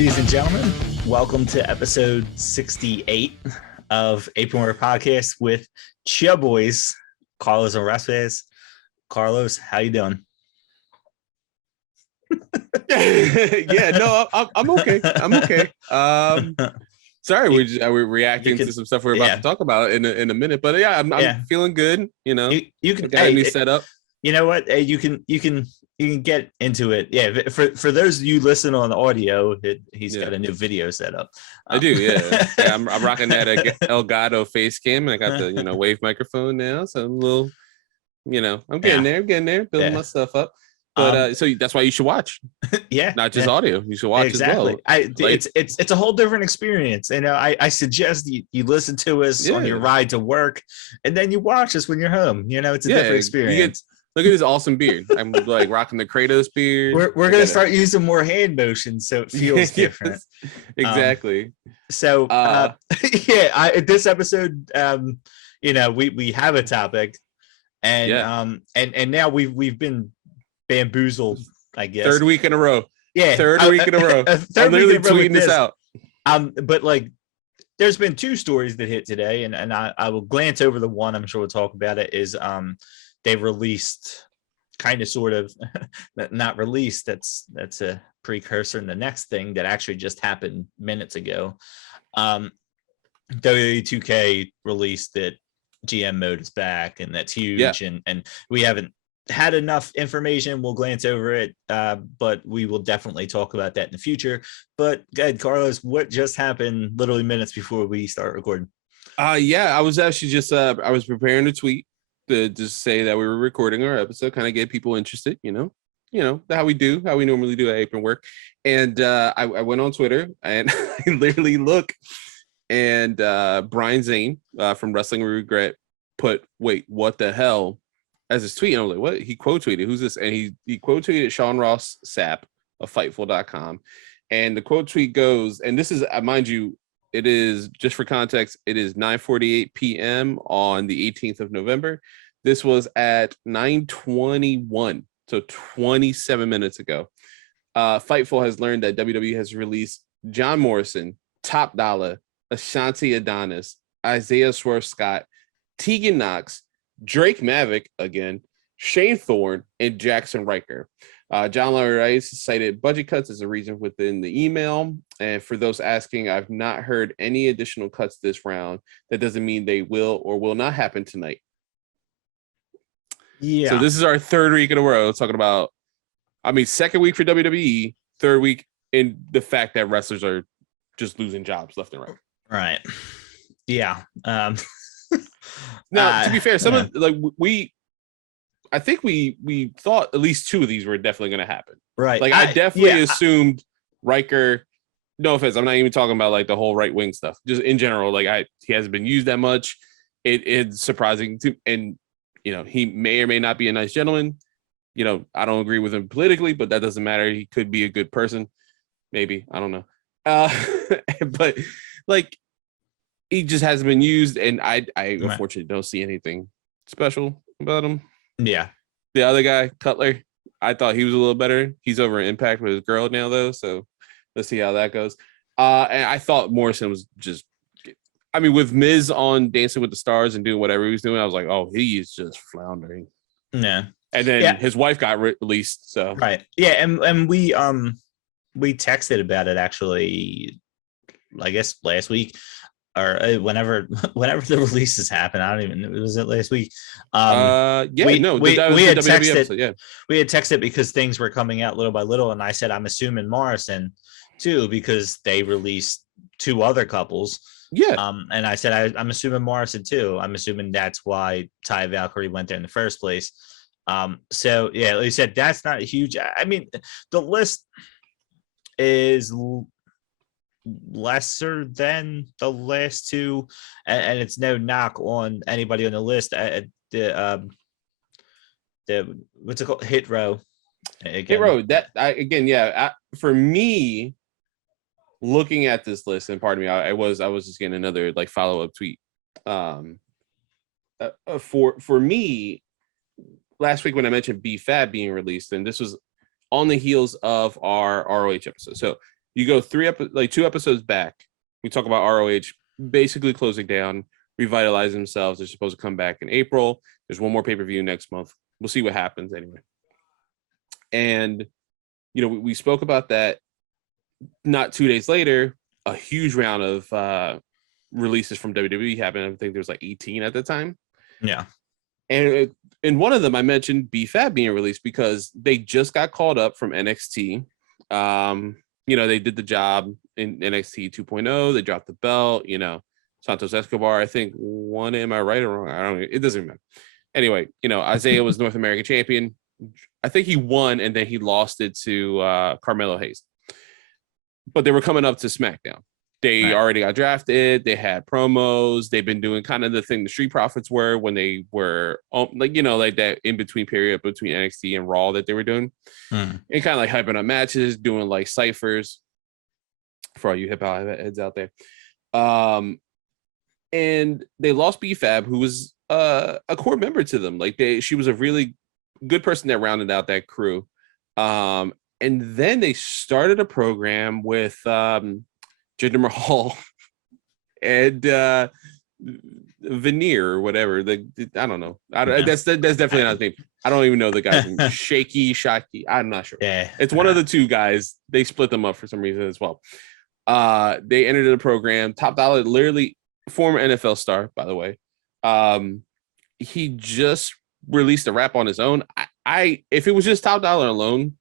Ladies and gentlemen, welcome to episode 68 of April Work Podcast with Chia Boys, Carlos and Rasquez. Carlos, how you doing? Yeah, no, I'm okay. I'm okay. Sorry, we're reacting to some stuff we're about to talk about in a minute, but yeah, I'm feeling good. You know, you can got a new setup. You know what? You can get into it. Yeah, for those of you listening on audio, he's got a new video set up. I do, yeah. I'm rocking that Elgato face cam, and I got the wave microphone now, so I'm a little, I'm getting there, building my stuff up. But so that's why you should watch. Yeah, not just audio. You should watch as well. It's a whole different experience. I suggest you listen to us on your ride to work, and then you watch us when you're home. It's a different experience. Look at this awesome beard. I'm like rocking the Kratos beard. We're gonna start using more hand motions so it feels different. Exactly. This episode, we have a topic, and now we've been bamboozled, I guess. Third week in a row. Yeah. Third week in a row. I'm literally tweeting this out. But there's been two stories that hit today, and I will glance over the one. I'm sure we'll talk about it. Is they released kind of sort of not released. That's a precursor in the next thing that actually just happened minutes ago. WWE 2K released that GM mode is back, and that's huge. And we haven't had enough information. We'll glance over it, but we will definitely talk about that in the future. But go ahead, Carlos, what just happened literally minutes before we start recording? I was actually just I was preparing a tweet to just say that we were recording our episode, kind of get people interested, how we normally do at Apron Work. And I went on Twitter and I literally look, and Brian Zane from Wrestling with Regret put, "Wait, what the hell?" as his tweet. And I was like, what? He quote tweeted, who's this? And he quote tweeted Sean Ross Sapp of Fightful.com. And the quote tweet goes, and this is, mind you, it is, just for context, it is 9:48 p.m. on the 18th of November. This was at 9:21, so 27 minutes ago. Fightful has learned that WWE has released John Morrison, Top Dollar, Ashanti Adonis, Isaiah Swerve Scott, Tegan Knox, Drake Maverick again, Shane Thorne, and Jackson Riker. John Larry Rice cited budget cuts as a reason within the email. And for those asking, I've not heard any additional cuts this round. That doesn't mean they will or will not happen tonight. Yeah. So this is our third week in a row talking about, second week for WWE, third week in the fact that wrestlers are just losing jobs left and right. Right. Yeah. Now, to be fair, I think we thought at least two of these were definitely going to happen. Right. I definitely assumed Riker. No offense, I'm not even talking about the whole right wing stuff. Just in general, he hasn't been used that much. It's surprising to, and he may or may not be a nice gentleman. I don't agree with him politically, but that doesn't matter. He could be a good person, maybe. I don't know. But he just hasn't been used, and I unfortunately don't see anything special about him. Yeah. The other guy, Cutler, I thought he was a little better. He's over in Impact with his girl now, though, so let's see how that goes. And I thought Morrison was just, with Miz on Dancing with the Stars and doing whatever he was doing, I was like, oh, he is just floundering. Yeah. And then his wife got released, so. Right. Yeah, and we texted about it, actually, I guess last week. Or whenever the releases happen, I don't even know. Was it last week? We had texted. We had texted because things were coming out little by little, and I said I'm assuming Morrison too because they released two other couples. Yeah. And I said I'm assuming Morrison too. I'm assuming that's why Ty Valkyrie went there in the first place. So yeah, like you said, that's not a huge. The list is lesser than the last two, and it's no knock on anybody on the list. The what's it called? Hit Row. Hit Row. For me, looking at this list, and pardon me, I was just getting another follow-up tweet. For me, last week when I mentioned B-Fab being released, and this was on the heels of our ROH episode. So You go 2 episodes back. We talk about ROH basically closing down, revitalize themselves. They're supposed to come back in April. There's one more pay-per-view next month. We'll see what happens anyway. And, we spoke about that. Not 2 days later, a huge round of releases from WWE happened. I think there was like 18 at the time. Yeah. And in one of them, I mentioned BFAB being released because they just got called up from NXT. They did the job in NXT 2.0. They dropped the belt. Santos Escobar, I think, won it. Am I right or wrong? I don't know. It doesn't matter. Anyway, Isaiah was North American champion. I think he won, and then he lost it to Carmelo Hayes. But they were coming up to SmackDown. They already got drafted. They had promos. They've been doing kind of the thing the Street Profits were when they were like that in between period between NXT and Raw that they were doing, and kind of like hyping up matches, doing like ciphers for all you hip hop heads out there. And they lost BFAB, who was a core member to them. Like she was a really good person that rounded out that crew. And then they started a program with Jinder Mahal and Veneer or whatever. I don't know. That's definitely not his name. I don't even know the guy's name. Shaki. I'm not sure. Yeah, it's one of the two guys. They split them up for some reason as well. They entered the program. Top Dollar, literally former NFL star, by the way. He just released a rap on his own. If it was just Top Dollar alone,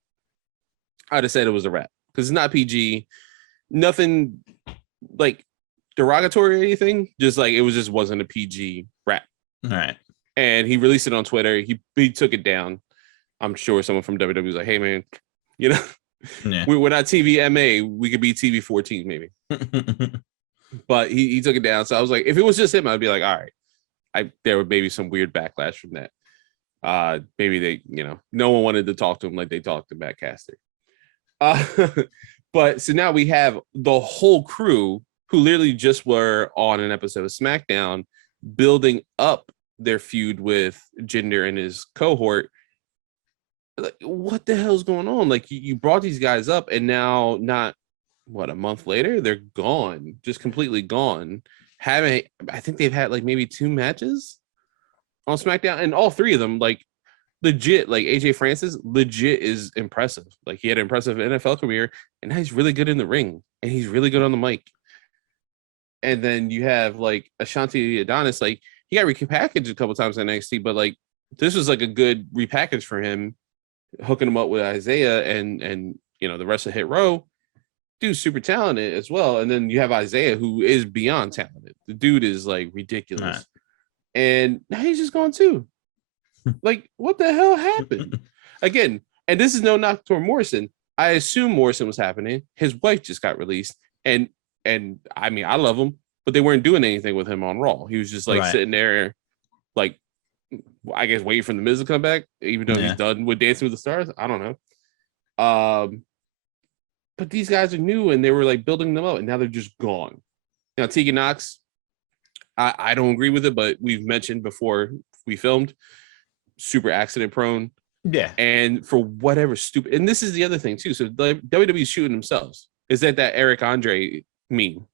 I'd have said it was a rap because it's not PG. Nothing like derogatory or anything. Just like it wasn't a PG rap. All right. And he released it on Twitter. He took it down. I'm sure someone from WWE was like, "Hey man, yeah. We're not TV MA. We could be TV 14 maybe." But he took it down. So I was like, if it was just him, I'd be like, all right. There would maybe some weird backlash from that. Maybe they, no one wanted to talk to him like they talked to Matt Caster. But so now we have the whole crew who literally just were on an episode of SmackDown building up their feud with Jinder and his cohort. Like, what the hell's going on? Like, you brought these guys up, and now not a month later, they're gone, just completely gone. I think they've had like maybe 2 matches on SmackDown, and all 3 of them, like, legit, like AJ Francis, legit is impressive. Like, he had an impressive NFL career, and now he's really good in the ring, and he's really good on the mic. And then you have like Ashanti Adonis, like, he got repackaged a couple times in NXT, but like this was like a good repackage for him, hooking him up with Isaiah and the rest of Hit Row. Dude's super talented as well. And then you have Isaiah, who is beyond talented. The dude is like ridiculous. Right. And now he's just gone too. Like, what the hell happened? Again, and this is no knock toward Morrison. I assume Morrison was happening. His wife just got released. And I mean, I love him, but they weren't doing anything with him on Raw. He was just like sitting there, like, I guess waiting for the Miz to come back, even though he's done with Dancing with the Stars. I don't know. But these guys are new, and they were like building them up, and now they're just gone. Now, Tegan Knox, I don't agree with it, but we've mentioned before we filmed, super accident prone. Yeah. And for whatever stupid, and this is the other thing too. So WWE's shooting themselves. Is that Eric Andre meme?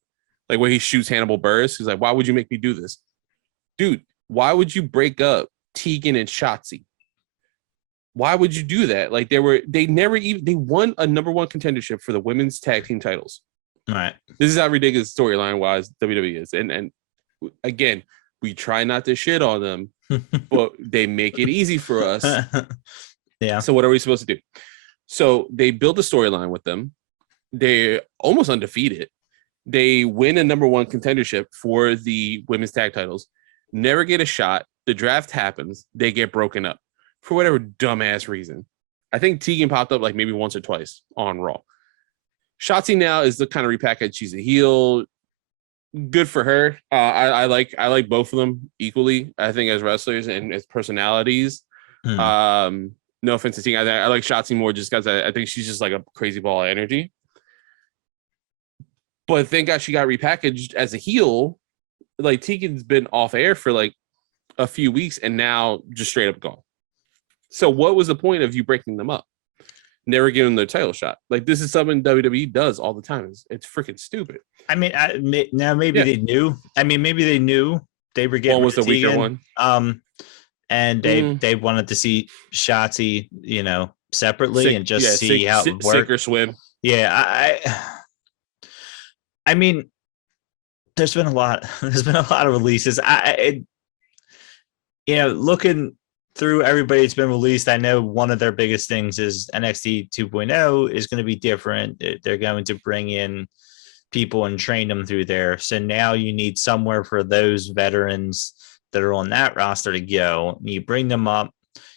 Like, where he shoots Hannibal Buress? He's like, why would you make me do this? Dude, why would you break up Tegan and Shotzi? Why would you do that? Like, they won a number 1 contendership for the women's tag team titles. All right. This is how ridiculous storyline wise WWE is. And again, we try not to shit on them, but they make it easy for us. Yeah. So what are we supposed to do? So they build a storyline with them. They're almost undefeated. They win a number 1 contendership for the women's tag titles, never get a shot. The draft happens. They get broken up for whatever dumbass reason. I think Tegan popped up like maybe once or twice on Raw. Shotzi now is the kind of repackaged. She's a heel. Good for her. I like both of them equally. I think as wrestlers and as personalities. No offense to Tegan. I like Shotzi more just because I think she's just like a crazy ball of energy. But thank God she got repackaged as a heel. Like, Tegan's been off air for like a few weeks and now just straight up gone. So what was the point of you breaking them up? never give them their title shot. Like this is something WWE does all the time. It's freaking stupid. I mean, now maybe they knew. I mean, maybe they knew they were getting one was the weaker Tegan, one. And they wanted to see Shotzi, separately and just see how it would work. Sink or swim. Yeah, I mean, there's been a lot. There's been a lot of releases. Looking through everybody that's been released, I know one of their biggest things is NXT 2.0 is going to be different. They're going to bring in people and train them through there. So now you need somewhere for those veterans that are on that roster to go. You bring them up.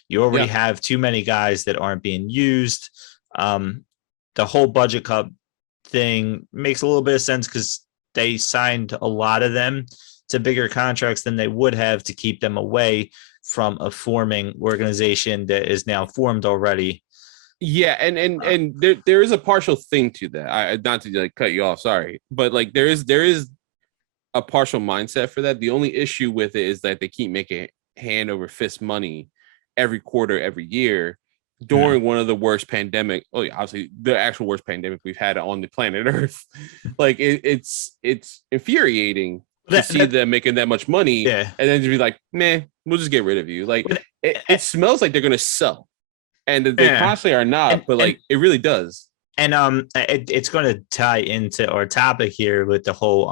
You already have too many guys that aren't being used. The whole budget cup thing makes a little bit of sense because they signed a lot of them to bigger contracts than they would have to keep them away from a forming organization that is now formed already. Yeah, and there is a partial thing to that. I not to cut you off, sorry, but like there is a partial mindset for that. The only issue with it is that they keep making hand over fist money every quarter, every year during one of the worst pandemic. Oh yeah, obviously the actual worst pandemic we've had on the planet Earth. Like it's infuriating to see them making that much money, and then to be like, man, we'll just get rid of you. Like it smells like they're gonna sell, and they constantly are not, but like it really does. And it's going to tie into our topic here with the whole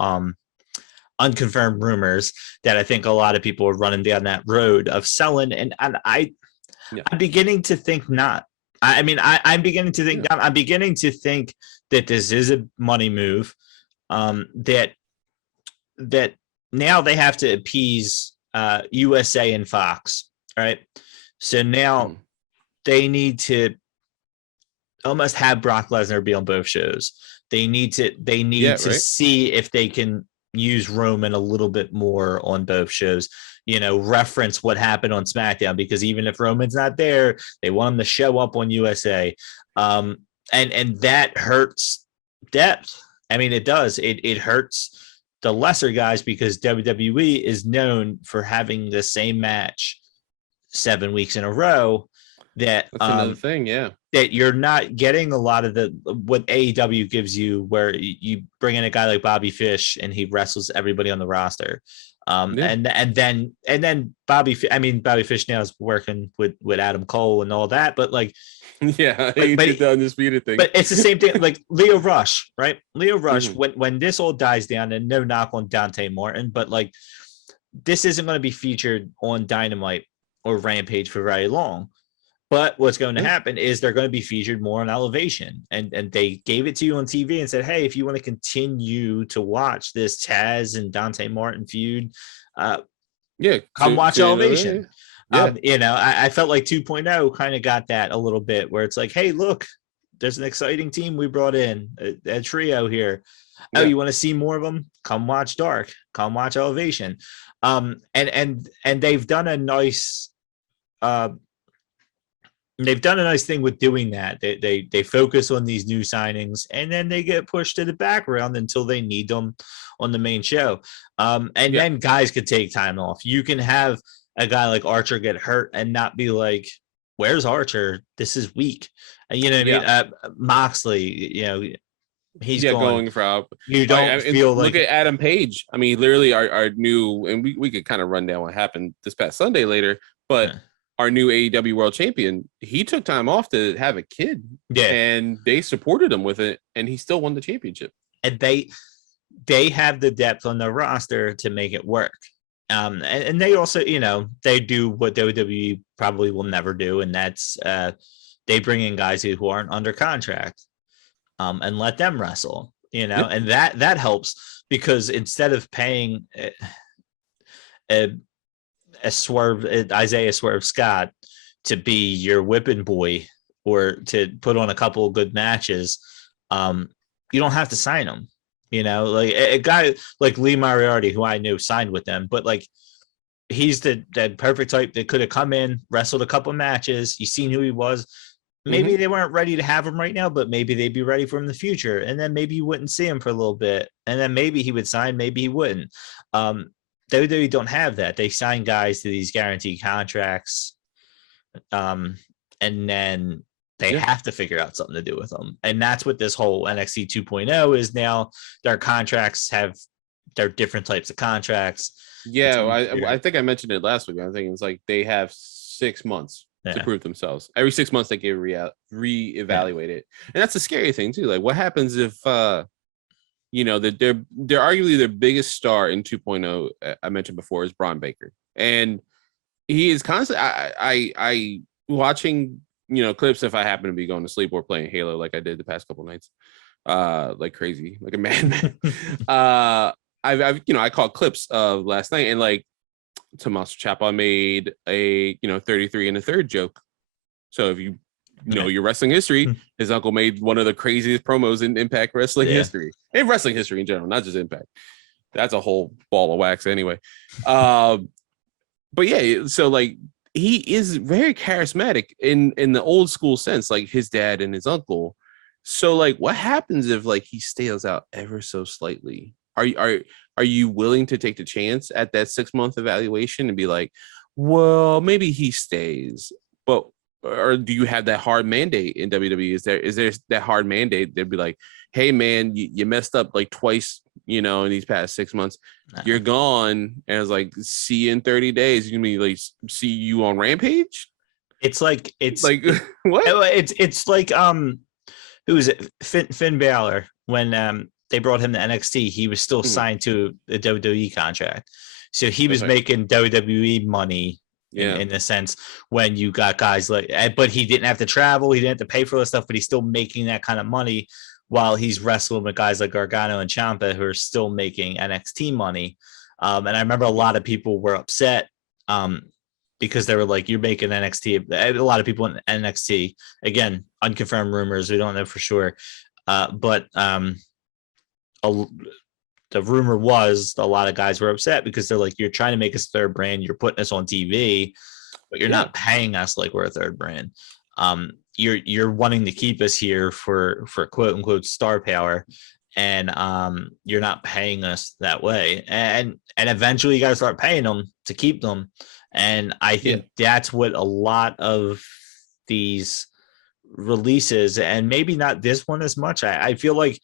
unconfirmed rumors that I think a lot of people are running down that road of selling, and I'm beginning to think not. I'm beginning to think not. I'm beginning to think that this is a money move. That now they have to appease USA and Fox, right? So now they need to almost have Brock Lesnar be on both shows. They need to see if they can use Roman a little bit more on both shows, reference what happened on SmackDown, because even if Roman's not there, they want him to show up on USA. And that hurts depth. I mean, it does. It hurts the lesser guys because WWE is known for having the same match 7 weeks in a row. That's another thing, that you're not getting a lot of what AEW gives you, where you bring in a guy like Bobby Fish and he wrestles everybody on the roster. And then Bobby Fish now is working with Adam Cole and all that, but like, he did the undisputed thing. But it's the same thing. Like Leo Rush, right? Leo Rush, when this all dies down, and no knock on Dante Martin, but like this isn't going to be featured on Dynamite or Rampage for very long. But what's going to happen is they're going to be featured more on Elevation, and they gave it to you on TV and said, hey, if you want to continue to watch this Taz and Dante Martin feud, come watch Elevation. I felt like 2.0 kind of got that a little bit, where it's like, hey, look, there's an exciting team we brought in, a trio here. Oh, you want to see more of them? Come watch Dark. Come watch Elevation. And they've done a nice thing with doing that. They focus on these new signings, and then they get pushed to the background until they need them on the main show. Then guys could take time off. You can have a guy like Archer get hurt and not be like, where's Archer? This is weak. You know what I mean? Moxley, he's going for. You don't feel like. Look at Adam Page. I mean, literally our new, and we could kind of run down what happened this past Sunday later, but our new AEW World Champion, he took time off to have a kid, and they supported him with it, and he still won the championship. And they have the depth on the roster to make it work. And they also, they do what WWE probably will never do, and that's they bring in guys who aren't under contract, and let them wrestle, and that helps, because instead of paying Isaiah Swerve Scott to be your whipping boy or to put on a couple of good matches, you don't have to sign him. Like a guy like Lee Moriarty, who I knew signed with them, but like he's that perfect type that could have come in, wrestled a couple of matches. You seen who he was. Maybe they weren't ready to have him right now, but maybe they'd be ready for him in the future. And then maybe you wouldn't see him for a little bit, and then maybe he would sign, maybe he wouldn't. WWE don't have that. They sign guys to these guaranteed contracts, and then They have to figure out something to do with them. And that's what this whole NXT 2.0 is now. Their contracts they're different types of contracts. Yeah, I think I mentioned it last week. I think it's like they have 6 months to prove themselves. Every 6 months they get reevaluate it. And that's a scary thing too. Like what happens if you know, that they're arguably their biggest star in 2.0, I mentioned before, is Braun Baker. And he is constantly I watching, you know, clips if I happen to be going to sleep or playing Halo like I did the past couple nights, like crazy, like a madman. I've you know, I caught clips of last night, and like Tommaso Ciampa made a, you know, 33 and a third joke. So if you know your wrestling history, his uncle made one of the craziest promos in Impact Wrestling history, and wrestling history in general, not just Impact. That's a whole ball of wax anyway. But yeah, so like he is very charismatic in the old school sense, like his dad and his uncle. So like what happens if like he stales out ever so slightly? Are you willing to take the chance at that 6 month evaluation and be like, well, maybe he stays, but or do you have that hard mandate in WWE? Is there that hard mandate? They'd be like, hey man, you messed up like twice, you know, in these past 6 months. You're gone. And it's like, see you in 30 days. You're gonna be like, see you on Rampage. It's like what? It's like who is it? Finn Balor, when they brought him to NXT, he was still signed to a WWE contract, so he was making WWE money. In the sense, when you got guys like, but he didn't have to travel, he didn't have to pay for this stuff, but he's still making that kind of money while he's wrestling with guys like Gargano and Ciampa who are still making NXT money. And I remember a lot of people were upset because they were like, you're making NXT. A lot of people in NXT, again, unconfirmed rumors, we don't know for sure, but the rumor was a lot of guys were upset because they're like, you're trying to make us third brand, you're putting us on TV, but you're not paying us like we're a third brand. You're wanting to keep us here for quote unquote star power, and you're not paying us that way. And eventually you got to start paying them to keep them. And I think that's what a lot of these releases, and maybe not this one as much. I feel like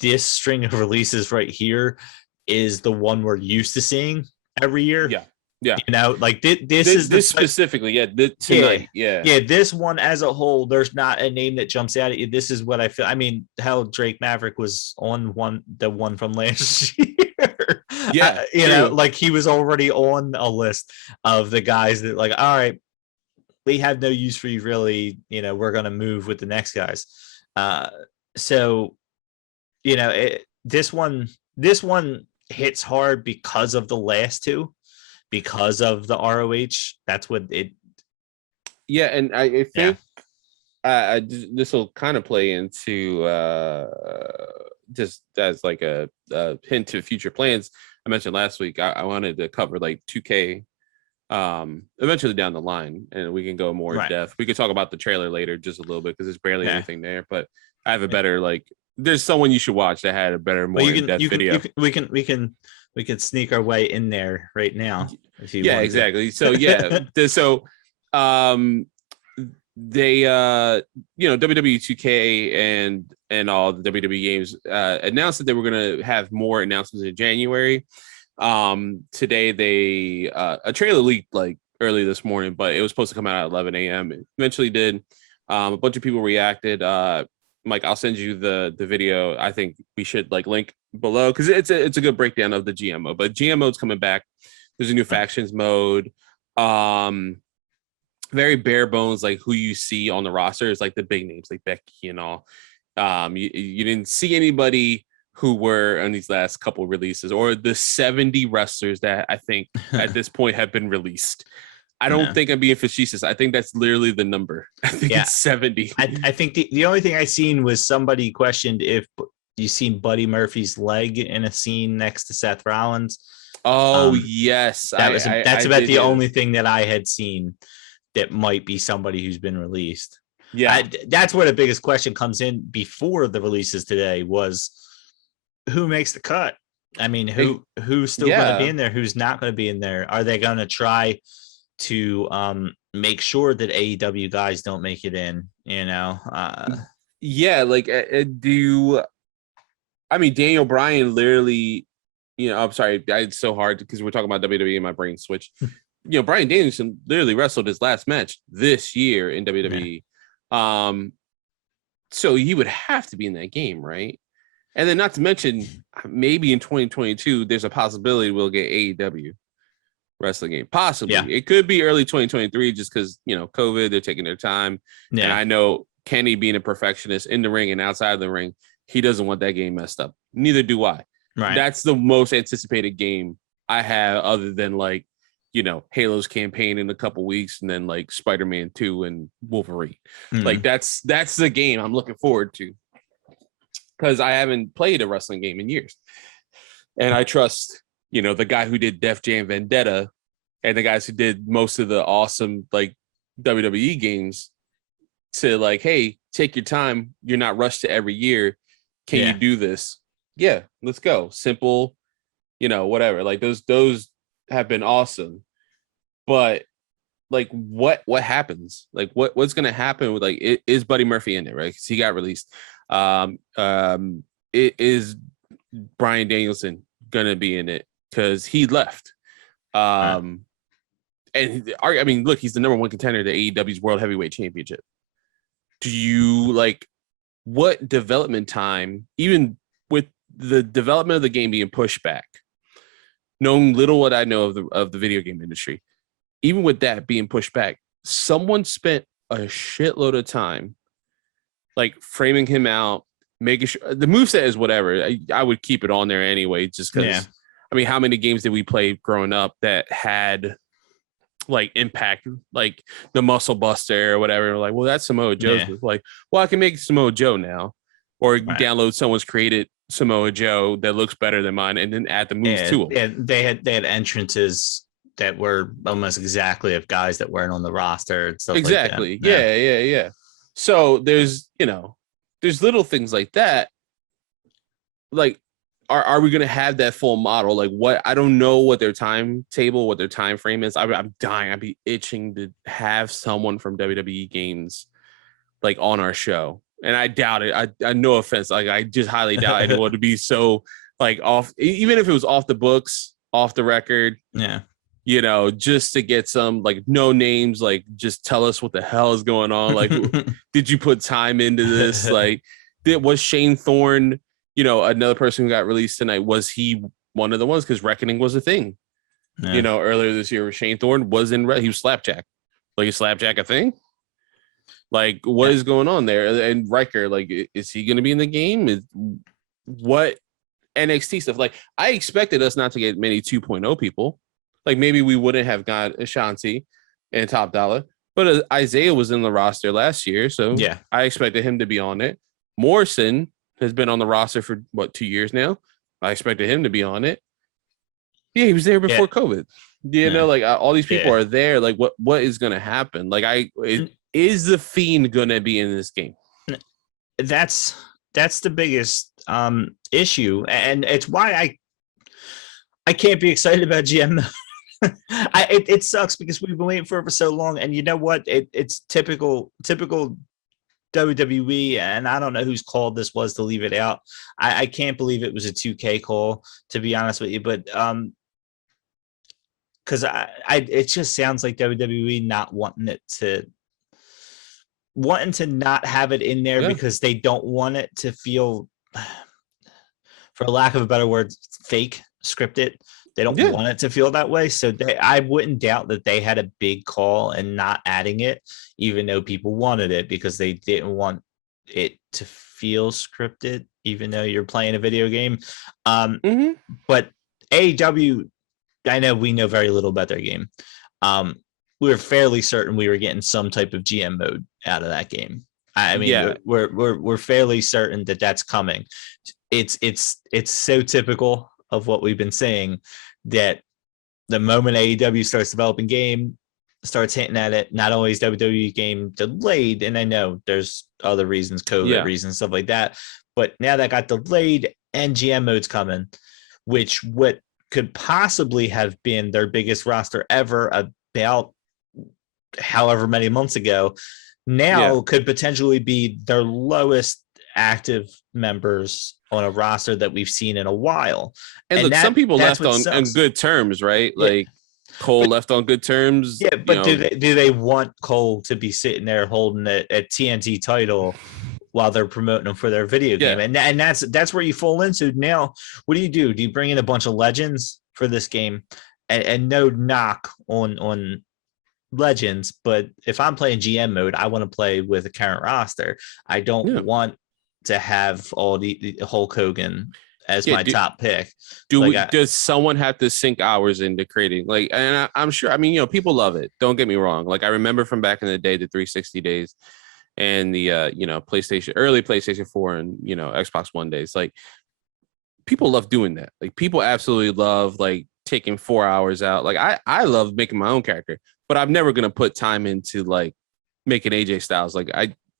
this string of releases right here is the one we're used to seeing every year. Yeah. You know, like this is this specifically. Tonight. Yeah. This one as a whole, there's not a name that jumps out at you. This is what I feel. I mean, hell, Drake Maverick was on the one from last year. Yeah. You know, like he was already on a list of the guys that like, all right, we have no use for you really. You know, we're going to move with the next guys. So, you know, this one hits hard because of the last two, because of the ROH. That's what it. Yeah, and I think this will kind of play into just as like a hint to future plans. I mentioned last week I wanted to cover like 2K eventually down the line, and we can go more in depth. We could talk about the trailer later just a little bit because there's barely anything there, but I have a better like. There's someone you should watch that had a better, more in-depth video. We can sneak our way in there right now. If you want exactly. So they you know, WWE 2K and all the WWE games announced that they were going to have more announcements in January. Today they a trailer leaked like early this morning, but it was supposed to come out at 11 a.m. It eventually did. A bunch of people reacted. Mike, I'll send you the video. I think we should like link below because it's a good breakdown of the GMO. But GMO's coming back. There's a new factions mode. Very bare bones, like who you see on the roster is like the big names, like Becky and all. You didn't see anybody who were on these last couple releases, or the 70 wrestlers that I think at this point have been released. I don't think I'm being facetious. I think that's literally the number. I think it's 70. I think the only thing I seen was somebody questioned if you seen Buddy Murphy's leg in a scene next to Seth Rollins. Oh, yes. That's about the only thing that I had seen that might be somebody who's been released. Yeah. That's where the biggest question comes in before the releases today was who makes the cut? I mean, who's still going to be in there? Who's not going to be in there? Are they going to try to make sure that AEW guys don't make it in, Yeah, like Daniel Bryan literally, I'm sorry, it's so hard because we're talking about WWE and my brain switched. Bryan Danielson literally wrestled his last match this year in WWE. Yeah. So he would have to be in that game, right? And then not to mention, maybe in 2022, there's a possibility we'll get AEW wrestling game. Possibly. Yeah. It could be early 2023 just because, COVID, they're taking their time. Yeah. And I know Kenny being a perfectionist in the ring and outside of the ring, he doesn't want that game messed up. Neither do I. Right. That's the most anticipated game I have other than Halo's campaign in a couple weeks and then Spider-Man 2 and Wolverine. That's the game I'm looking forward to because I haven't played a wrestling game in years. And I trust, the guy who did Def Jam Vendetta and the guys who did most of the awesome WWE games to hey, take your time. You're not rushed to every year. Can you do this? Yeah, let's go. Simple, whatever. Those have been awesome. But what happens? What's gonna happen with is Buddy Murphy in it, right? Because he got released. Is Bryan Danielson gonna be in it? Because he left. And look, he's the number one contender to AEW's World Heavyweight Championship. Do you what development time, even with the development of the game being pushed back, knowing little what I know of the video game industry, even with that being pushed back, someone spent a shitload of time framing him out, making sure the moveset is whatever. I would keep it on there anyway, just because how many games did we play growing up that had impact, the Muscle Buster or whatever? Well, that's Samoa Joe's move. Well, I can make Samoa Joe now, or download someone's created Samoa Joe that looks better than mine and then add the moves to them. Yeah, they had entrances that were almost exactly of guys that weren't on the roster and stuff exactly. Like that. Yeah. So there's there's little things like that. Are we going to have that full model? What? I don't know what their timetable, what their time frame is. I'm dying. I'd be itching to have someone from WWE games on our show. And I doubt it. I no offense. I just highly doubt anyone to be so off, even if it was off the books, off the record. Yeah. Just to get some no names, just tell us what the hell is going on. Did you put time into this? Was Shane Thorne, another person who got released tonight, was he one of the ones? Because Reckoning was a thing, earlier this year. Shane Thorne was he was Slapjack. Is Slapjack a thing? What is going on there? And Riker, is he going to be in the game? What NXT stuff? I expected us not to get many 2.0 people. Maybe we wouldn't have got Ashanti and Top Dollar, but Isaiah was in the roster last year, so I expected him to be on it. Morrison has been on the roster for 2 years now. I expected him to be on it. Yeah, he was there before COVID. All these people are there. What is going to happen? Is the Fiend going to be in this game? That's the biggest issue, and it's why I can't be excited about GM. It sucks because we've been waiting for it for so long, and you know what? It's typical WWE, and I don't know whose call this was to leave it out. I can't believe it was a 2K call, to be honest with you, but because it just sounds like WWE not wanting to not have it in there because they don't want it to feel, for lack of a better word, fake, scripted. They don't want it to feel that way. So I wouldn't doubt that they had a big call and not adding it, even though people wanted it, because they didn't want it to feel scripted, even though you're playing a video game. But AEW, I know we know very little about their game. We were fairly certain we were getting some type of GM mode out of that game. I mean, we're fairly certain that that's coming. It's so typical of what we've been saying that the moment AEW starts developing game, starts hinting at it, not only is WWE game delayed, and I know there's other reasons, COVID reasons, stuff like that, but now that got delayed and GM mode's coming, which what could possibly have been their biggest roster ever about however many months ago, now could potentially be their lowest active members on a roster that we've seen in a while. And look, some people that's left on good terms, right? Yeah. Like Cole left on good terms. Yeah, but do they want Cole to be sitting there holding a TNT title while they're promoting them for their video game? And that's where you fall into now. What do? Do you bring in a bunch of legends for this game? And no knock on legends, but if I'm playing GM mode, I want to play with a current roster. I don't want to have all the Hulk Hogan as my top pick. Does someone have to sink hours into creating? Like, and I'm sure, I mean, you know, people love it. Don't get me wrong. Like, I remember from back in the day, the 360 days and the, you know, early PlayStation 4 and, you know, Xbox One days. Like, people love doing that. Like, people absolutely love, like, taking 4 hours out. Like, I love making my own character, but I'm never going to put time into, like, making AJ Styles. Like,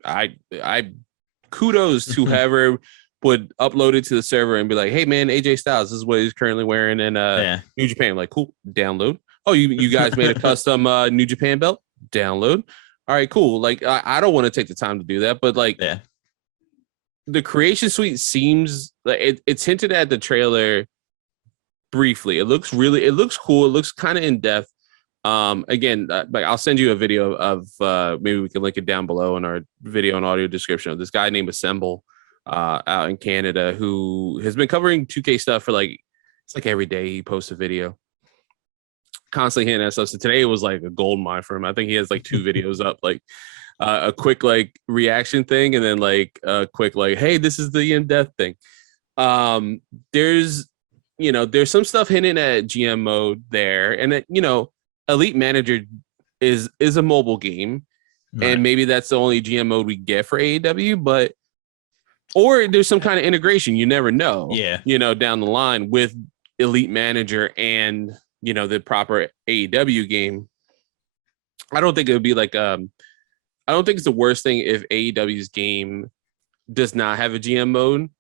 I kudos to whoever would upload it to the server and be like, hey man, AJ Styles, this is what he's currently wearing in New Japan. I'm like, cool, download. Oh, you guys made a custom New Japan belt? Download. All right, cool. Like, I don't want to take the time to do that, but like the creation suite seems like it's hinted at the trailer briefly. It looks cool. It looks kind of in depth. Again, like I'll send you a video of maybe we can link it down below in our video and audio description of this guy named Assemble out in Canada who has been covering 2K stuff for like, it's like every day he posts a video, constantly hitting that stuff. So today it was like a gold mine for him. I think he has like 2 videos up, like a quick like reaction thing and then like a quick like, hey, this is the in-depth thing. There's some stuff hinting at GM mode there, and that, you know, Elite Manager is a mobile game, and maybe that's the only GM mode we get for AEW, but or there's some kind of integration, you never know. Yeah, you know, down the line with Elite Manager and, you know, the proper AEW game. I don't think it would be like I don't think it's the worst thing if AEW's game does not have a GM mode,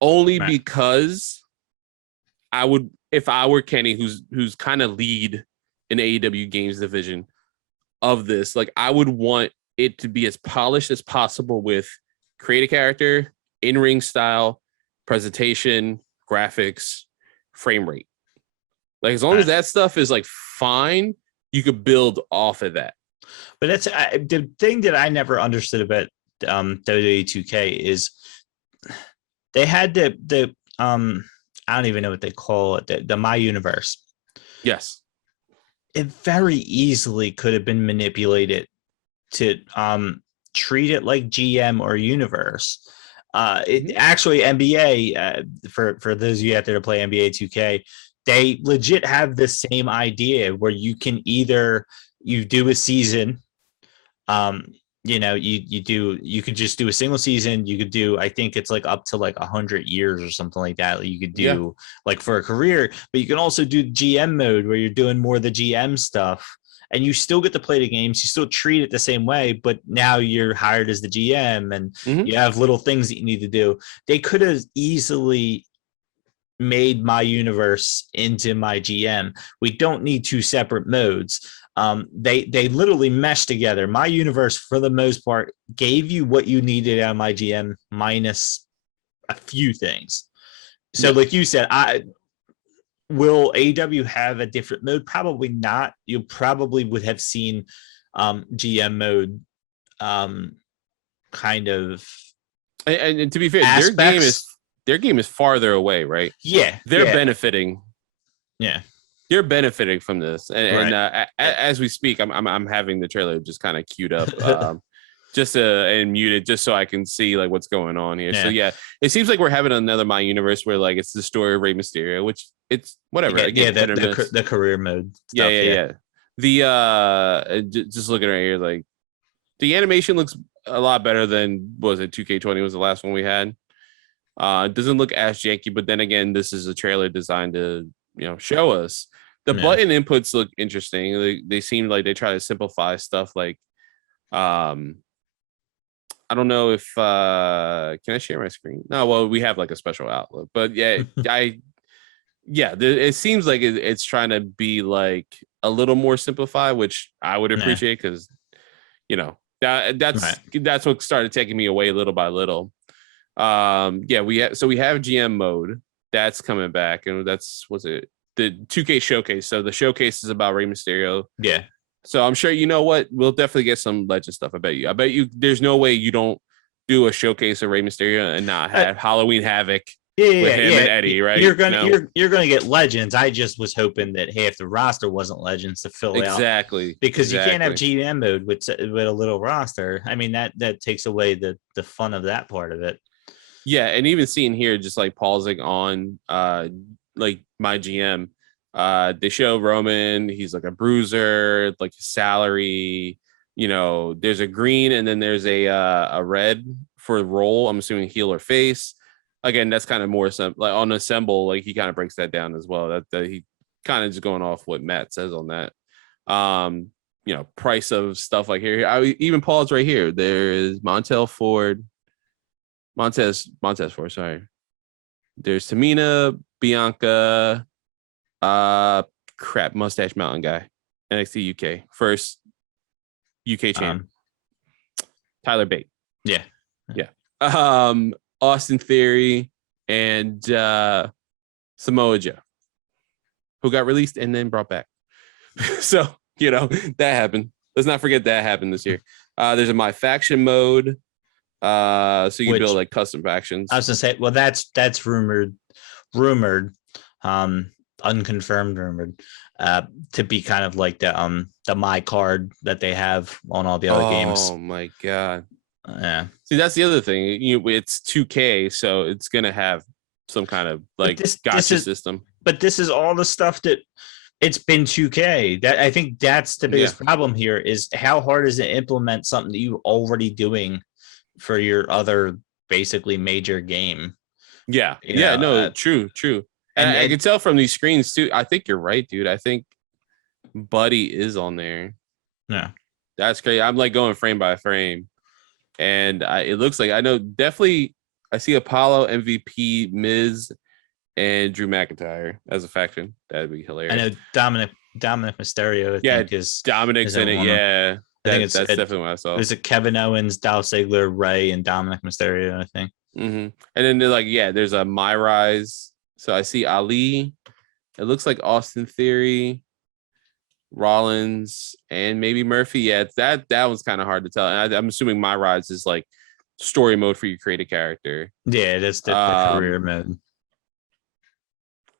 only because I would, if I were Kenny, who's kind of lead in AEW games division of this, like I would want it to be as polished as possible with create a character, in-ring style, presentation, graphics, frame rate. Like as long as that stuff is like fine, you could build off of that. But that's the thing that I never understood about WWE 2K is they had the I don't even know what they call it, the My Universe. Yes. It very easily could have been manipulated to treat it like GM or Universe. Actually, NBA, for those of you out there to play NBA 2K, they legit have the same idea where you can either you do a season, you know, you could just do a single season. You could do, I think it's like up to like 100 years or something like that. You could do like for a career, but you can also do GM mode where you're doing more of the GM stuff and you still get to play the games. You still treat it the same way, but now you're hired as the GM and you have little things that you need to do. They could have easily made My Universe into My GM. We don't need 2 separate modes. They literally meshed together. My Universe, for the most part, gave you what you needed out of My GM minus a few things. So, like you said, will AEW have a different mode? Probably not. You probably would have seen GM mode kind of. And to be fair, aspects. their game is farther away, right? Yeah, they're benefiting. Yeah. They're benefiting from this, and as we speak, I'm having the trailer just kind of queued up, just and muted, just so I can see like what's going on here. So yeah, it seems like we're having another My Universe where like it's the story of Rey Mysterio, which it's whatever. The career mode. Stuff, yeah. The just looking right here, like the animation looks a lot better than was it 2K20 was the last one we had. It doesn't look as janky, but then again, this is a trailer designed to, you know, show us. The button inputs look interesting. They seem like they try to simplify stuff. Like, I don't know if can I share my screen? No, well, we have like a special outlook, but yeah, it seems like it's trying to be like a little more simplified, which I would Nah. appreciate because, you know, that's Right. what started taking me away little by little. Yeah, we have GM mode that's coming back, and what's it, the 2K showcase. So the showcase is about Rey Mysterio. Yeah. So I'm sure, you know what, we'll definitely get some Legend stuff. I bet you there's no way you don't do a showcase of Rey Mysterio and not have Halloween Havoc with him and Eddie, right? You're gonna get Legends. I just was hoping that half the roster wasn't Legends to fill out. Exactly. Because you can't have GM mode with a little roster. I mean, that takes away the fun of that part of it. Yeah, and even seeing here, just like pausing on like my GM, they show Roman, he's like a bruiser, like his salary, you know, there's a green and then there's a red for role. I'm assuming heel or face. Again, that's kind of more like on assemble, like he kind of breaks that down as well. That he kind of just going off what Matt says on that. You know, price of stuff like here. I even pause right here. There is Montez Ford, sorry. There's Tamina, Bianca, Mustache Mountain guy, NXT UK, first UK champ. Tyler Bate. Yeah. Austin Theory and Samoa Joe, who got released and then brought back. So, you know, that happened. Let's not forget that happened this year. There's a My Faction mode. So you can build like custom factions. I was gonna say, well, that's rumored, unconfirmed rumored, to be kind of like the My Card that they have on all the other games. Oh my god. Yeah. See, that's the other thing. It's 2K, so it's gonna have some kind of like gotcha system. But this is all the stuff that it's been 2K. That I think that's the biggest problem here is how hard is it to implement something that you're already doing for your other basically major game. Yeah. No, true. And I can tell from these screens too. I think you're right, dude. I think Buddy is on there. Yeah. That's great. I'm like going frame by frame. And it looks like I know definitely I see Apollo, MVP, Miz, and Drew McIntyre as a faction. That'd be hilarious. I know Dominic Mysterio. I think is Dominic's in it. Yeah. I think that's definitely what I saw. There's a Kevin Owens, Dolph Ziggler, Ray, and Dominic Mysterio, I think. Mm-hmm. And then they're like, there's a My Rise. So I see Ali. It looks like Austin Theory, Rollins, and maybe Murphy. Yeah, that one's kind of hard to tell. And I'm assuming My Rise is like story mode for you create a character. Yeah, that's the career mode.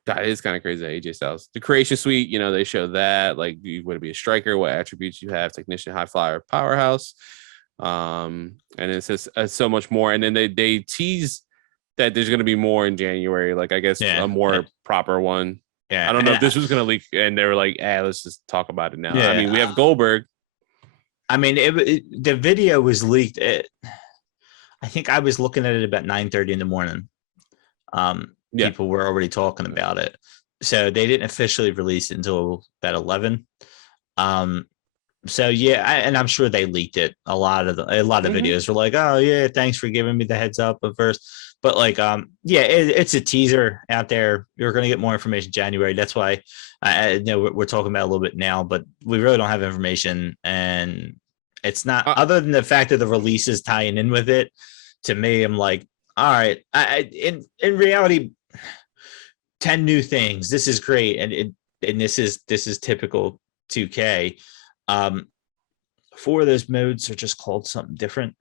That is kind of crazy. AJ Styles, the creation suite, you know, they show that like you would be a striker, what attributes you have, technician, high flyer, powerhouse, and it says so much more. And then they tease that there's going to be more in January, like I guess a more proper one. Yeah, I don't know if this was going to leak, and they were like, let's just talk about it now. Yeah, I mean, we have Goldberg. I mean, the video was leaked. I think I was looking at it about 9:30 in the morning. People were already talking about it, so they didn't officially release it until about 11. So and I'm sure they leaked it. A lot of videos were like, "Oh yeah, thanks for giving me the heads up at first." But like, it's a teaser out there. You're going to get more information in January. That's why I know we're talking about it a little bit now, but we really don't have information, and it's not other than the fact that the release is tying in with it. To me, I'm like, all right. In reality, 10 new things. This is great, and this is typical 2K. 4 of those modes are just called something different.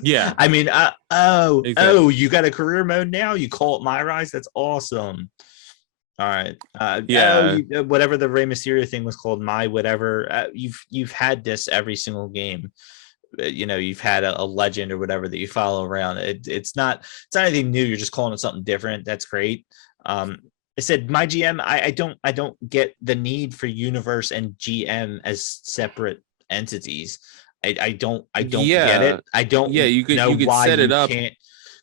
Yeah. I mean, exactly. You got a career mode now? You call it My Rise? That's awesome. All right. Whatever the Rey Mysterio thing was called, My whatever. You've had this every single game. You know, you've had a legend or whatever that you follow around. It's not anything new. You're just calling it something different. That's great. I said my GM. I don't get the need for Universe and GM as separate entities. I don't get it. I don't know why set it up. Can't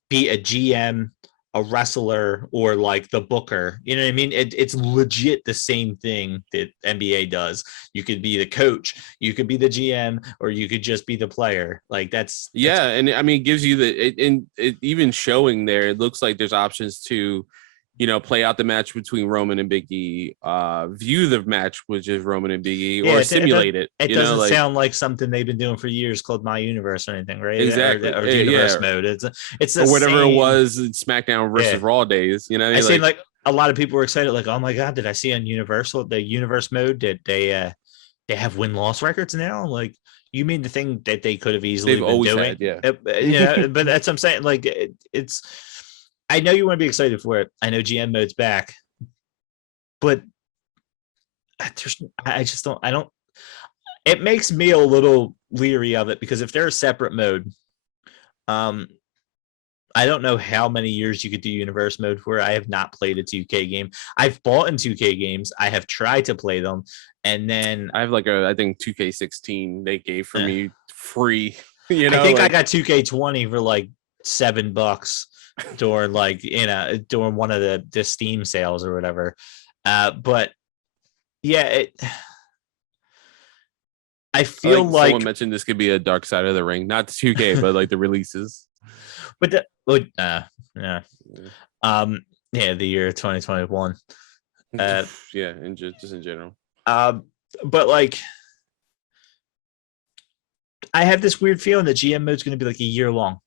be a GM, a wrestler, or like the booker. You know what I mean? It's legit the same thing that NBA does. You could be the coach, you could be the GM, or you could just be the player. Like that's and I mean, it gives you it even showing there. It looks like there's options to play out the match between Roman and Big E, view the match which is Roman and Big E, Yeah, or simulate it. It doesn't sound like something they've been doing for years called My Universe or anything, right? Exactly. Or Universe mode. It's the or whatever same, it was in SmackDown versus Raw days. I seen like a lot of people were excited, like, oh my god, did I see on Universal the Universe mode? Did they have win-loss records now? Like, you mean the thing that they could have easily been doing? Had, but that's what I'm saying. Like, it's. I know you want to be excited for it. I know GM mode's back, but I just don't. I don't. It makes me a little leery of it because if they're a separate mode, I don't know how many years you could do universe mode for. I have not played a 2K game. I've bought in 2K games. I have tried to play them, and then I have I think 2K16 they gave for me free. I think I got 2K20 for like $7 during during one of the Steam sales or whatever. But yeah, I feel like someone mentioned this could be a Dark Side of the Ring, not the 2K, but like the releases. But the year 2021. Just in general. But like, I have this weird feeling that GM mode is going to be like a year long.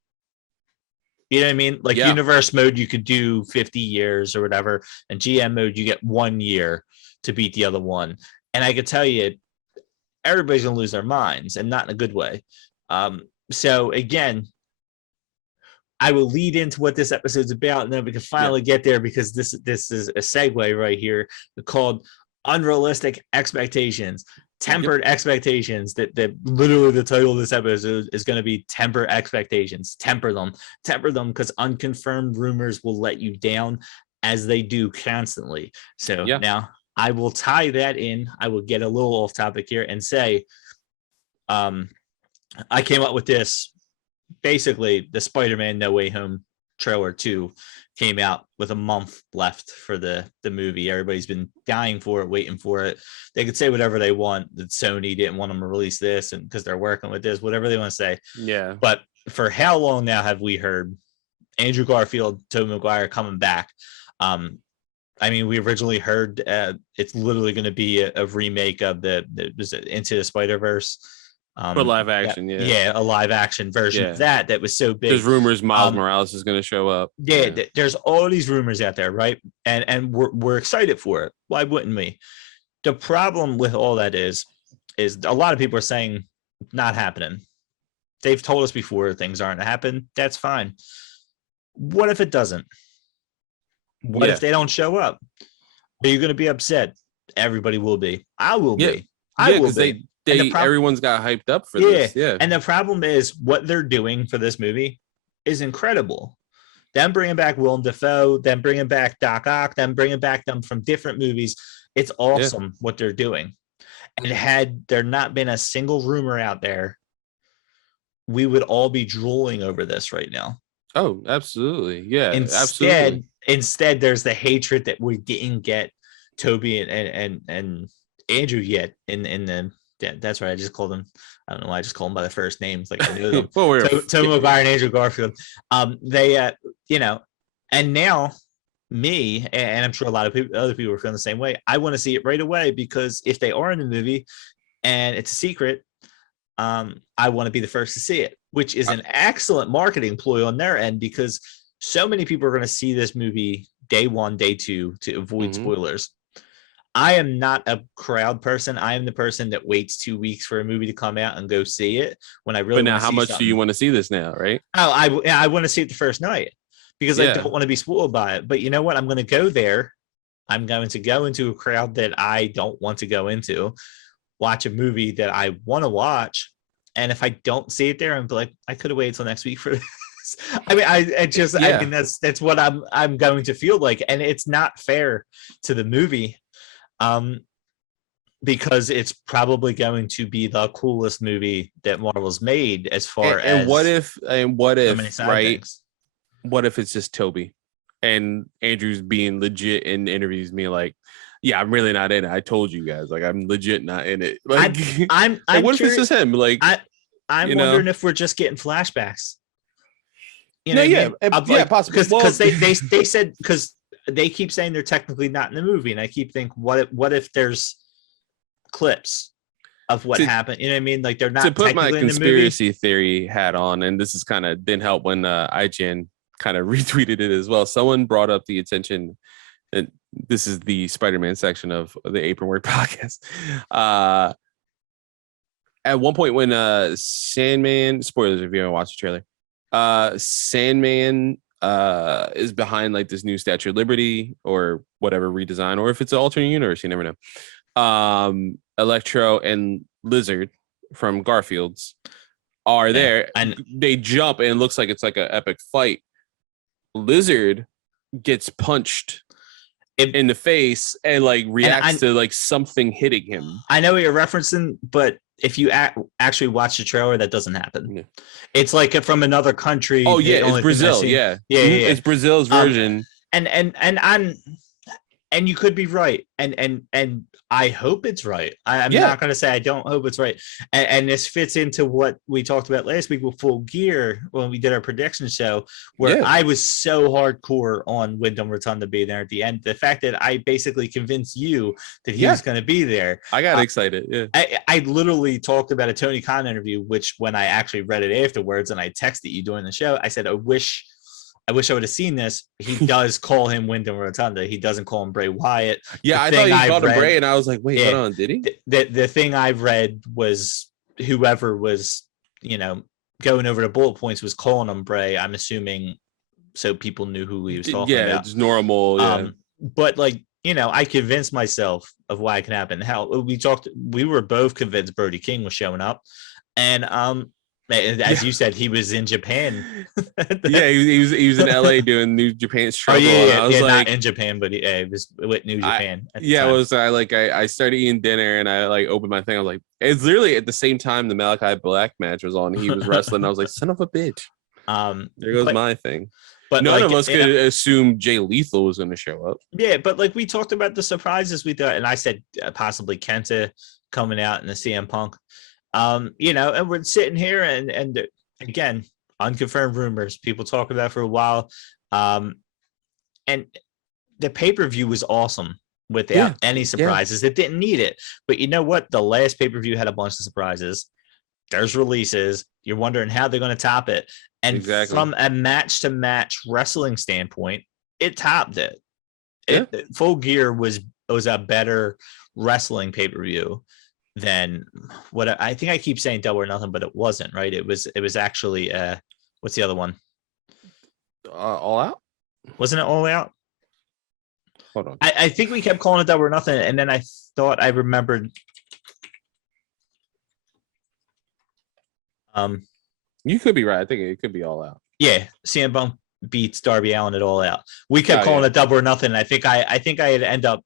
You know what I mean? Like universe mode, you could do 50 years or whatever, and GM mode, you get 1 year to beat the other one. And I could tell you, everybody's going to lose their minds, and not in a good way. So again, I will lead into what this episode's about, and then we can finally get there because this is a segue right here called Unrealistic Expectations. Tempered expectations. That literally the title of this episode is going to be Temper Expectations. Temper them because unconfirmed rumors will let you down, as they do constantly. So now I will tie that in. I will get a little off topic here and say, I came up with this. Basically, the Spider-Man No Way Home trailer 2 came out with a month left for the movie. Everybody's been dying for it, waiting for it. They could say whatever they want, that Sony didn't want them to release this and because they're working with this, whatever they want to say. Yeah. But for how long now have we heard Andrew Garfield, Tobey Maguire coming back? I mean, we originally heard it's literally going to be a remake of the Into the Spider-Verse. For live action, a live action version of that was so big. There's rumors Miles Morales is going to show up. There's all these rumors out there, right? And we're excited for it. Why wouldn't we? The problem with all that is a lot of people are saying not happening. They've told us before things aren't happening. That's fine. What if it doesn't? What if they don't show up? Are you going to be upset? Everybody will be. I will be. I will be. Everyone's got hyped up for this. Yeah. And the problem is what they're doing for this movie is incredible. Them bringing back Willem Dafoe, them bringing back Doc Ock, them bringing back them from different movies. It's awesome what they're doing. And had there not been a single rumor out there, we would all be drooling over this right now. Oh, absolutely. Yeah. Absolutely. Instead, there's the hatred that we didn't get Tobey and Andrew yet in the. Yeah, that's right. I just called them. I don't know why I just called them by the first names. Like I knew them. Tobey Maguire and Andrew Garfield. They, and now me and I'm sure a lot of other people are feeling the same way. I want to see it right away because if they are in the movie and it's a secret, I want to be the first to see it, which is an excellent marketing ploy on their end because so many people are going to see this movie day one, day two to avoid spoilers. I am not a crowd person. I am the person that waits 2 weeks for a movie to come out and go see it when I really. But now, how much do you want to see this now, right? Oh, I want to see it the first night because I don't want to be spoiled by it. But you know what? I'm going to go there. I'm going to go into a crowd that I don't want to go into, watch a movie that I want to watch, and if I don't see it there, I'm like, I could have waited till next week for this. I mean, I mean that's what I'm going to feel like, and it's not fair to the movie. Because it's probably going to be the coolest movie that Marvel's made as far as what if right? Things. What if it's just Tobey and Andrew's being legit in interviews, me like, yeah, I'm really not in it. I told you guys, like, I'm legit not in it. Like, I'm what if it's just him? Like, I'm wondering if we're just getting flashbacks. Possibly because they said because they keep saying they're technically not in the movie, and I keep thinking, what if there's clips of what happened? You know what I mean? Like they're not to put my technically in the movie. conspiracy theory hat on, and this is kind of didn't help when IGN kind of retweeted it as well. Someone brought up the attention, and this is the Spider-Man section of the Apron Work podcast. At one point when Sandman, spoilers if you haven't watched the trailer, Sandman is behind like this new Statue of Liberty or whatever redesign, or if it's an alternate universe, you never know. Electro and Lizard from Garfield's are there, and they jump, and it looks like it's like an epic fight. Lizard gets punched in the face and like reacts to like something hitting him. I know what you're referencing, but if you actually watch the trailer, that doesn't happen. Yeah. It's like from another country. Oh yeah, it's Brazil. Yeah. It's Brazil's version. And you could be right, and I hope it's right. I'm not going to say I don't hope it's right. And this fits into what we talked about last week with Full Gear when we did our prediction show, where I was so hardcore on Windham Rotunda being there at the end. The fact that I basically convinced you that he was going to be there. I got excited. Yeah. I literally talked about a Tony Khan interview, which when I actually read it afterwards and I texted you during the show, I said, I wish I would have seen this. He does call him Windham Rotunda. He doesn't call him Bray Wyatt. Yeah, I thought he called him Bray, and I was like, wait, hold on, did he? The thing I've read was whoever was, going over the bullet points was calling him Bray. I'm assuming so people knew who he was talking about. Yeah, it's normal. Yeah. But I convinced myself of why it can happen. Hell, we were both convinced Brody King was showing up, and as you said, he was in Japan. Yeah, he was in LA doing New Japan struggle. I was like, not in Japan, but he was with New Japan. I started eating dinner and I like opened my thing. I was like, it's literally at the same time the Malachi Black match was on. He was wrestling. I was like, son of a bitch. There goes my thing. But none of us could assume Jay Lethal was going to show up. Yeah, but we talked about the surprises we thought, and I said possibly Kenta coming out in the CM Punk. And we're sitting here and again, unconfirmed rumors, people talk about for a while. And the pay-per-view was awesome without any surprises. It didn't need it. But you know what? The last pay-per-view had a bunch of surprises. There's releases. You're wondering how they're going to top it. And from a match-to-match wrestling standpoint, it topped it. Full Gear was a better wrestling pay-per-view than what I think. I keep saying Double or Nothing, but it wasn't, right? It was actually what's the other one? All Out? Wasn't it All Out? Hold on. I think we kept calling it Double or Nothing, and then I thought I remembered. You could be right. I think it could be All Out. Yeah, CM Punk beats Darby Allin at All Out. We kept calling it Double or Nothing. I think I'd end up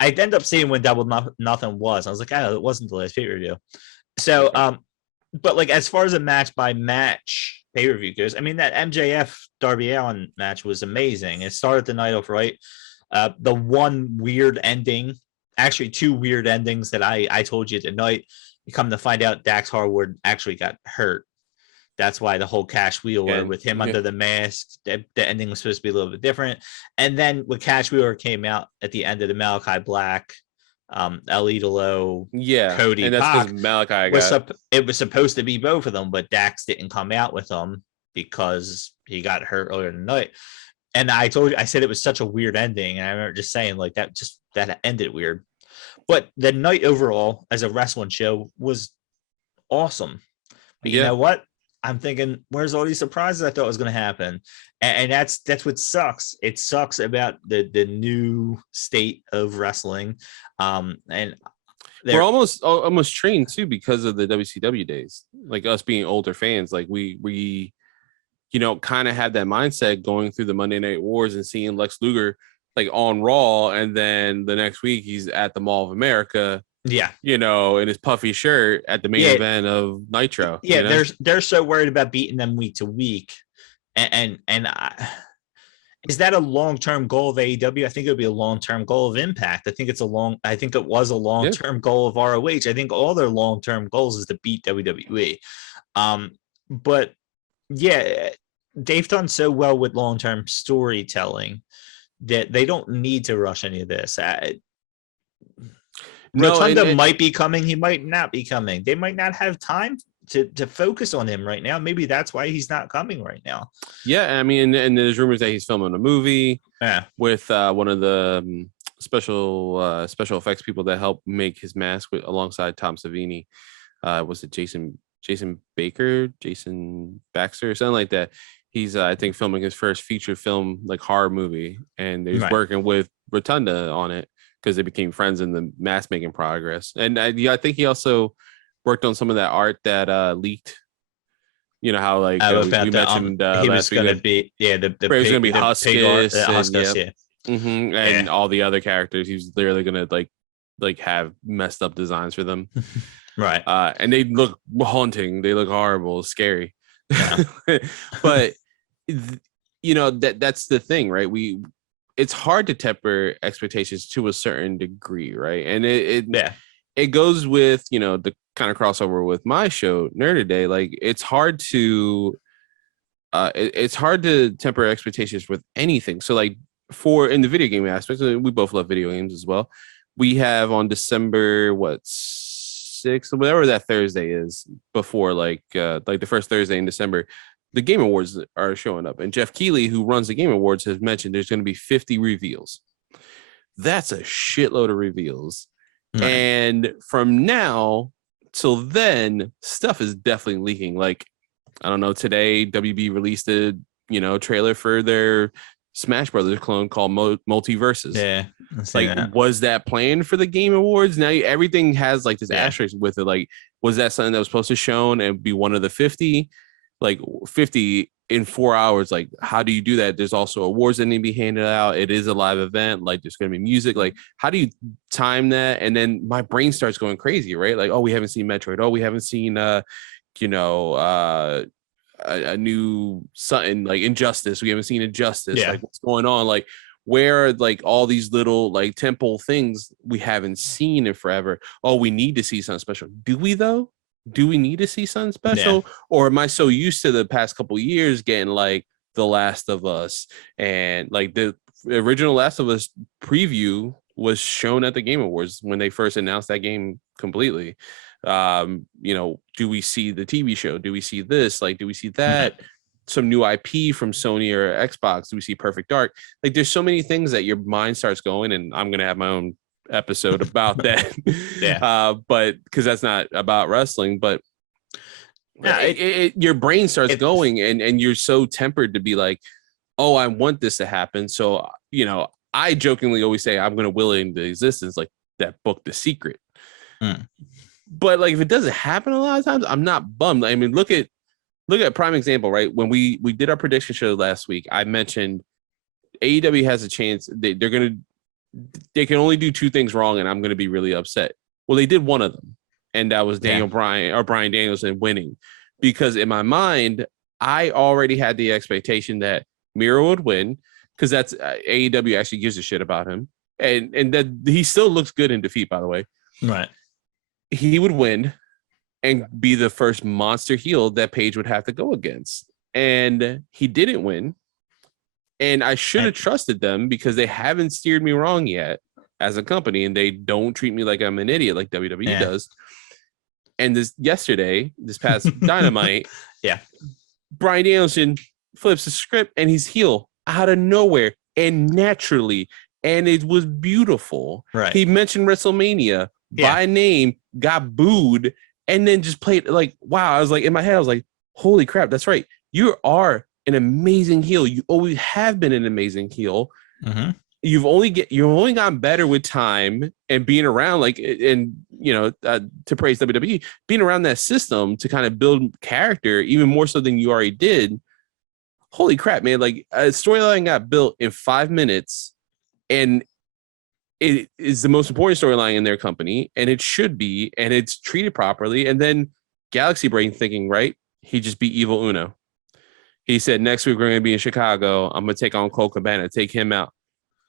I'd end up seeing when Double Nothing was. I was like, it wasn't the last pay-per-view. So, but as far as a match by match pay-per-view goes, I mean, that MJF Darby Allin match was amazing. It started the night off right. The one weird ending, actually two weird endings that I told you tonight. You come to find out Dax Harwood actually got hurt. That's why the whole Cash Wheeler with him under the mask, the ending was supposed to be a little bit different. And then when Cash Wheeler came out at the end of the Malachi Black, El Idolo, Cody, and that's because Malachi it was supposed to be both of them, but Dax didn't come out with them because he got hurt earlier in the night. And I said it was such a weird ending. And I remember just saying that ended weird. But the night overall as a wrestling show was awesome. But you know what? I'm thinking, where's all these surprises I thought was going to happen? And that's what sucks. It sucks about the new state of wrestling. And we're almost trained too because of the WCW days. Like us being older fans, like we kind of had that mindset going through the Monday Night Wars and seeing Lex Luger on Raw, and then the next week he's at the Mall of America. Yeah, in his puffy shirt at the main event of Nitro. Yeah, they're so worried about beating them week to week, and is that a long-term goal of AEW? I think it would be a long-term goal of Impact. I think it was a long-term goal of ROH. I think all their long-term goals is to beat WWE. But yeah, they've done so well with long-term storytelling that they don't need to rush any of this. No, Rotunda might be coming. He might not be coming. They might not have time to focus on him right now. Maybe that's why he's not coming right now. Yeah, I mean, and there's rumors that he's filming a movie with one of the special effects people that helped make his mask alongside Tom Savini. Was it Jason Baker, Jason Baxter, something like that? He's I think filming his first feature film like horror movie, and he's working with Rotunda on it because they became friends in the mask making progress. And I think he also worked on some of that art that leaked. You know how like we mentioned he was going to be the he was going to be Huskus, and all the other characters. He was literally going to like have messed up designs for them. Right. And they look haunting. They look horrible, scary. Yeah. But you know, that's the thing, right? It's hard to temper expectations to a certain degree, right? And it goes with, you know, the kind of crossover with my show, Nerd Today. Like it's hard to temper expectations with anything. So like in the video game aspect, we both love video games as well. We have on December 6th, whatever that Thursday is, before like the first Thursday in December, the Game Awards are showing up, and Jeff Keighley, who runs the Game Awards, has mentioned there's going to be 50 reveals. That's a shitload of reveals. Right. And from now till then, stuff is definitely leaking. Like, I don't know, today WB released a trailer for their Smash Brothers clone called Multiverses. Yeah. Was that planned for the Game Awards? Now everything has like this asterisk with it. Like, was that something that was supposed to shown and be one of the 50? Like 50 in 4 hours. Like, how do you do that? There's also awards that need to be handed out. It is a live event. Like, there's going to be music. Like, how do you time that? And then my brain starts going crazy, right? Like, oh, we haven't seen Metroid. Oh, we haven't seen, a new something like Injustice. We haven't seen Injustice. Like, what's going on? Like, where are like all these little like temple things we haven't seen in forever? Oh, we need to see something special. Do we though? Do we need to see something special? Or am I so used to the past couple of years getting like The Last of Us, and like the original Last of Us preview was shown at the Game Awards when they first announced that game completely. Do we see the TV show? Do we see this? Like, do we see that? Some new IP from Sony or Xbox? Do we see Perfect Dark? Like, there's so many things that your mind starts going, and I'm gonna have my own episode about that. But because that's not about wrestling, but your brain starts going, and you're so tempered to be like, oh, I want this to happen. So, I jokingly always say I'm going to will it into existence, like that book, The Secret. But like, if it doesn't happen a lot of times, I'm not bummed. I mean, look at prime example, right? When we did our prediction show last week, I mentioned AEW has a chance. They can only do two things wrong, and I'm going to be really upset. Well, they did one of them, and that was Bryan Danielson winning, because in my mind, I already had the expectation that Miro would win, because that's AEW actually gives a shit about him, and that he still looks good in defeat, by the way. Right. He would win and be the first monster heel that Paige would have to go against, and he didn't win. And I should have trusted them, because they haven't steered me wrong yet as a company, and they don't treat me like I'm an idiot like WWE does. And this past Dynamite, Bryan Danielson flips the script and he's heel out of nowhere and naturally, and it was beautiful. Right. He mentioned WrestleMania by name, got booed, and then just played like, wow. I was like, in my head, I was like, holy crap, that's right. You are an amazing heel. You always have been an amazing heel. Mm-hmm. You've only gotten better with time and being around, like, and to praise WWE, being around that system to kind of build character even more so than you already did. Holy crap, man. Like, a storyline got built in 5 minutes, and it is the most important storyline in their company, and it should be, and it's treated properly. And then Galaxy Brain thinking, right? He just beat Evil Uno. He said, next week we're going to be in Chicago. I'm going to take on Cole Cabana, take him out.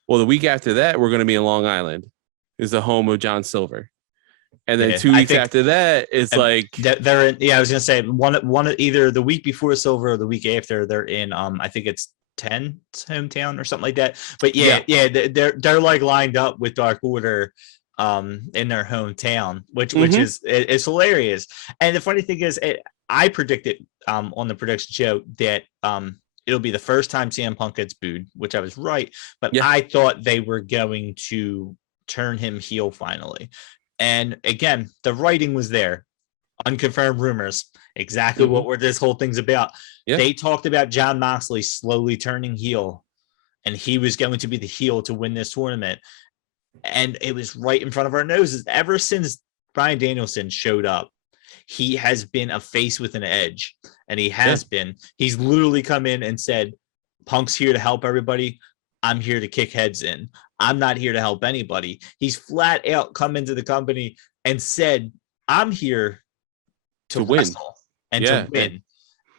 Well, the week after that, we're going to be in Long Island. Is the home of John Silver. And then 2 weeks after that, it's like they're in. Yeah, I was going to say one either the week before Silver or the week after. They're in. I think it's hometown or something like that. But Yeah. they're like lined up with Dark Order in their hometown, which is it's hilarious. And the funny thing is, I predicted on the prediction show that it'll be the first time CM Punk gets booed, which I was right. But I thought they were going to turn him heel finally. And again, the writing was there. Unconfirmed rumors, exactly what this whole thing's about. They talked about Jon Moxley slowly turning heel, and he was going to be the heel to win this tournament. And it was right in front of our noses. Ever since Bryan Danielson showed up, he has been a face with an edge, and he has been. He's literally come in and said, Punk's here to help everybody. I'm here to kick heads in. I'm not here to help anybody. He's flat out come into the company and said, I'm here to wrestle and to win.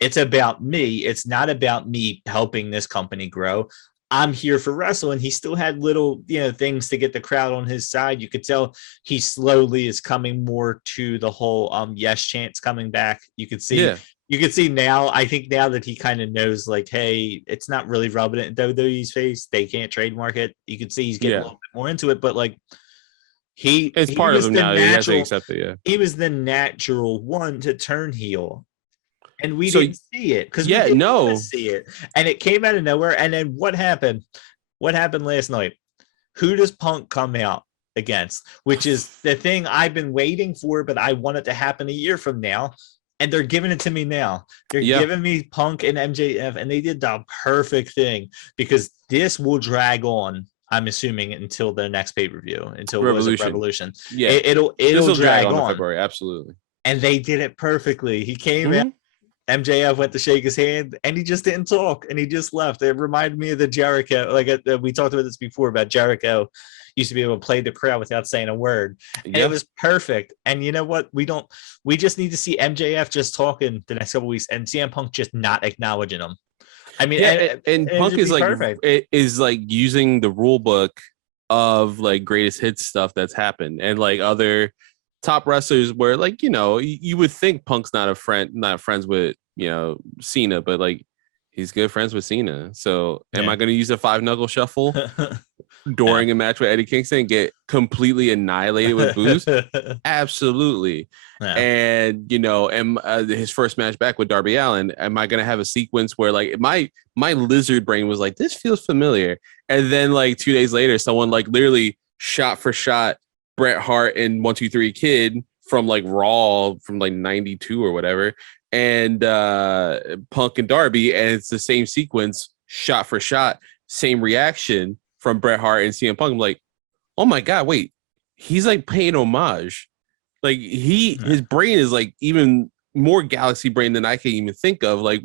It's about me. It's not about me helping this company grow. I'm here for wrestling. He still had little, things to get the crowd on his side. You could tell he slowly is coming more to the whole yes chants coming back. You could see now, I think now that he kind of knows, like, hey, it's not really rubbing it in WWE's face. They can't trademark it. You can see he's getting a little bit more into it, but like it's part of him now. He has to accept it. He was the natural one to turn heel. And we didn't see it because we didn't see it, and it came out of nowhere. And then what happened? What happened last night? Who does Punk come out against? Which is the thing I've been waiting for, but I want it to happen a year from now. And they're giving it to me now. They're giving me Punk and MJF, and they did the perfect thing because this will drag on. I'm assuming until the next pay-per-view, until Revolution. Yeah, it'll drag on February, absolutely. And they did it perfectly. He came out. MJF went to shake his hand, and he just didn't talk, and he just left. It reminded me of the Jericho. Like we talked about this before about Jericho used to be able to play the crowd without saying a word, and it was perfect. And you know what? We just need to see MJF just talking the next couple weeks, and CM Punk just not acknowledging him. I mean, and Punk is like perfect. It is like using the rule book of like greatest hits stuff that's happened, and like other top wrestlers where, like, you would think Punk's not friends with, Cena, but like he's good friends with Cena. So am I going to use a 5-knuckle shuffle during a match with Eddie Kingston and get completely annihilated with boos? Absolutely. And his first match back with Darby Allin, am I going to have a sequence where like my lizard brain was like, this feels familiar, and then like 2 days later someone like literally shot for shot Bret Hart and 1-2-3 Kid from like Raw from like 92 or whatever, and Punk and Darby, and it's the same sequence, shot for shot, same reaction from Bret Hart and CM Punk. I'm like, oh my God, wait, he's like paying homage. Like his brain is like even more galaxy brain than I can even think of. Like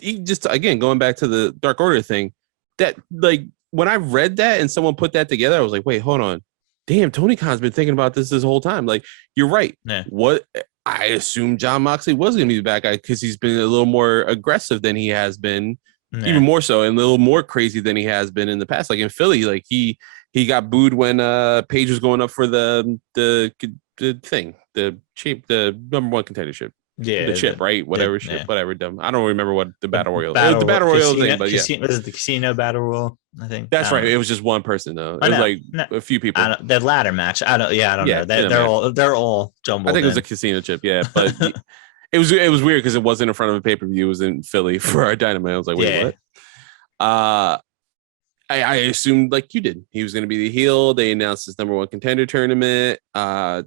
just again, going back to the Dark Order thing, that like when I read that and someone put that together, I was like, wait, hold on. Damn, Tony Khan's been thinking about this whole time. Like, you're right. What I assume Jon Moxley was going to be the bad guy because he's been a little more aggressive than he has been, even more so, and a little more crazy than he has been in the past. Like in Philly, like he got booed when Paige was going up for the thing, the number one contendership. The chip, right? Whatever shit, whatever. Dumb. I don't remember what the battle royal. It was the battle royal thing, but was it the casino battle royal? I think that's right. It was just one person though. It was like a few people. The ladder match. I don't know. They're all jumbled. I think it was a casino chip. Yeah, but it was weird because it wasn't in front of a pay per view. It was in Philly for our Dynamite. I was like, wait, what? I assumed like you did. He was going to be the heel. They announced his number one contender tournament to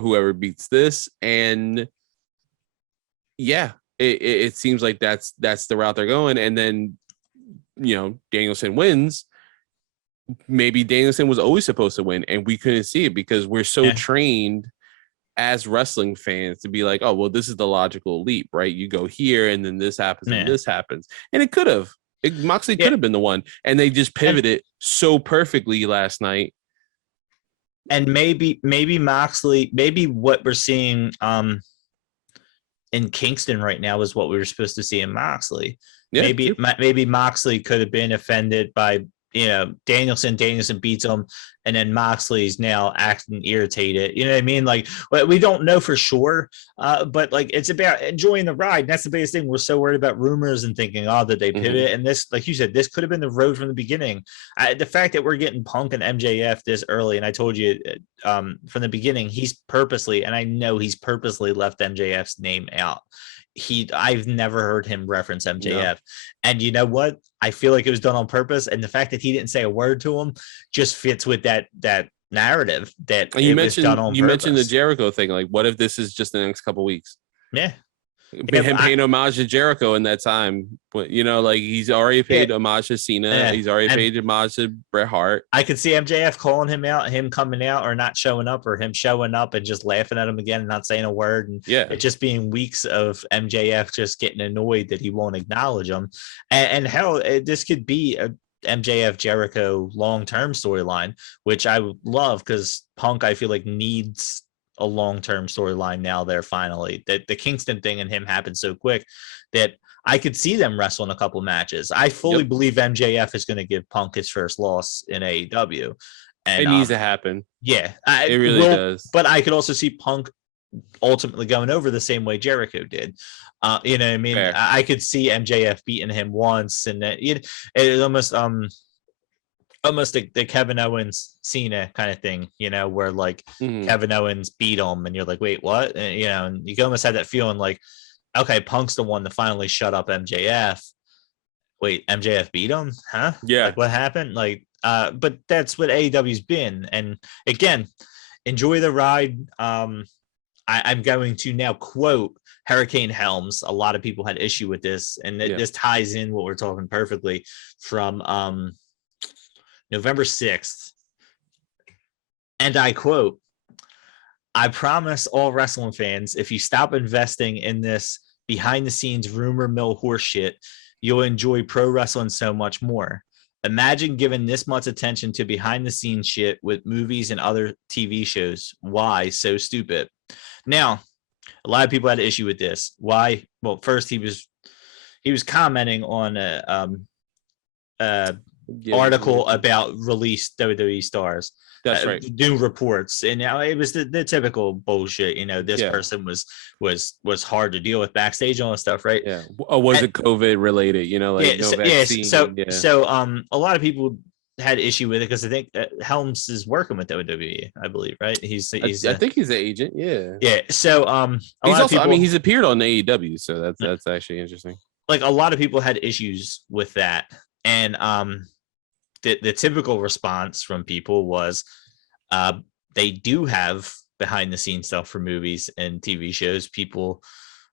whoever beats this, and it seems like that's the route they're going. And then Danielson wins. Maybe Danielson was always supposed to win, and we couldn't see it because we're so trained as wrestling fans to be like, oh well, this is the logical leap, right? You go here, and then this happens, and this happens, and it could have. Moxley could have been the one, and they just pivoted so perfectly last night. And maybe Moxley, maybe what we're seeing in Kingston right now is what we were supposed to see in Moxley. Yeah, maybe Moxley could have been offended by Danielson beats him, and then Moxley's now acting irritated. You know what I mean? Like, we don't know for sure, but like it's about enjoying the ride. And that's the biggest thing. We're so worried about rumors and thinking, oh, did they pivot? And this, like you said, this could have been the road from the beginning. The fact that we're getting Punk and MJF this early, and I told you from the beginning, he's purposely, and I know he's purposely left MJF's name out. I've never heard him reference MJF. No. And you know what? I feel like it was done on purpose. And the fact that he didn't say a word to him just fits with that narrative that you mentioned the Jericho thing. Like, what if this is just the next couple weeks? Yeah. Him paying homage to Jericho in that time, but like he's already paid homage to Cena. Yeah. He's already paid homage to Bret Hart. I could see MJF calling him out, him coming out or not showing up, or him showing up and just laughing at him again and not saying a word. And it just being weeks of MJF just getting annoyed that he won't acknowledge him. And hell, this could be a MJF Jericho long-term storyline, which I would love, because Punk, I feel like, needs a long-term storyline now. There finally, that the Kingston thing and him happened so quick that I could see them wrestle in a couple matches. I fully believe MJF is going to give Punk his first loss in AEW, and it needs to happen. Yeah, it really does. But I could also see Punk ultimately going over the same way Jericho did. You know what I mean? Fair. I could see MJF beating him once, and it almost the Kevin Owens Cena kind of thing, where like Kevin Owens beat him and you're like, wait, what? And, and you almost had that feeling like, okay, Punk's the one to finally shut up MJF. Wait, MJF beat him? Huh? Yeah. Like, what happened? Like, but that's what AEW's been. And again, enjoy the ride. I'm going to now quote Hurricane Helms. A lot of people had issue with this, and this ties in what we're talking perfectly from November 6th. And I quote, "I promise all wrestling fans, if you stop investing in this behind the scenes rumor mill horseshit, you'll enjoy pro wrestling so much more. Imagine giving this much attention to behind the scenes shit with movies and other TV shows. Why so stupid?" Now, a lot of people had an issue with this. Why? Well, first he was commenting on a article about released WWE stars. That's right. New reports, and now it was the typical bullshit. This person was hard to deal with backstage and all that stuff, right? Yeah. Or was it COVID related? Vaccine. So a lot of people had issue with it because I think Helms is working with WWE, I believe, right? I think he's an agent. Yeah. Yeah. So he's also. People, he's appeared on AEW, so that's actually interesting. Like, a lot of people had issues with that, and the typical response from people was they do have behind the scenes stuff for movies and TV shows. People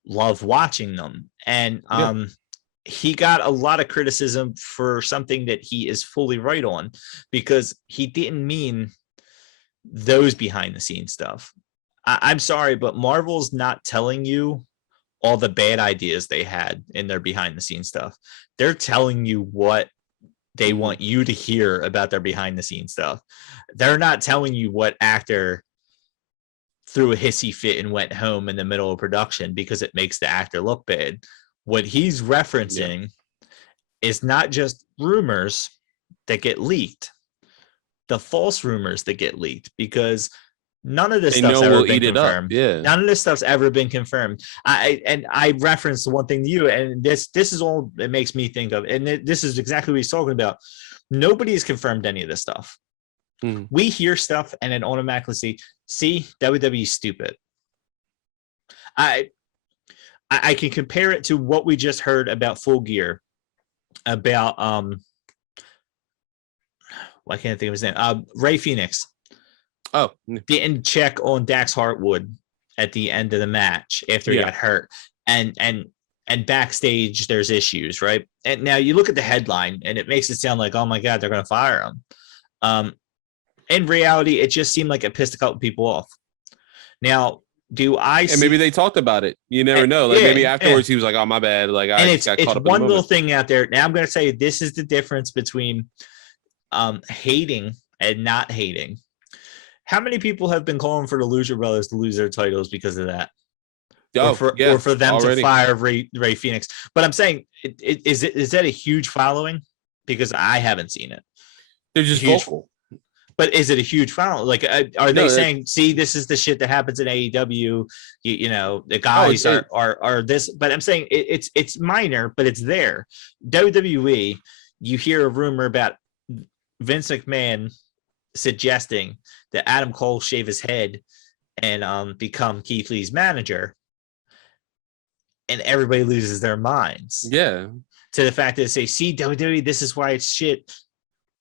love watching them. And he got a lot of criticism for something that he is fully right on, because he didn't mean those behind the scenes stuff. I'm sorry, but Marvel's not telling you all the bad ideas they had in their behind the scenes stuff. They're telling you what they want you to hear about their behind the scenes stuff. They're not telling you what actor threw a hissy fit and went home in the middle of production because it makes the actor look bad. What he's referencing is not just rumors that get leaked, the false rumors that get leaked, because none of this stuff's ever been confirmed. None of this stuff's ever been confirmed. I referenced one thing to you, and this is all it makes me think of, and this is exactly what he's talking about. Nobody has confirmed any of this stuff. We hear stuff and then automatically see WWE's stupid. I can compare it to what we just heard about Full Gear, about why can't I think of his name? Ray Phoenix. Oh, didn't check on Dax Hartwood at the end of the match after he got hurt, and backstage there's issues, right? And now you look at the headline and it makes it sound like, oh my God, they're going to fire him. In reality, it just seemed like it pissed a couple people off. Now, and maybe they talked about it. You never know. Like, maybe afterwards he was like, "Oh, my bad." Like, it's one little thing out there. Now I'm going to say this is the difference between hating and not hating. How many people have been calling for the Lucha Brothers to lose their titles because of that? Or for them to fire Ray Phoenix? But I'm saying, is that a huge following? Because I haven't seen it. They're just huge, vocal. but is it a huge final? Like, are they No, saying, see, this is the shit that happens in AEW? You know, the guys are this, but I'm saying it's minor, but it's there. WWE, you hear a rumor about Vince McMahon suggesting that Adam Cole shave his head and become Keith Lee's manager, and everybody loses their minds. Yeah. To the fact that they say, see, WWE, this is why it's shit.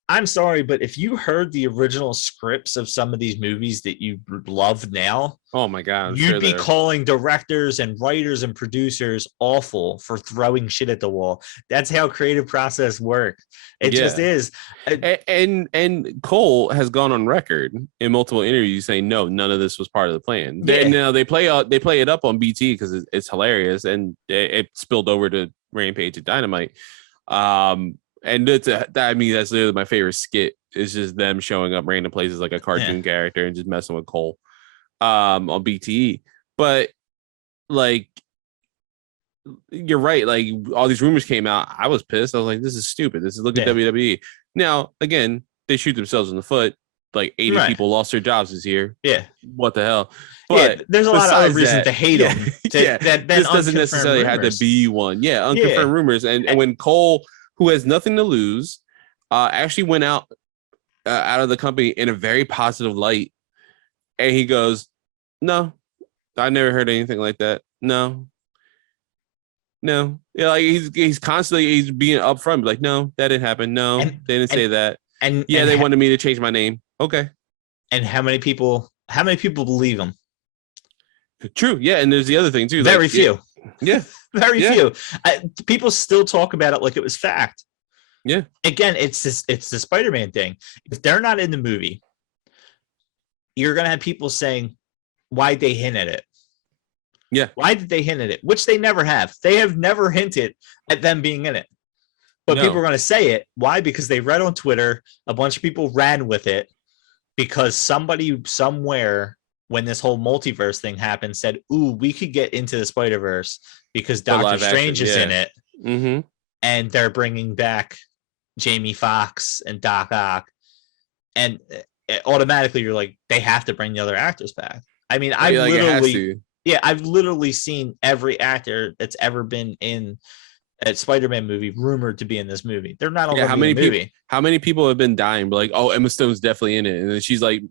I'm sorry, but if you heard the original scripts of some of these movies that you love now, oh my God, you'd be calling directors and writers and producers awful for throwing shit at the wall. That's how creative process work. It just is. And Cole has gone on record in multiple interviews saying, no, none of this was part of the plan. Now they play it up on BT because it's hilarious, and it spilled over to Rampage and Dynamite. And that's literally my favorite skit. It's just them showing up random places like a cartoon character and just messing with Cole on BTE. But like, you're right. Like, all these rumors came out. I was pissed. I was like, this is stupid. This is look at WWE. Now, again, they shoot themselves in the foot. Like 80 people lost their jobs this year. Yeah. What the hell? But there's a lot of other reasons to hate them. That this doesn't necessarily have to be one. Yeah, unconfirmed rumors. And when Cole, who has nothing to lose, actually went out of the company in a very positive light. And he goes, no, I never heard anything like that. No. Yeah, like he's constantly being upfront, like, no, that didn't happen. No, they didn't say that. And they wanted me to change my name. Okay. And how many people believe him? True. Yeah, and there's the other thing too. Very few. Yeah. Very few. People still talk about it like it was fact. Yeah. Again, it's the Spider-Man thing. If they're not in the movie, you're gonna have people saying, why'd they hint at it? Yeah. Why did they hint at it? Which they never have. They have never hinted at them being in it. But people are going to say it. Why? Because they read on Twitter, a bunch of people ran with it because somebody somewhere, when this whole multiverse thing happened, said, ooh, we could get into the Spider-Verse because Doctor Strange is in it. Mm-hmm. And they're bringing back Jamie Foxx and Doc Ock. And automatically you're like, they have to bring the other actors back. I mean, I've literally seen every actor that's ever been in a Spider-Man movie rumored to be in this movie. They're not all how many people have been dying, but like, oh, Emma Stone's definitely in it, and then she's like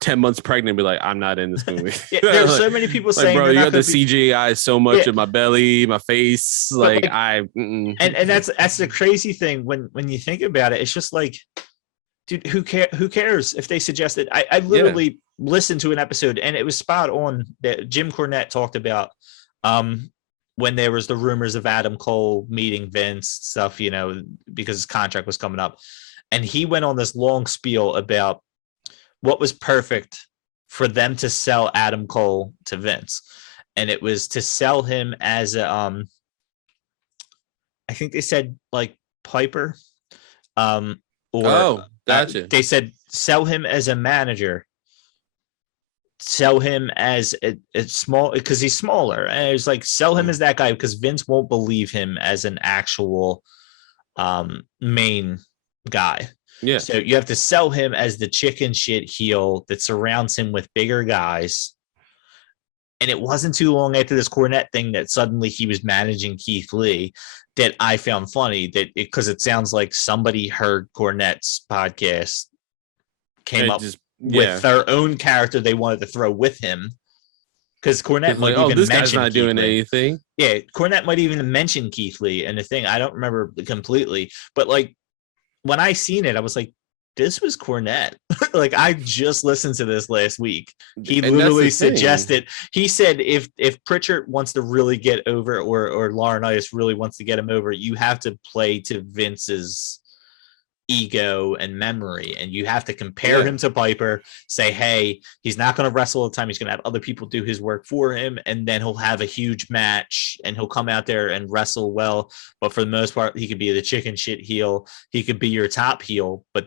10 months pregnant, be like, I'm not in this movie. There's so many people saying, bro, you got the CGI so much in my belly, my face, and that's the crazy thing when you think about it. It's just like, dude, who cares if they suggest it? I literally listened to an episode and it was spot on that Jim Cornette talked about when there was the rumors of Adam Cole meeting Vince stuff, because his contract was coming up. And he went on this long spiel about what was perfect for them to sell Adam Cole to Vince. And it was to sell him as a, I think they said like Piper. Gotcha. They said sell him as a manager, sell him as a small, because he's smaller, and it's like sell him as that guy because Vince won't believe him as an actual main guy. Yeah. So you have to sell him as the chicken shit heel that surrounds him with bigger guys. And it wasn't too long after this Cornette thing that suddenly he was managing Keith Lee that I found funny because it sounds like somebody heard Cornette's podcast, came up with their own character they wanted to throw with him. Because Cornette might even this mention guy's not doing anything. Yeah, Cornette might even mention Keith Lee and the thing. I don't remember completely, but like when I seen it, I was like, this was Cornette. Like I just listened to this last week. He literally suggested, he said if Pritchard wants to really get over, or Laurinaitis really wants to get him over, you have to play to Vince's ego and memory, and you have to compare him to Piper, say, hey, he's not going to wrestle all the time, he's going to have other people do his work for him, and then he'll have a huge match and he'll come out there and wrestle well, but for the most part he could be the chicken shit heel, he could be your top heel, but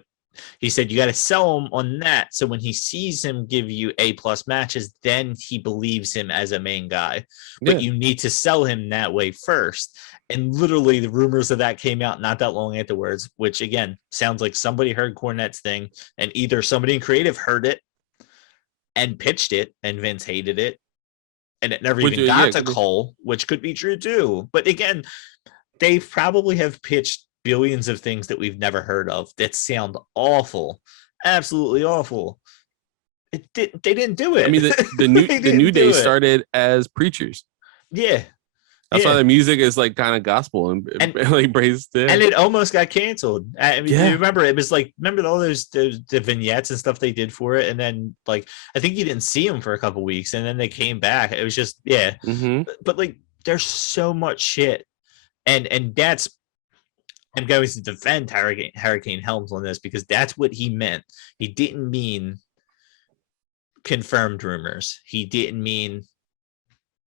He said you got to sell him on that. So when he sees him give you A+ matches, then he believes him as a main guy. But you need to sell him that way first. And literally the rumors of that came out not that long afterwards, which again sounds like somebody heard Cornette's thing, and either somebody in creative heard it and pitched it, and Vince hated it, and it never even got to Cole, which could be true too. But again, they probably have pitched billions of things that we've never heard of that sound awful, absolutely awful. They didn't do it. I mean, the New Day started as preachers. Yeah. That's why the music is like kind of gospel and like praised. And it almost got canceled. I mean, you remember it was like, remember all those the vignettes and stuff they did for it, and then like I think you didn't see them for a couple weeks, and then they came back. It was just but like there's so much shit, and that's, I'm going to defend Hurricane Helms on this because that's what he meant. He didn't mean confirmed rumors. He didn't mean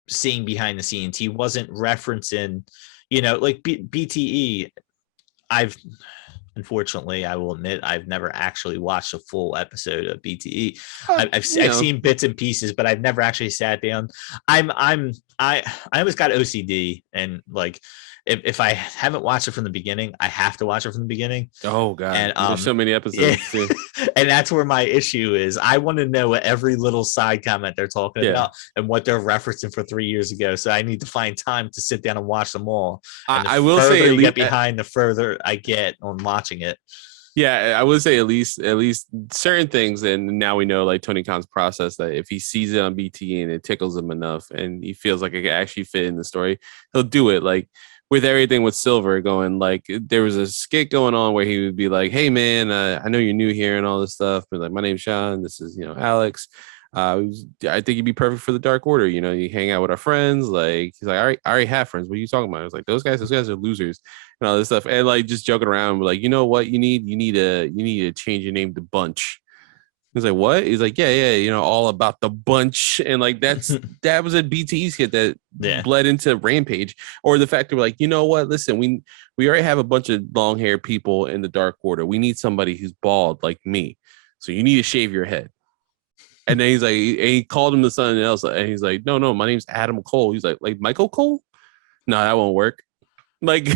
seeing behind the scenes. He wasn't referencing, like BTE. Unfortunately, I will admit, I've never actually watched a full episode of BTE. I've seen bits and pieces, but I've never actually sat down. I always got OCD, and like if I haven't watched it from the beginning, I have to watch it from the beginning. Oh god, and there's so many episodes. Yeah. And that's where my issue is. I want to know what every little side comment they're talking about and what they're referencing for 3 years ago. So I need to find time to sit down and watch them all. I will say, at least, get behind, the further I get on watching it. Yeah, I would say at least certain things, and now we know like Tony Khan's process, that if he sees it on BT and it tickles him enough and he feels like it can actually fit in the story, he'll do it. Like with everything with Silver going, like there was a skit going on where he would be like, "Hey man, I know you're new here and all this stuff, but like my name's Sean, this is Alex. I think you'd be perfect for the Dark Order. You hang out with our friends. Like he's like, I already have friends. What are you talking about?" I was like, those guys are losers and all this stuff, and like just joking around. But like, you know what you need? You need to change your name to Bunch. He's like, what? He's like, yeah, all about the bunch, and like that was a BTE skit that bled into Rampage, or the fact that we're like, you know what? Listen, we already have a bunch of long hair people in the Dark Order. We need somebody who's bald like me, so you need to shave your head. And then he's like, he called him to something else, and he's like, no, my name's Adam Cole. He's like Michael Cole? No, that won't work. Like,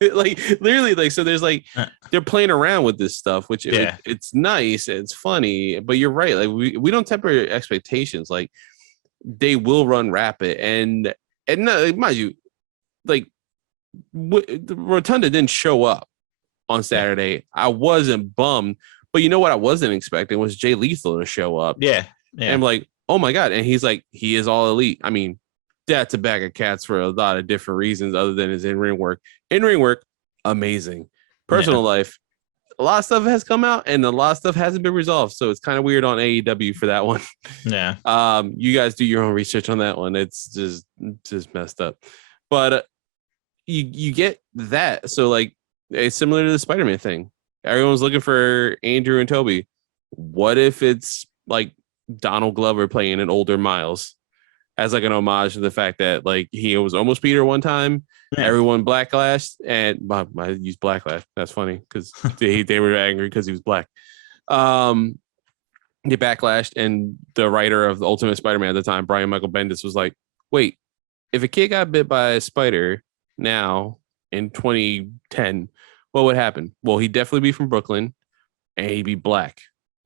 like literally, like, so there's like they're playing around with this stuff, which it's nice, it's funny, but you're right. Like we don't temper expectations. Like they will run rapid, and no, mind you, like Rotunda didn't show up on Saturday. I wasn't bummed. But you know what I wasn't expecting was Jay Lethal to show up. Yeah. And I'm like, oh my God. And he's like, he is all elite. I mean, that's a bag of cats for a lot of different reasons other than his in-ring work. In-ring work, amazing. Personal life, a lot of stuff has come out and a lot of stuff hasn't been resolved. So it's kind of weird on AEW for that one. Yeah. You guys do your own research on that one. It's just messed up. But you get that. So like, it's similar to the Spider-Man thing. Everyone's looking for Andrew and Tobey. What if it's like Donald Glover playing an older Miles as like an homage to the fact that like he was almost Peter one time. Yeah. Everyone blacklashed, and I used blacklash. That's funny because they were angry because he was black. They backlashed, and the writer of the Ultimate Spider-Man at the time, Brian Michael Bendis, was like, "Wait, if a kid got bit by a spider now in 2010." What would happen? Well, he'd definitely be from Brooklyn and he'd be black,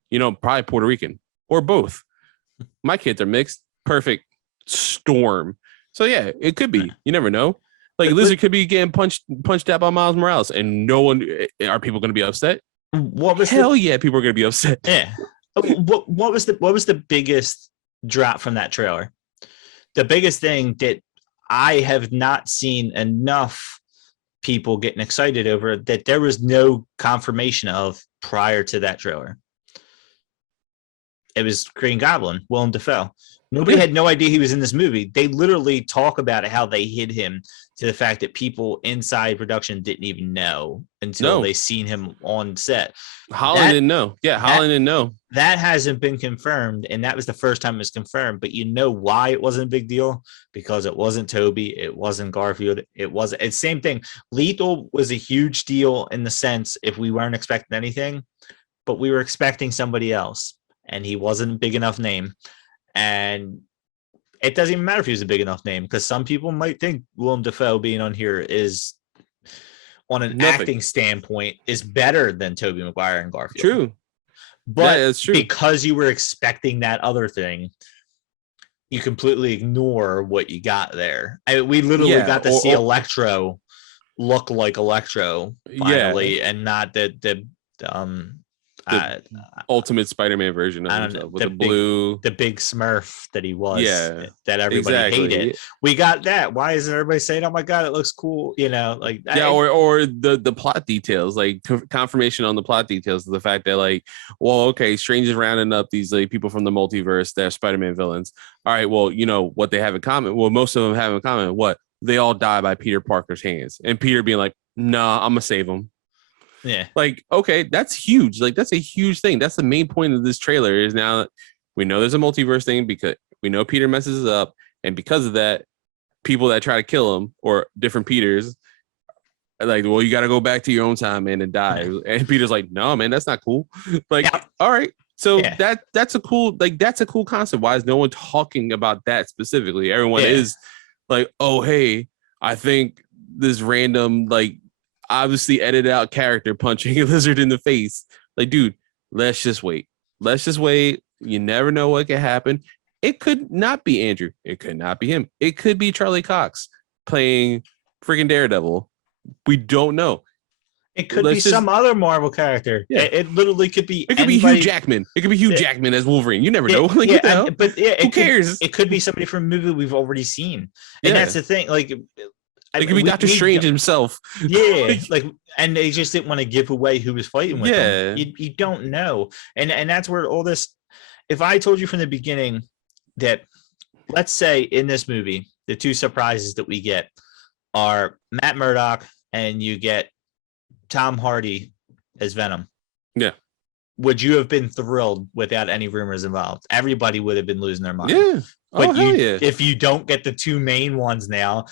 probably Puerto Rican or both. My kids are mixed. Perfect storm. So yeah, it could be. You never know. Like Lizard could be getting punched out by Miles Morales, and no one. Are people going to be upset? Hell yeah, people are going to be upset. Yeah. What was the biggest drop from that trailer? The biggest thing that I have not seen enough people getting excited over, that there was no confirmation of prior to that trailer. It was Green Goblin, Willem Dafoe. Nobody had no idea he was in this movie. They literally talk about it, how they hid him, to the fact that people inside production didn't even know until they seen him on set. Holland didn't know. Yeah, Holland didn't know. That hasn't been confirmed, and that was the first time it was confirmed. But you know why it wasn't a big deal? Because it wasn't Tobey, it wasn't Garfield, it's same thing. Lethal was a huge deal in the sense if we weren't expecting anything. but we were expecting somebody else, and he wasn't a big enough name. And it doesn't even matter if he was a big enough name, because some people might think Willem Dafoe being on here is, on an acting standpoint, is better than Tobey Maguire and Garfield. True. But that's true. Because you were expecting that other thing, you completely ignore what you got there. We literally got to see Electro look like Electro finally, and not the Ultimate Spider-Man version of himself with the big Smurf that he was. That everybody exactly. hated. We got that. Why isn't everybody saying, "Oh my god, it looks cool"? Like or the plot details, like confirmation on the plot details of the fact that, like, well, okay, Strange is rounding up these like people from the multiverse. They're Spider-Man villains. All right, well, what they have in common. Well, most of them have in common what they all die by Peter Parker's hands, and Peter being like, "Nah, I'm gonna save them." Yeah. Like, okay, that's huge. Like, that's a huge thing. That's the main point of this trailer, is now that we know there's a multiverse thing, because we know Peter messes it up. And because of that, people that try to kill him, or different Peters, are like, well, you got to go back to your own time, man, and die. Yeah. And Peter's like, no, man, that's not cool. Like, all right. So that's a cool concept. Why is no one talking about that specifically? Everyone is like, oh, hey, I think this random, like, obviously edited out character punching a lizard in the face. Like, dude, let's just wait. You never know what could happen. It could not be Andrew. It could not be him. It could be Charlie Cox playing freaking Daredevil. We don't know. It could be some other Marvel character. Yeah. It literally could be. It could be Hugh Jackman. It could be Hugh Jackman as Wolverine. You never know. Like, who cares? It could be somebody from a movie we've already seen. And that's the thing. Like, it could be Doctor Strange himself. Yeah, like, and they just didn't want to give away who was fighting with them. You don't know, and that's where all this. If I told you from the beginning that, let's say in this movie, the two surprises that we get are Matt Murdock and you get Tom Hardy as Venom. Yeah. Would you have been thrilled without any rumors involved? Everybody would have been losing their mind. Yeah. But if you don't get the two main ones now,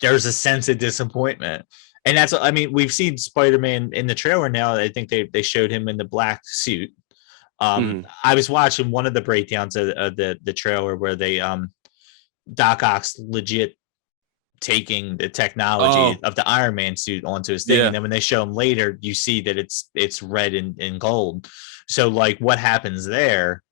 there's a sense of disappointment. And that's, I mean, we've seen Spider-Man in the trailer now. I think they showed him in the black suit. I was watching one of the breakdowns of the trailer where they Doc Ock's legit taking the technology of the Iron Man suit onto his thing, and then when they show him later, you see that it's red and gold. So, like, what happens there?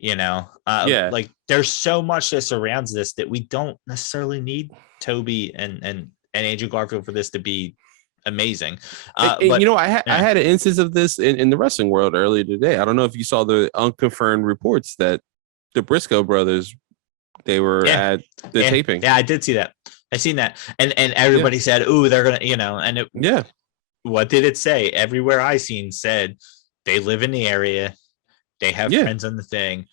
Like, there's so much that surrounds this that we don't necessarily need Tobey and Andrew Garfield for this to be amazing. But I had an instance of this in the wrestling world earlier today. I don't know if you saw the unconfirmed reports that the Briscoe brothers, they were at the taping. Yeah, I did see that. I seen that, and everybody said, "Ooh, they're gonna," and it, what did it say? Everywhere I seen said they live in the area, they have friends on the thing.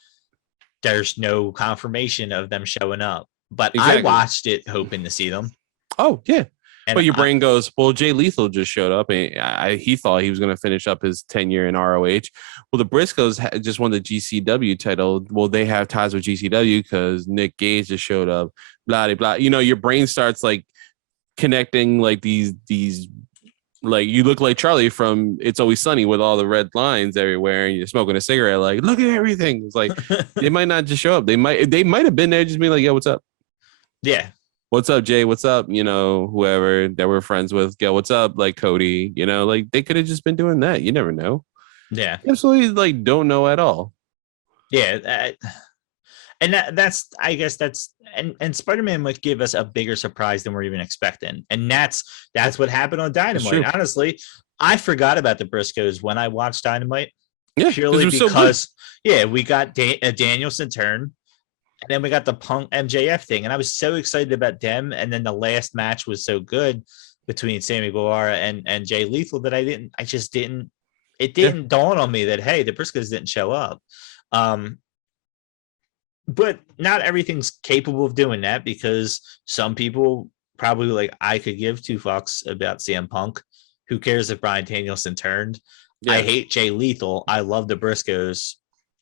There's no confirmation of them showing up, but I watched it hoping to see them. Oh yeah. And but your brain goes, well, Jay Lethal just showed up, and he thought he was going to finish up his tenure in ROH. Well, the Briscoes just won the GCW title. Well, they have ties with GCW because Nick Gage just showed up. Blah blah. Your brain starts like connecting like these like, you look like Charlie from It's Always Sunny with all the red lines everywhere, and you're smoking a cigarette. Like, look at everything. It's like they might not just show up. They might have been there just being like, yo, what's up? Yeah. What's up, Jay? What's up? Whoever that we're friends with. Yo, what's up? Like Cody, like they could have just been doing that. You never know. Yeah. Absolutely, like, don't know at all. Yeah. And that's, I guess that's, and Spider-Man might give us a bigger surprise than we're even expecting. And that's what happened on Dynamite. Honestly, I forgot about the Briscoes when I watched Dynamite. Yeah. Purely because, we got a Danielson turn. And then we got the Punk MJF thing, and I was so excited about them. And then the last match was so good between Sammy Guevara and Jay Lethal that it didn't dawn on me that, hey, the Briscoes didn't show up. But not everything's capable of doing that, because some people probably, like, I could give two fucks about CM Punk. Who cares if Bryan Danielson turned? Yeah. I hate Jay Lethal. I love the Briscoes.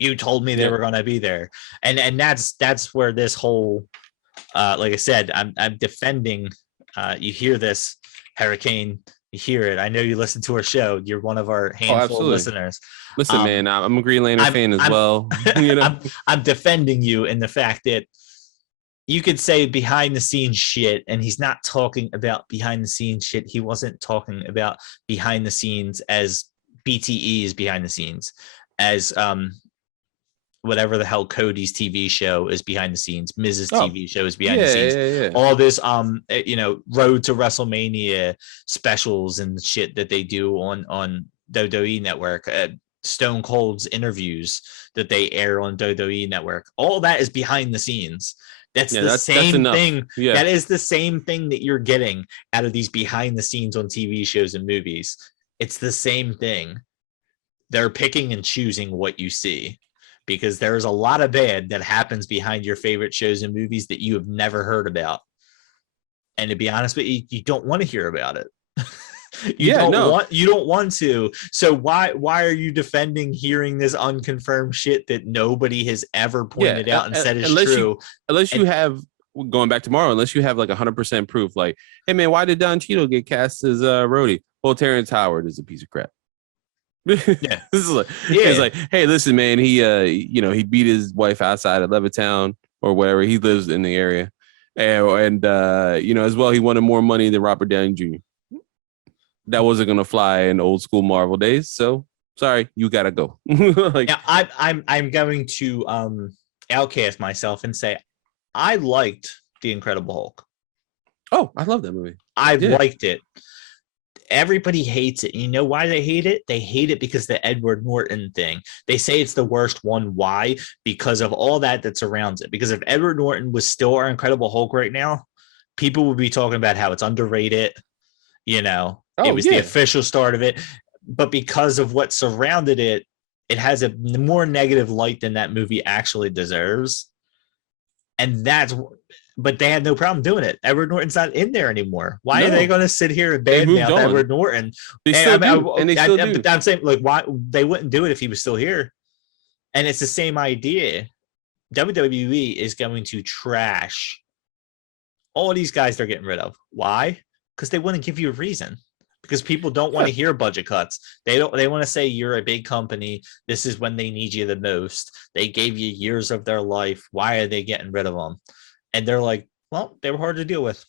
You told me they were going to be there. And that's where this whole, like I said, I'm defending, you hear this Hurricane hear it. I know you listen to our show. You're one of our Oh, handful of absolutely. listeners. Listen, man, I'm a Green Lantern fan as well. You know, I'm defending you in the fact that you could say behind the scenes shit, and he's not talking about behind the scenes shit. He wasn't talking about behind the scenes as BTE is behind the scenes, as whatever the hell Cody's TV show is behind the scenes, Mrs. Oh, TV show is behind yeah, the scenes. yeah. All this Road to WrestleMania specials and shit that they do on WWE Network, Stone Cold's interviews that they air on WWE Network. All that is behind the scenes. That's the same thing. Yeah. That is the same thing that you're getting out of these behind the scenes on TV shows and movies. It's the same thing. They're picking and choosing what you see, because there's a lot of bad that happens behind your favorite shows and movies that you have never heard about. And to be honest with you, you don't want to hear about it. You don't want to. So why are you defending hearing this unconfirmed shit that nobody has ever pointed out and said is true? Unless you have, going back tomorrow, unless you have like 100% proof, like, hey man, why did Don Cheadle get cast as Rhodey? Well, Terrence Howard is a piece of crap. Yeah. It's like, hey, listen, man, he beat his wife outside of Levittown or whatever. He lives in the area, and as well, he wanted more money than Robert Downey Jr. That wasn't gonna fly in old school Marvel days. So sorry, you gotta go. I'm going to outcast myself and say I liked The Incredible Hulk. Oh, I love that movie. I liked it. Everybody hates it. And you know why they hate it? They hate it because the Edward Norton thing. They say it's the worst one. Why? Because of all that surrounds it. Because if Edward Norton was still our Incredible Hulk right now, people would be talking about how it's underrated. It was the official start of it. But because of what surrounded it, it has a more negative light than that movie actually deserves. But they had no problem doing it. Edward Norton's not in there anymore. Why are they going to sit here and badmouth Edward Norton? They still do. I'm saying, like, why they wouldn't do it if he was still here? And it's the same idea. WWE is going to trash all these guys they're getting rid of. Why? Because they wouldn't give you a reason. Because people don't want to hear budget cuts. They want to say you're a big company. This is when they need you the most. They gave you years of their life. Why are they getting rid of them? And they're like, well, they were hard to deal with.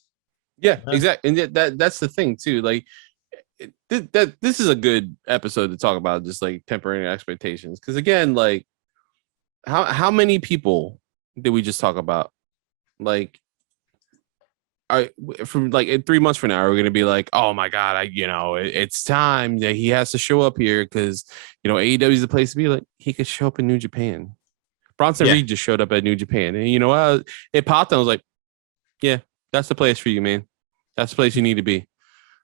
Yeah, exactly. And that's the thing too. Like this is a good episode to talk about, just like tempering expectations. Because again, like how many people did we just talk about? Like, from like in 3 months from now, we're gonna be like, oh my god, it's time that he has to show up here because AEW is the place to be. Like, he could show up in New Japan. Bronson Reed just showed up at New Japan, and it popped. And I was like, yeah, that's the place for you, man. That's the place you need to be.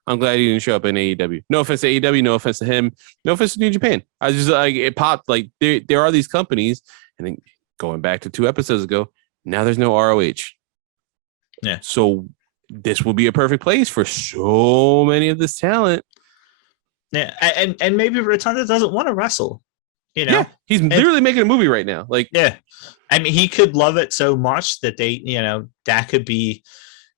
I'm glad he didn't show up in AEW. No offense to AEW, no offense to him, no offense to New Japan. I just like it popped. Like there are these companies, and then going back to 2 episodes ago, now there's no ROH. Yeah. So this will be a perfect place for so many of this talent. Yeah, and maybe Rotunda doesn't want to wrestle. Yeah, he's literally making a movie right now. Like, yeah, I mean, he could love it so much that they, that could be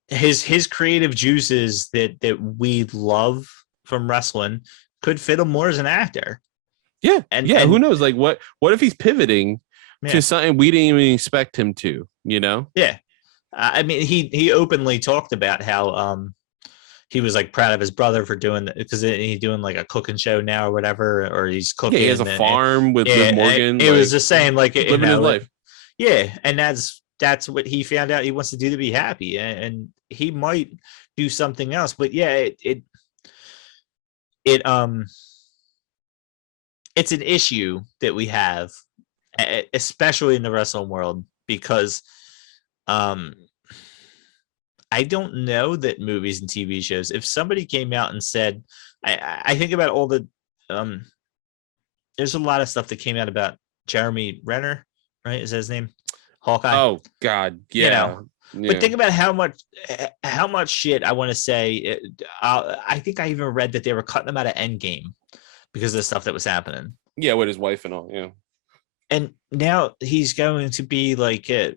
his creative juices that we love from wrestling could fit him more as an actor. Yeah, and who knows? Like, what if he's pivoting to something we didn't even expect him to? Yeah, I mean, he openly talked about how he was like proud of his brother for doing that, because he's doing like a cooking show now or whatever, or he's cooking. Yeah, he has a farm with Liv Morgan. It was just saying, like, living his life. Yeah, and that's what he found out he wants to do to be happy, and he might do something else. But yeah, it's an issue that we have, especially in the wrestling world, because I don't know that movies and TV shows, if somebody came out and said, I think about all the, there's a lot of stuff that came out about Jeremy Renner, right? Is that his name? Hawkeye. Oh God. Yeah. But think about how much shit I want to say. I think I even read that they were cutting him out of Endgame because of the stuff that was happening. Yeah. With his wife and all. Yeah. and now he's going to be like a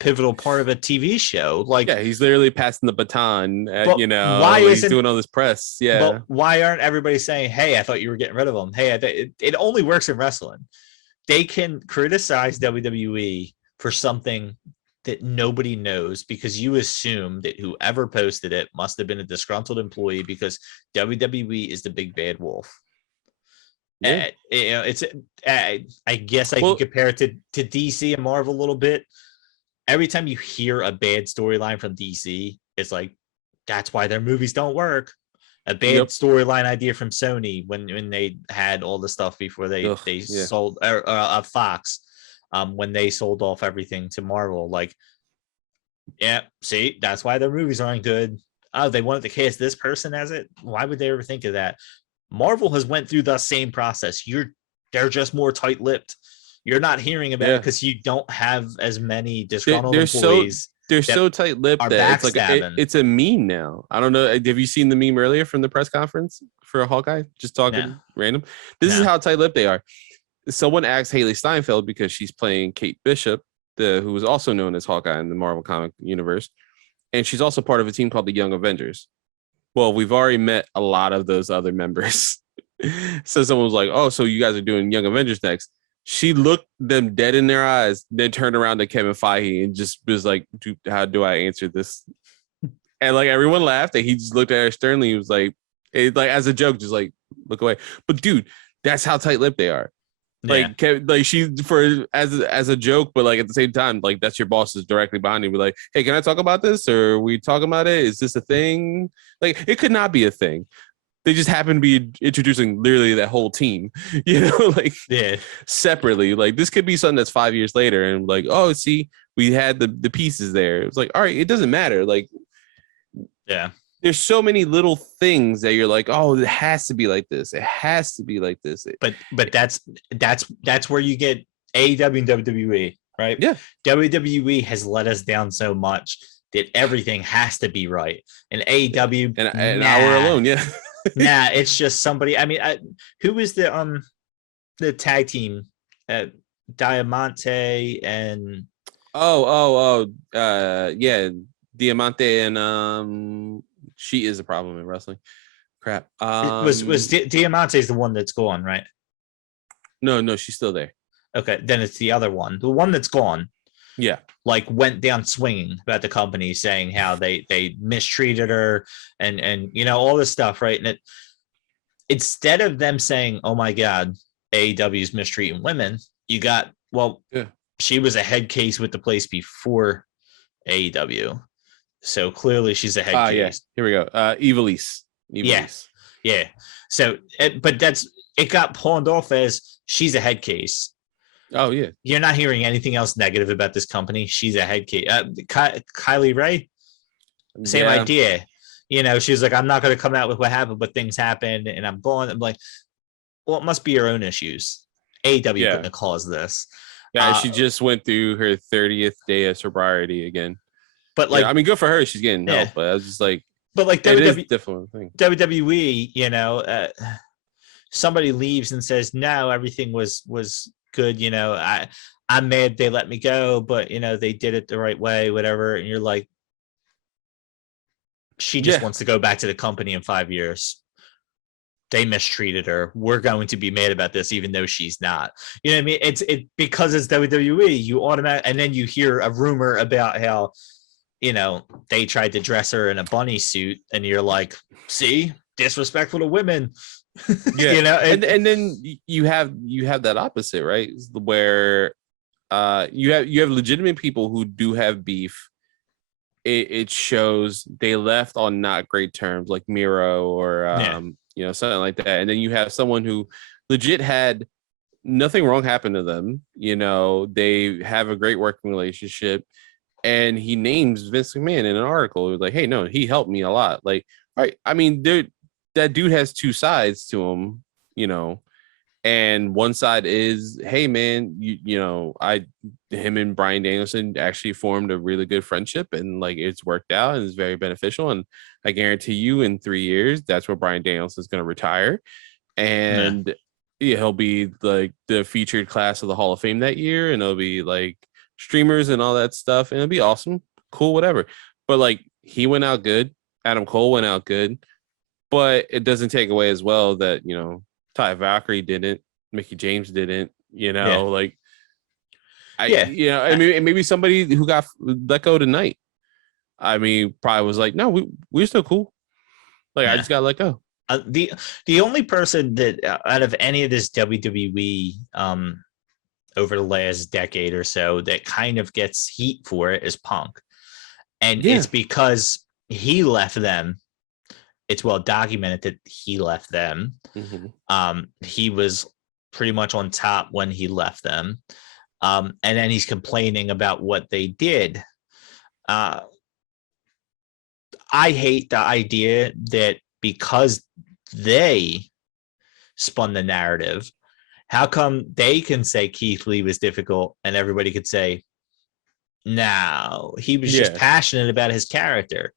pivotal part of a TV show. Like, yeah, he's literally passing the baton. but You why know, he's isn't? doing all this press. Yeah, But why aren't everybody saying, "Hey, I thought you were getting rid of him"? Hey, it only works in wrestling. They can criticize WWE for something that nobody knows because you assume that whoever posted it must have been a disgruntled employee because WWE is the big bad wolf. yeah. It's I guess I can Well, compare it to DC and Marvel a little bit. Every time you hear a bad storyline from DC, it's like that's why their movies don't work. A bad yep. storyline idea from Sony when they had all the stuff before they Ugh, yeah. sold Fox, when they sold off everything to Marvel. Like, yeah, see, that's why their movies aren't good. Oh, they wanted to cast this person as it. Why would they ever think of that? Marvel has went through the same process. They're just more tight-lipped. You're not hearing about it Yeah. because you don't have as many They, disgruntled they're so employees. they're that so tight-lipped are that it's like backstabbing. it's a meme now. I don't know. Have you seen the meme earlier from the press conference for Hawkeye? Just talking No, random. This is how tight-lipped they are. Someone asked Haley Steinfeld because she's playing Kate Bishop, who is also known as Hawkeye in the Marvel comic universe, and she's also part of a team called the Young Avengers. Well, we've already met a lot of those other members. So someone was like, "Oh, so you guys are doing Young Avengers next?" She looked them dead in their eyes, then turned around to Kevin Feige and just was like, "How do I answer this?" And like everyone laughed, and he just looked at her sternly. He was like, as a joke, just like look away. But dude, that's how tight-lipped they are. yeah. Like she for as a joke, but like at the same time, like that's your boss is directly behind you. Be like, hey, can I talk about this? Or are we talking about it? Is this a thing? Like it could not be a thing. They just happen to be introducing literally that whole team, like Yeah. separately. Like this could be something that's 5 years later, and like, oh, see, we had the pieces there. It's like, all right, it doesn't matter. Like, Yeah. there's so many little things that you're like, oh, it has to be like this. It has to be like this. But that's where you get AEW and WWE, right? Yeah. WWE has let us down so much that everything has to be right. And AEW, And an hour alone, yeah. nah, it's just somebody. I mean, who was the tag team? Diamante and yeah, Diamante and she is a problem in wrestling. Crap. was Diamante's the one that's gone, right? No, she's still there. Okay, then it's the other one, the one that's gone. Yeah, like went down swinging about the company, saying how they mistreated her and all this stuff, right? And instead of them saying, "Oh my God, AEW's mistreating women," you got she was a head case with the place before AEW, so clearly she's a head case. Yeah. Here we go. Evilise. Yeah. So, but it got pawned off as she's a head case. Oh yeah. You're not hearing anything else negative about this company. She's a head case. Kylie Ray, same idea. She's like, I'm not going to come out with what happened, but things happened, and I'm going. I'm like, well, it must be your own issues. AEW couldn't have caused this. Yeah, she just went through her 30th day of sobriety again. But like, I mean, good for her. She's getting help, but I was just like, but like WWE, somebody leaves and says, no, everything was good. I'm mad they let me go, but they did it the right way, whatever. And you're like, she just wants to go back to the company in 5 years. They mistreated her. We're going to be mad about this, even though she's not. You know what I mean? It's because it's WWE. You automatically, and then you hear a rumor about how, they tried to dress her in a bunny suit, and you're like, see, disrespectful to women. Yeah, and then you have that opposite, right? Where you have legitimate people who do have beef. It shows they left on not great terms, like Miro or something like that. And then you have someone who legit had nothing wrong happen to them. They have a great working relationship, and he names Vince McMahon in an article. It was like, hey, no, he helped me a lot. Like, right? I mean, that dude has two sides to him, and one side is, hey man, him and Bryan Danielson actually formed a really good friendship, and like it's worked out and it's very beneficial. And I guarantee you in 3 years, that's where Bryan Danielson is going to retire. And Yeah, he'll be like the featured class of the Hall of Fame that year, and it'll be like streamers and all that stuff, and it'll be awesome, cool, whatever. But like he went out good, Adam Cole went out good, but it doesn't take away as well that Ty Valkyrie didn't, Mickey James didn't, Yeah. like Yeah. I mean, maybe somebody who got let go tonight. I mean, probably was like, no, we're still cool. Like I Yeah. just got let go. The only person that out of any of this WWE over the last decade or so that kind of gets heat for it is Punk, and Yeah. it's because he left them. It's well documented that he left them. He was pretty much on top when he left them, and then he's complaining about what they did. I hate the idea that because they spun the narrative, how come they can say Keith Lee was difficult and everybody could say, no, he was just passionate about his character.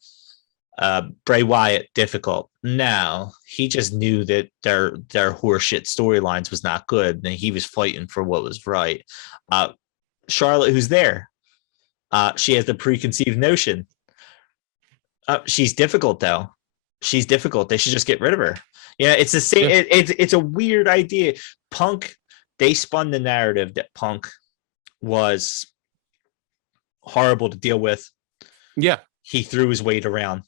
Bray Wyatt, difficult. No, he just knew that their horseshit storylines was not good and he was fighting for what was right. Charlotte, who's there? She has the preconceived notion. She's difficult, though. She's difficult. They should just get rid of her. Yeah, it's the same. Yeah. It's a weird idea. Punk, they spun the narrative that Punk was horrible to deal with. Yeah. He threw his weight around.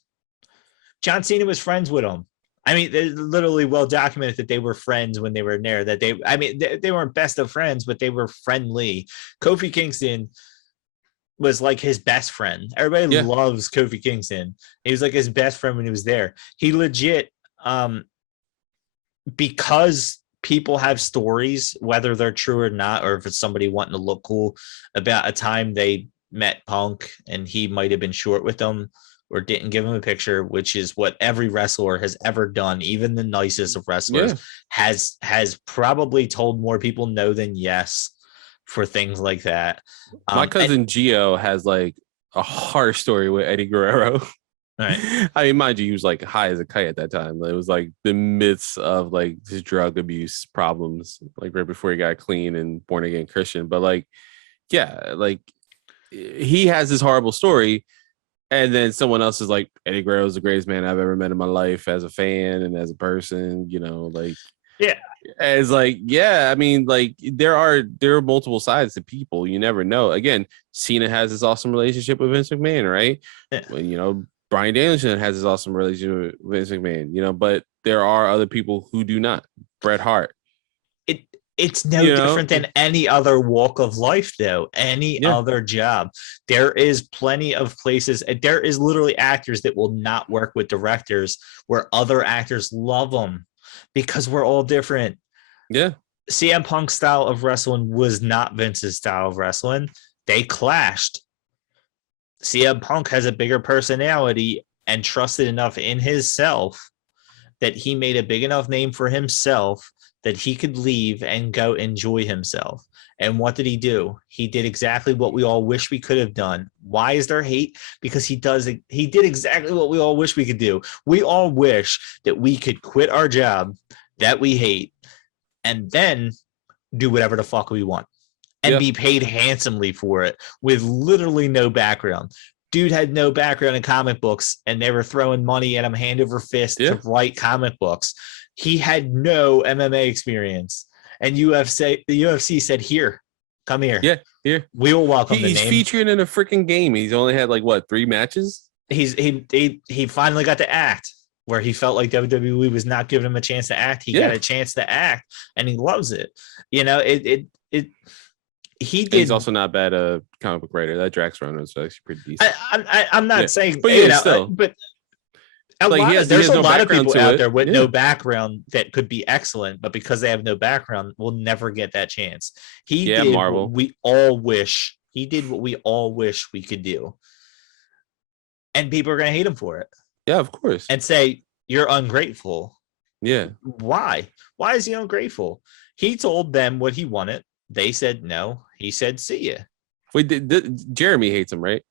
John Cena was friends with him. I mean, they're literally well documented that they were friends when they were in there. That they weren't best of friends, but they were friendly. Kofi Kingston was like his best friend. Everybody loves Kofi Kingston. He was like his best friend when he was there. He legit, because people have stories, whether they're true or not, or if it's somebody wanting to look cool, about a time they met Punk and he might have been short with them or didn't give him a picture, which is what every wrestler has ever done. Even the nicest of wrestlers has probably told more people no than yes for things like that. My cousin Gio has like a harsh story with Eddie Guerrero. Right. I mean, mind you, he was like high as a kite at that time. It was like the midst of like his drug abuse problems, like right before he got clean and born again Christian. But like, yeah, like he has this horrible story. And then someone else is like, Eddie Guerrero is the greatest man I've ever met in my life as a fan and as a person, like, yeah. It's like, I mean, like there are multiple sides to people. You never know. Again, Cena has this awesome relationship with Vince McMahon, right? Yeah. Well, Bryan Danielson has this awesome relationship with Vince McMahon, but there are other people who do not. Bret Hart. It's no different than any other walk of life, though. Any other job. There is plenty of places. There is literally actors that will not work with directors where other actors love them because we're all different. Yeah. CM Punk's style of wrestling was not Vince's style of wrestling. They clashed. CM Punk has a bigger personality and trusted enough in himself that he made a big enough name for himself that he could leave and go enjoy himself. And what did he do? He did exactly what we all wish we could have done. Why is there hate? Because he did exactly what we all wish we could do. We all wish that we could quit our job that we hate and then do whatever the fuck we want and be paid handsomely for it with literally no background. Dude had no background in comic books and they were throwing money at him hand over fist to write comic books. He had no MMA experience. And the UFC said, here, come here. Yeah, here. We will welcome the name. He's featured in a freaking game. He's only had like, 3 matches? He finally got to act where he felt like WWE was not giving him a chance to act. He got a chance to act and he loves it. He's also not bad a comic book writer. That Drax run was actually pretty decent. I'm not saying, but still. But there's a lot of people out there with no background that could be excellent, but because they have no background, will never get that chance. He did Marvel. What we all wish. He did what we all wish we could do. And people are going to hate him for it. Yeah, of course. And say, you're ungrateful. Yeah. Why? Why is he ungrateful? He told them what he wanted. They said no. He said, see ya. Wait, Jeremy hates him, right?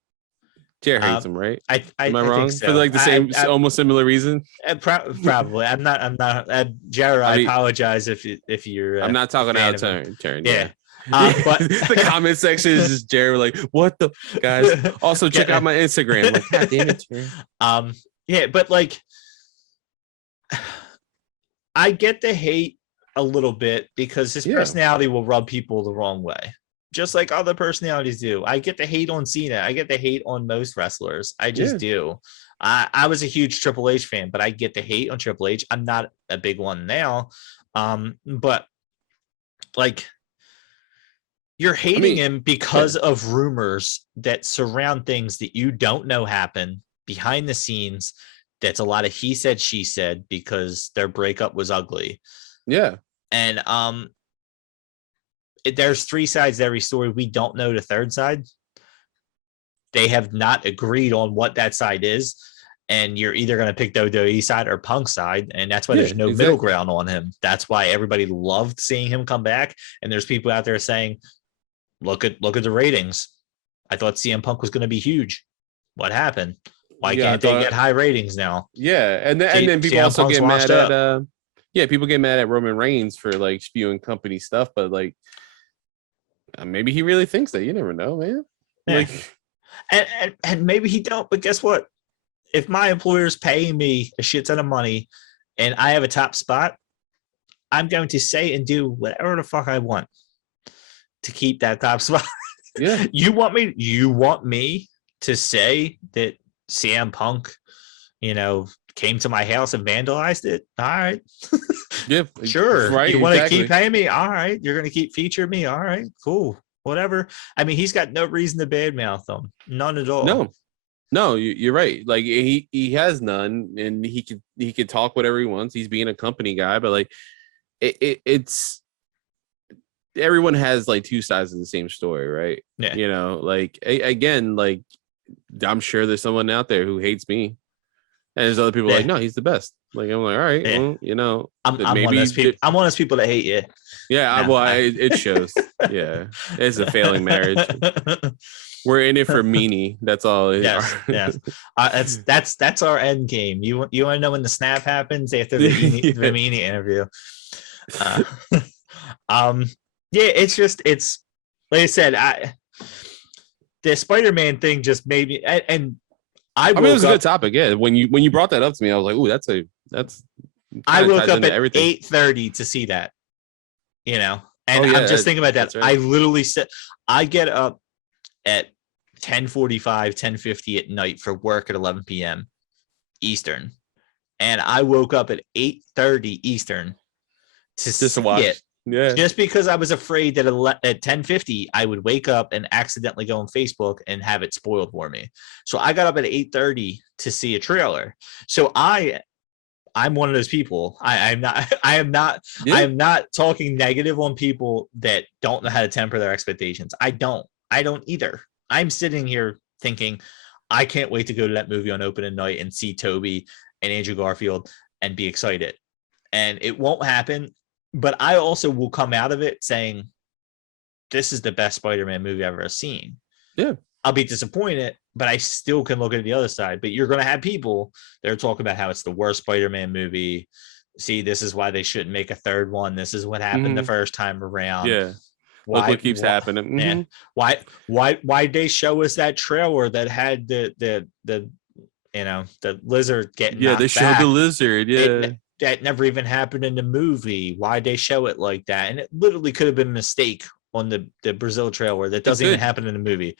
Jared hates him, right? I Am I think wrong? so. For like the same, almost similar reason. Probably. I'm not. Jared, I apologize if you're. I'm not talking out turn. Yeah. But the comment section is just Jared like, what the guys? Also check out my Instagram. Like, God damn it, Jared. Yeah, but like, I get the hate a little bit because his personality will rub people the wrong way, just like other personalities do. I get the hate on Cena. I get the hate on most wrestlers. I just do. I was a huge Triple H fan, but I get the hate on Triple H. I'm not a big one now, but like, you're hating him because of rumors that surround things that you don't know happen behind the scenes. That's a lot of he said, she said, because their breakup was ugly. Yeah. And there's three sides to every story. We don't know the third side. They have not agreed on what that side is. And you're either going to pick WWE side or Punk side. And that's why there's no middle ground on him. That's why everybody loved seeing him come back. And there's people out there saying, look at the ratings. I thought CM Punk was going to be huge. What happened? Why can't they get high ratings now? Yeah, and then people also get mad at people get mad at Roman Reigns for like spewing company stuff, but like maybe he really thinks that. You never know, man. Yeah. Like, and maybe he don't. But guess what? If my employer's paying me a shit ton of money and I have a top spot, I'm going to say and do whatever the fuck I want to keep that top spot. Yeah. You want me to say that CM Punk, came to my house and vandalized it? All right. Yeah. Sure. Right. You want to keep paying me? All right. You're going to keep featuring me? All right. Cool. Whatever. I mean, he's got no reason to badmouth them. None at all. No, you're right. Like he has none, and he could talk whatever he wants. He's being a company guy, but like it's everyone has like two sides of the same story, right? Yeah. Like again, like I'm sure there's someone out there who hates me, and there's other people like, no, he's the best. Like I'm like, all right, well, I'm one of those people. I'm one of those people that hate you. Yeah, it shows. Yeah, it's a failing marriage. We're in it for meanie. That's all. Yes. That's our end game. You want to know when the snap happens after the meanie interview? It's like I said, the Spider-Man thing just made me, and I mean, it was a good topic. Yeah, when you brought that up to me, I was like, "Ooh, that's." I woke up at 8:30 to see that, and I'm just thinking about that. Right. I literally said I get up at 10:45, 10:50 at night for work at 11 p.m. Eastern, and I woke up at 8:30 Eastern to see watch it. Yeah. Just because I was afraid that at 10:50 I would wake up and accidentally go on Facebook and have it spoiled for me. So I got up at 8:30 to see a trailer. So I'm one of those people. I am not talking negative on people that don't know how to temper their expectations. I don't either. I'm sitting here thinking, I can't wait to go to that movie on opening night and see Tobey and Andrew Garfield and be excited. And it won't happen. But I also will come out of it saying, this is the best Spider-Man movie I've ever seen. Yeah. I'll be disappointed, but I still can look at the other side. But you're going to have people that are talking about how it's the worst Spider-Man movie. See, this is why they shouldn't make a third one. This is what happened the first time around. Yeah. Look what keeps happening. Mm-hmm. Why they show us that trailer that had the lizard getting knocked they showed back. The lizard. That never even happened in the movie. Why they show it like that? And it literally could have been a mistake on the Brazil trailer that doesn't even happen in the movie.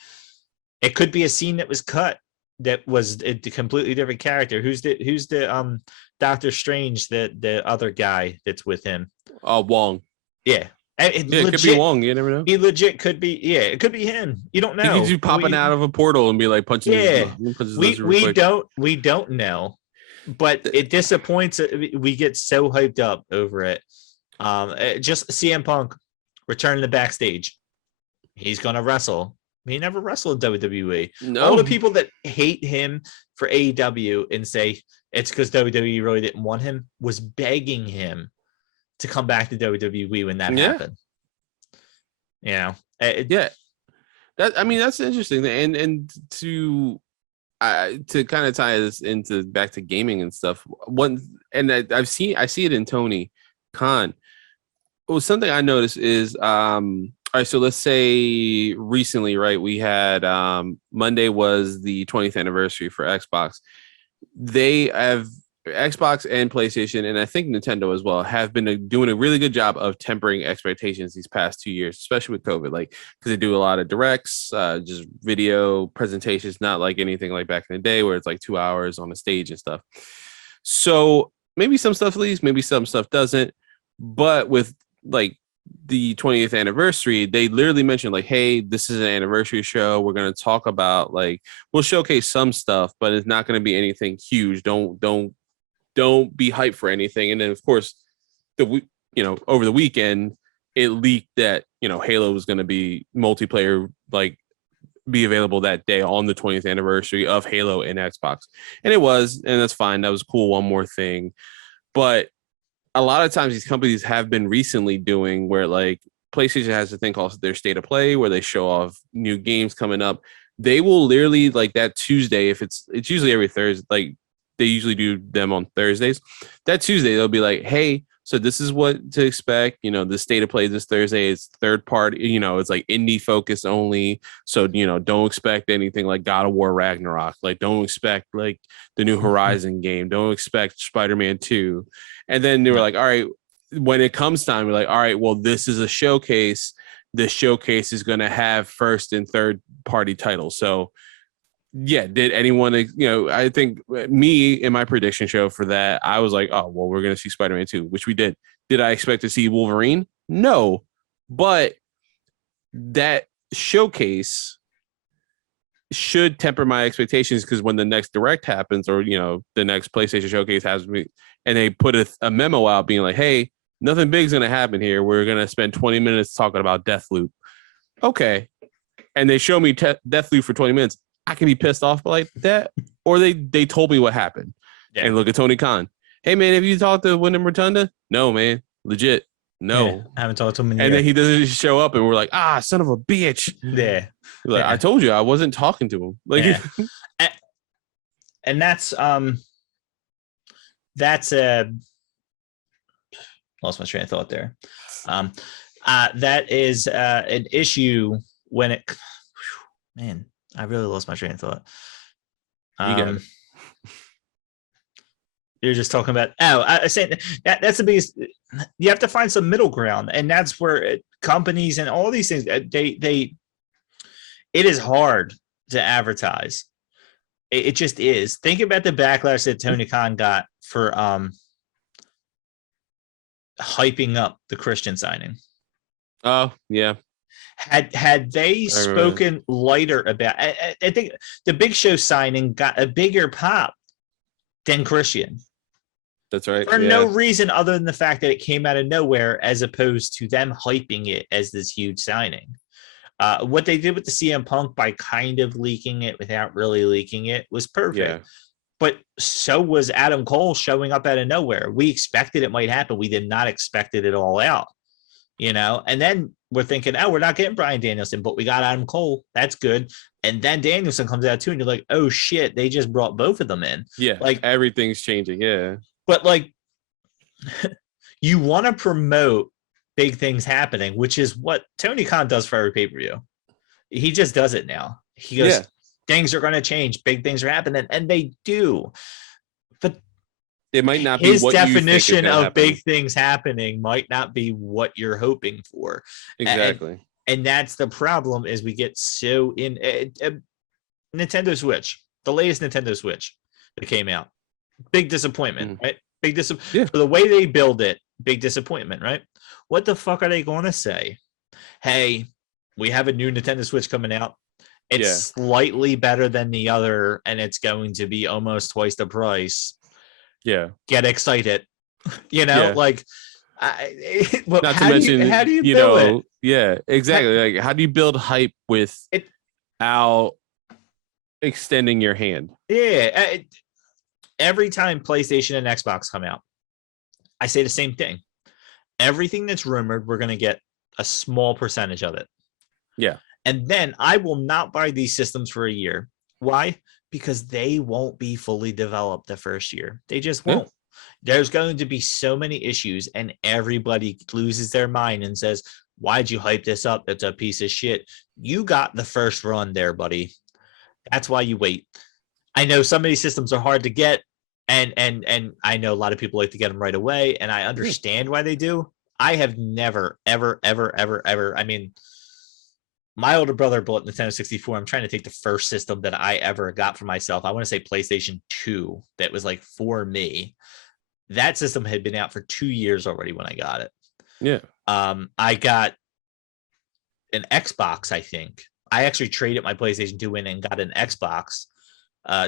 It could be a scene that was cut that was a completely different character. Who's the Doctor Strange, the other guy that's with him? Wong. Yeah. It could be Wong. You never know. He legit could be. Yeah, it could be him. You don't know. He could be popping out of a portal and be like punching. Yeah, we don't know. But it disappoints. We get so hyped up over it. Just CM Punk returning to backstage. He's gonna wrestle. He never wrestled in WWE. No. All the people that hate him for AEW and say it's because WWE really didn't want him was begging him to come back to WWE when that happened. That's interesting. And to to kind of tie this into back to gaming and stuff. I see it in Tony Khan. Well, something I noticed is all right, so let's say recently, right? We had Monday was the 20th anniversary for Xbox. They have Xbox and PlayStation, and I think Nintendo as well, have been doing a really good job of tempering expectations these past 2 years, especially with COVID, like because they do a lot of directs, just video presentations, not like anything like back in the day where it's like 2 hours on a stage and stuff. So maybe some stuff leaves, maybe some stuff doesn't. But with like the 20th anniversary, they literally mentioned like, hey, this is an anniversary show. We're going to talk about like, we'll showcase some stuff, but it's not going to be anything huge. Don't be hyped for anything. And then of course, over the weekend, it leaked that, Halo was going to be multiplayer, like be available that day on the 20th anniversary of Halo and Xbox. And it was, and that's fine. That was cool. One more thing. But a lot of times these companies have been recently doing where like PlayStation has a thing called their state of play where they show off new games coming up. They will literally like that Tuesday, if it's usually every Thursday, like they usually do them on Thursdays. That Tuesday, they'll be like, hey, so this is what to expect. The state of play this Thursday is third party, it's like indie focus only. So, don't expect anything like God of War Ragnarok. Like, don't expect like the new Horizon game. Don't expect Spider-Man 2. And then they were like, all right, when it comes time, we're like, all right, well, this is a showcase. This showcase is going to have first and third party titles. So, yeah, did anyone, I think me in my prediction show for that, I was like, oh, well, we're going to see Spider-Man 2, which we did. Did I expect to see Wolverine? No. But that showcase should temper my expectations because when the next direct happens or, the next PlayStation showcase has me and they put a memo out being like, hey, nothing big's going to happen here. We're going to spend 20 minutes talking about Deathloop. Okay. And they show me Deathloop for 20 minutes. I can be pissed off like that. Or they told me what happened. Yeah. And look at Tony Khan. Hey, man, have you talked to Windham Rotunda? No, man. Legit. No. Yeah, I haven't talked to him in And then he doesn't show up and we're like, son of a bitch. Yeah. Like, yeah. I told you I wasn't talking to him. Like, yeah. And that's lost my train of thought there. That is an issue when man, I really lost my train of thought. You're just talking about, I said that's the biggest, you have to find some middle ground. And that's where companies and all these things, it is hard to advertise. It just is. Think about the backlash that Tony Khan got for hyping up the Christian signing. Oh, yeah. Had they spoken lighter about, I think the Big Show signing got a bigger pop than Christian. That's right. For no reason other than the fact that it came out of nowhere, as opposed to them hyping it as this huge signing. What they did with the CM Punk by kind of leaking it without really leaking it was perfect. Yeah. But so was Adam Cole showing up out of nowhere. We expected it might happen. We did not expect it all out. And then we're thinking, we're not getting Bryan Danielson, but we got Adam Cole. That's good. And then Danielson comes out too, and you're like, oh shit, they just brought both of them in. Yeah, like everything's changing. Yeah, but like, you want to promote big things happening, which is what Tony Khan does for every pay-per-view. He just does it now. He goes, things are going to change, big things are happening, and they do. But it might not be his what definition of happen. Big things happening might not be what you're hoping for. Exactly. And that's the problem, is we get so in Nintendo Switch, the latest Nintendo Switch that came out. Big disappointment, right? Big disappointment. For the way they build it, big disappointment, right? What the fuck are they going to say? Hey, we have a new Nintendo Switch coming out. It's slightly better than the other, and it's going to be almost twice the price. Yeah. Get excited. Like, not to mention, how do you build it? Yeah, exactly. Like, how do you build hype without extending your hand? Yeah. Every time PlayStation and Xbox come out, I say the same thing. Everything that's rumored, we're going to get a small percentage of it. Yeah. And then I will not buy these systems for a year. Why? because they won't be fully developed the first year. They just Yeah. won't. There's going to be so many issues, and everybody loses their mind and says, why'd you hype this up? That's a piece of shit. You got the first run there, buddy. That's why you wait. I know some of these systems are hard to get, and I know a lot of people like to get them right away, and I understand why they do. I have never, ever, ever, ever, ever. I mean, my older brother bought Nintendo 64. I'm trying to take the first system that I ever got for myself. I want to say PlayStation 2. That was like for me. That system had been out for 2 years already when I got it. Yeah. I got an Xbox, I think. I actually traded my PlayStation 2 in and got an Xbox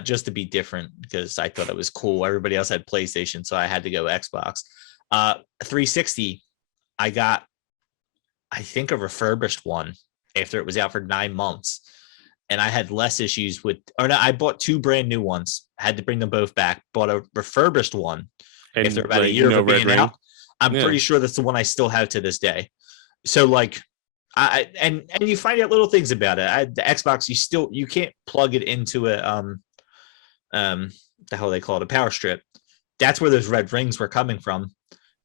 just to be different because I thought it was cool. Everybody else had PlayStation, so I had to go Xbox. 360, I got, I think, a refurbished one after it was out for 9 months. And I had less issues with, or no, I bought 2 brand new ones. Had to bring them both back. Bought a refurbished one And after about a year of being out. I'm Yeah. pretty sure that's the one I still have to this day. So like, and you find out little things about it. The Xbox, you can't plug it into a the hell they call it, a power strip. That's where those red rings were coming from.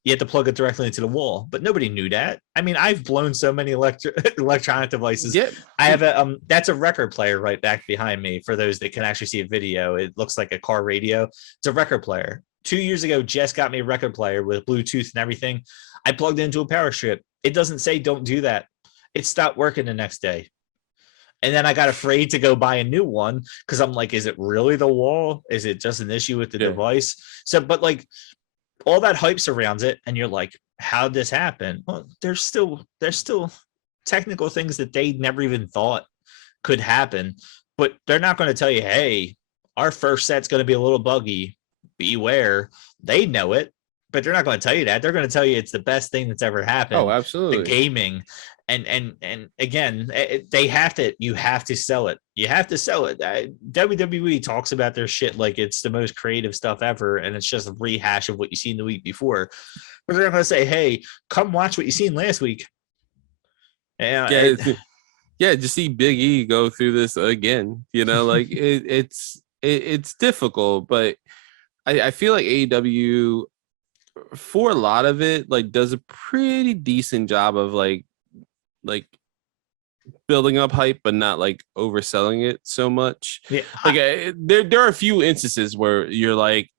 You had to plug it directly into the wall, but nobody knew that. I mean, I've blown so many electronic devices. Yeah. I have a that's a record player right back behind me. For those that can actually see a video, it looks like a car radio. It's a record player. 2 years ago, Jess got me a record player with Bluetooth and everything. I plugged it into a power strip. It doesn't say don't do that. It stopped working the next day. And then I got afraid to go buy a new one because I'm like, is it really the wall? Is it just an issue with the device? So, but like all that hype surrounds it, and you're like, how'd this happen? Well, there's still technical things that they never even thought could happen, but they're not going to tell you, hey, our first set's going to be a little buggy. Beware. They know it, but they're not going to tell you that. They're going to tell you it's the best thing that's ever happened. Oh, absolutely. The gaming. And again, they have to, you have to sell it. You have to sell it. WWE talks about their shit like it's the most creative stuff ever, and it's just a rehash of what you seen the week before. But they're not going to say, hey, come watch what you seen last week. Yeah, just see Big E go through this again. You know, like it's difficult, but I feel like AEW, for a lot of it, like does a pretty decent job of like building up hype, but not like overselling it so much. Yeah, like there are a few instances where you're like,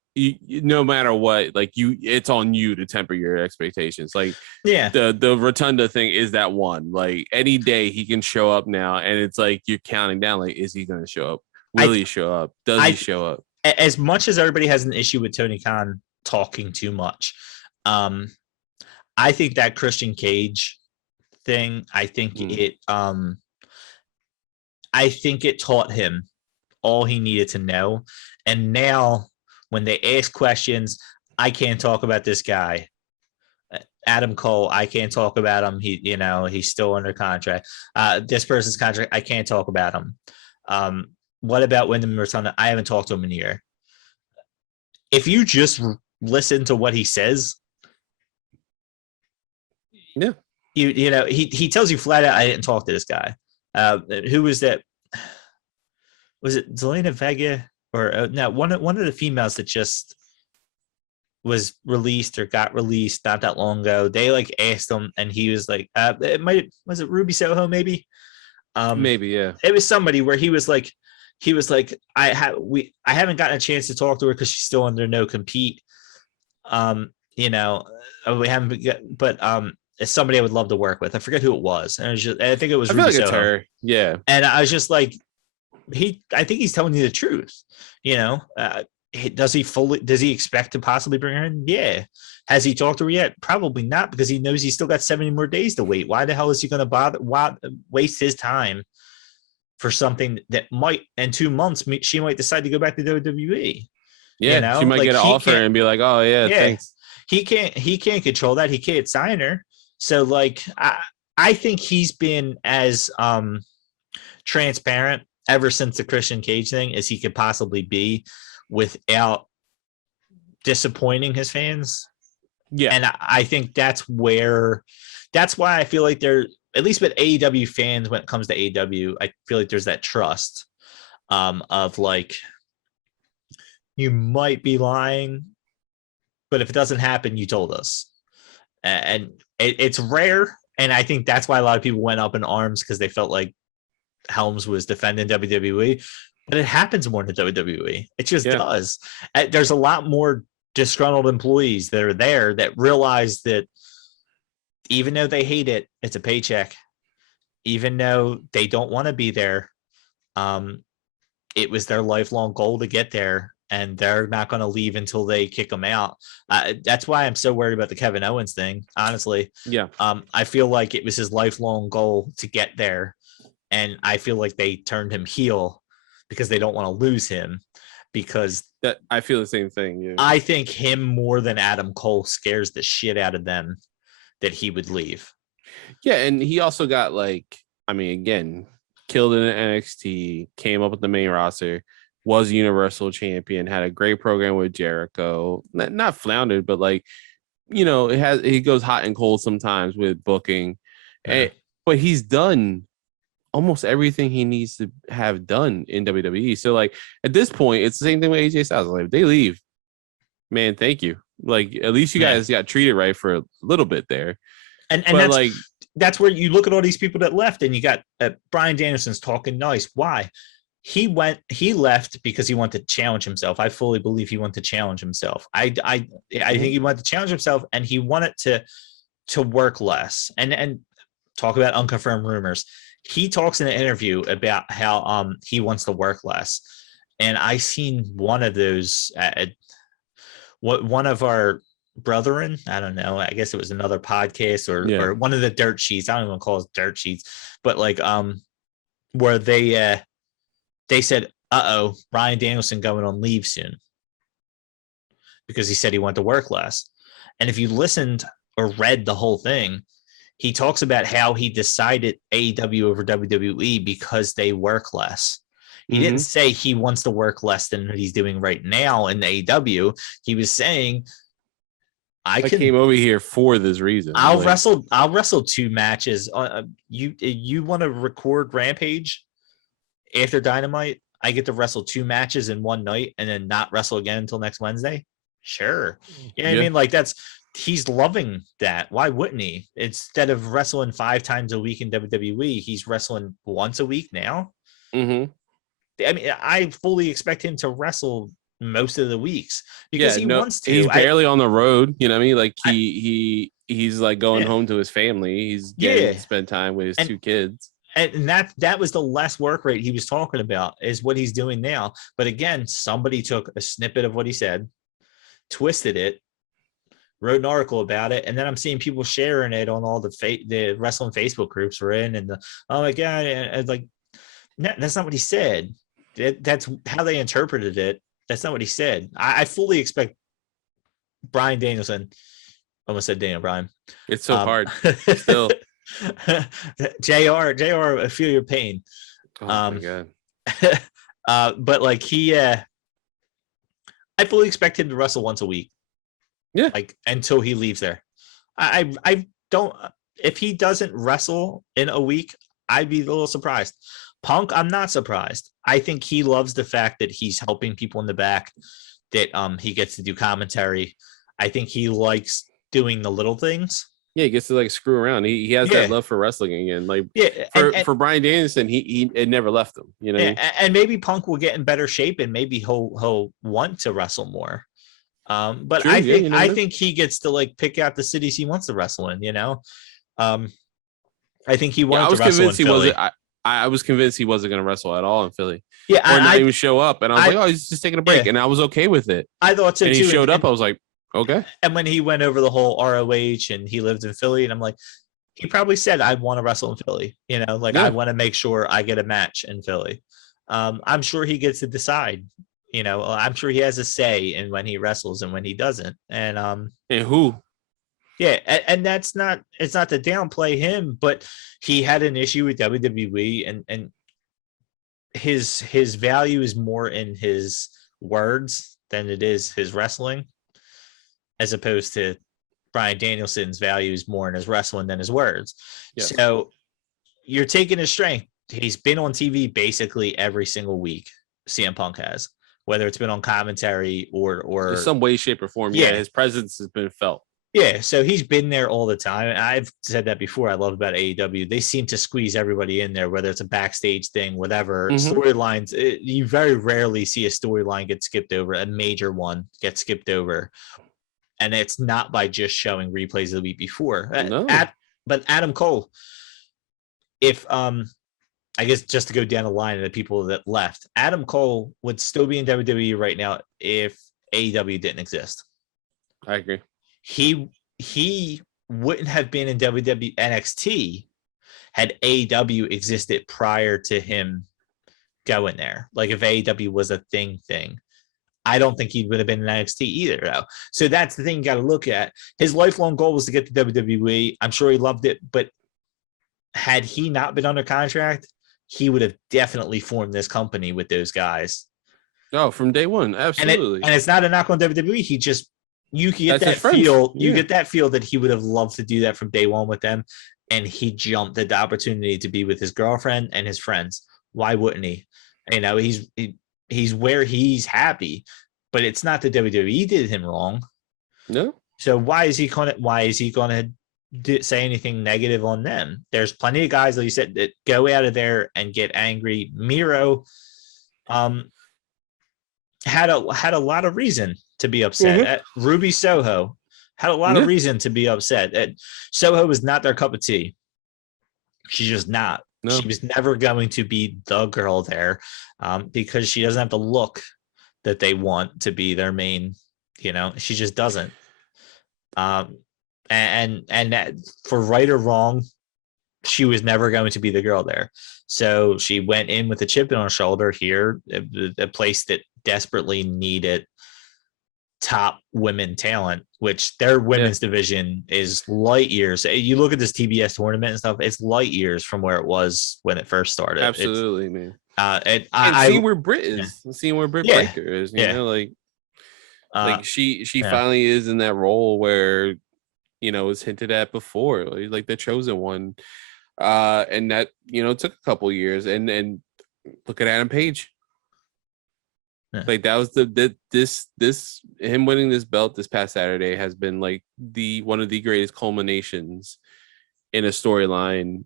no matter what, like it's on you to temper your expectations. Like the Rotunda thing is that one. Like any day he can show up now, and it's like you're counting down. Like, is he going to show up? Will he show up? Does he show up? As much as everybody has an issue with Tony Khan talking too much, I think that Christian Cage thing, I think it taught him all he needed to know. And now when they ask questions, I can't talk about this guy. Adam Cole, I can't talk about him. He's still under contract. This person's contract, I can't talk about him. What about Windham Rotunda? I haven't talked to him in a year. If you just listen to what he says, he tells you flat out, I didn't talk to this guy. Who was that? Was it Zelina Vega or no? One of the females that just was released or got released not that long ago. They like asked him, and he was like, was it Ruby Soho? Maybe. Maybe, yeah. It was somebody where he was like, I haven't gotten a chance to talk to her because she's still under no compete. We haven't, but it's somebody I would love to work with. I forget who it was. And I think it was Ruby Soho. Her. Yeah. And I was just like, I think he's telling you the truth. Does he expect to possibly bring her in? Yeah. Has he talked to her yet? Probably not, because he knows he's still got 70 more days to wait. Why the hell is he going to waste his time for something that might, in 2 months, she might decide to go back to WWE? Yeah, she might get an offer and be like, oh yeah, thanks. He can't control that. He can't sign her. So like, I think he's been as transparent ever since the Christian Cage thing as he could possibly be without disappointing his fans. Yeah. And I think that's why I feel like they're, at least with AEW fans, when it comes to AEW, I feel like there's that trust. of like, you might be lying, but if it doesn't happen, you told us. And it's rare. And I think that's why a lot of people went up in arms, because they felt like Helms was defending WWE. But it happens more than WWE. It just does. There's a lot more disgruntled employees that are there that realize that even though they hate it, it's a paycheck. Even though they don't want to be there, it was their lifelong goal to get there, and they're not going to leave until they kick them out. That's why I'm so worried about the Kevin Owens thing, honestly. Yeah. I feel like it was his lifelong goal to get there, and I feel like they turned him heel because they don't want to lose him, because that I feel the same thing. Yeah. I think him more than Adam Cole scares the shit out of them that he would leave. Yeah, and he also got again, killed in NXT, came up with the main roster, was Universal Champion, had a great program with Jericho. Not floundered, but he goes hot and cold sometimes with booking. But he's done almost everything he needs to have done in WWE. So at this point, it's the same thing with AJ Styles. Like, if they leave, man, thank you. At least you guys got treated right for a little bit there. And that's where you look at all these people that left, and you got Bryan Danielson's talking nice. Why? He left because he wanted to challenge himself. I fully believe he wanted to challenge himself. I think he wanted to challenge himself, and he wanted to work less. And talk about unconfirmed rumors. He talks in an interview about how he wants to work less. And I seen one of those one of our brethren, I don't know, I guess it was another podcast or one of the dirt sheets. I don't even call it dirt sheets, but where they said, Bryan Danielson going on leave soon, because he said he wanted to work less. And if you listened or read the whole thing, he talks about how he decided AEW over WWE because they work less. He didn't say he wants to work less than what he's doing right now in AEW. He was saying, I came over here for this reason. I'll wrestle 2 matches. You want to record Rampage after Dynamite? I get to wrestle 2 matches in one night and then not wrestle again until next Wednesday. Sure. You know what I mean? He's loving that. Why wouldn't he? Instead of wrestling 5 times a week in WWE, he's wrestling once a week now. I mean, I fully expect him to wrestle most of the weeks because he wants to. He's barely on the road. You know what I mean? He's going home to his family. He's getting to spend time with his 2 kids. And that was the less work rate he was talking about, is what he's doing now. But again, somebody took a snippet of what he said, twisted it, wrote an article about it, and then I'm seeing people sharing it on all the wrestling Facebook groups we're in, and oh my god, and no, that's not what he said. That's how they interpreted it. That's not what he said. I fully expect Bryan Danielson. Almost said Daniel Bryan. It's so hard. Still. JR, I feel your pain. Oh my god. But I fully expect him to wrestle once a week. Yeah. Until he leaves there. I don't, if he doesn't wrestle in a week, I'd be a little surprised. Punk, I'm not surprised. I think he loves the fact that he's helping people in the back, that he gets to do commentary. I think he likes doing the little things. Yeah, he gets to screw around. He has that love for wrestling again. For Bryan Danielson, it never left him. You know, and maybe Punk will get in better shape, and maybe he'll want to wrestle more. But true, I think he gets to pick out the cities he wants to wrestle in. You know, I think he wanted to wrestle in Philly. I was convinced he wasn't going to wrestle at all in Philly. Yeah, or not even show up. And I was like, he's just taking a break, and I was okay with it. I thought so too. And he showed up. I was like, okay. And when he went over the whole ROH and he lived in Philly, and I'm like, he probably said, I want to wrestle in Philly. You know, I want to make sure I get a match in Philly. I'm sure he gets to decide. You know, I'm sure he has a say in when he wrestles and when he doesn't. And who? Yeah, and it's not to downplay him, but he had an issue with WWE, and his value is more in his words than it is his wrestling, as opposed to Bryan Danielson's value is more in his wrestling than his words. Yes. So you're taking his strength. he's been on TV basically every single week. CM Punk has, whether it's been on commentary or in some way, shape, or form. Yeah, his presence has been felt. Yeah, so he's been there all the time. And I've said that before. I love about AEW. They seem to squeeze everybody in there, whether it's a backstage thing, whatever. Storylines, you very rarely see a storyline get skipped over, a major one get skipped over. And it's not by just showing replays of the week before. No. But Adam Cole, if I guess just to go down the line of the people that left, Adam Cole would still be in WWE right now if AEW didn't exist. I agree. He wouldn't have been in WWE NXT had AEW existed prior to him going there. Like if AEW was a thing, I don't think he would have been in NXT either, though. So that's the thing you got to look at. His lifelong goal was to get to WWE. I'm sure he loved it, but had he not been under contract, he would have definitely formed this company with those guys. Oh, from day one, absolutely. And it's not a knock on WWE. You get that feel. You get that feel that he would have loved to do that from day one with them, and he jumped at the opportunity to be with his girlfriend and his friends. Why wouldn't he? You know, he's where he's happy, but it's not that WWE did him wrong. No. So why is he gonna say anything negative on them? There's plenty of guys, like you said, that go out of there and get angry. Miro, had a lot of reason to be upset. Ruby Soho had a lot of reason to be upset. Soho was not their cup of tea. She's just not. No. She was never going to be the girl there because she doesn't have the look that they want to be their main. You know, she just doesn't. And that, for right or wrong, she was never going to be the girl there. So she went in with a chip on her shoulder here, a place that desperately needed top women talent, which their women's division is light years. You look at this TBS tournament and stuff, it's light years from where it was when it first started. Absolutely, man. And seeing where Britt is, seeing where Britt Baker is, you know, like she finally is in that role where, you know, was hinted at before, like the chosen one. And that, you know, took a couple years, and look at Adam Page. Like that was this him winning this belt this past Saturday has been like one of the greatest culminations in a storyline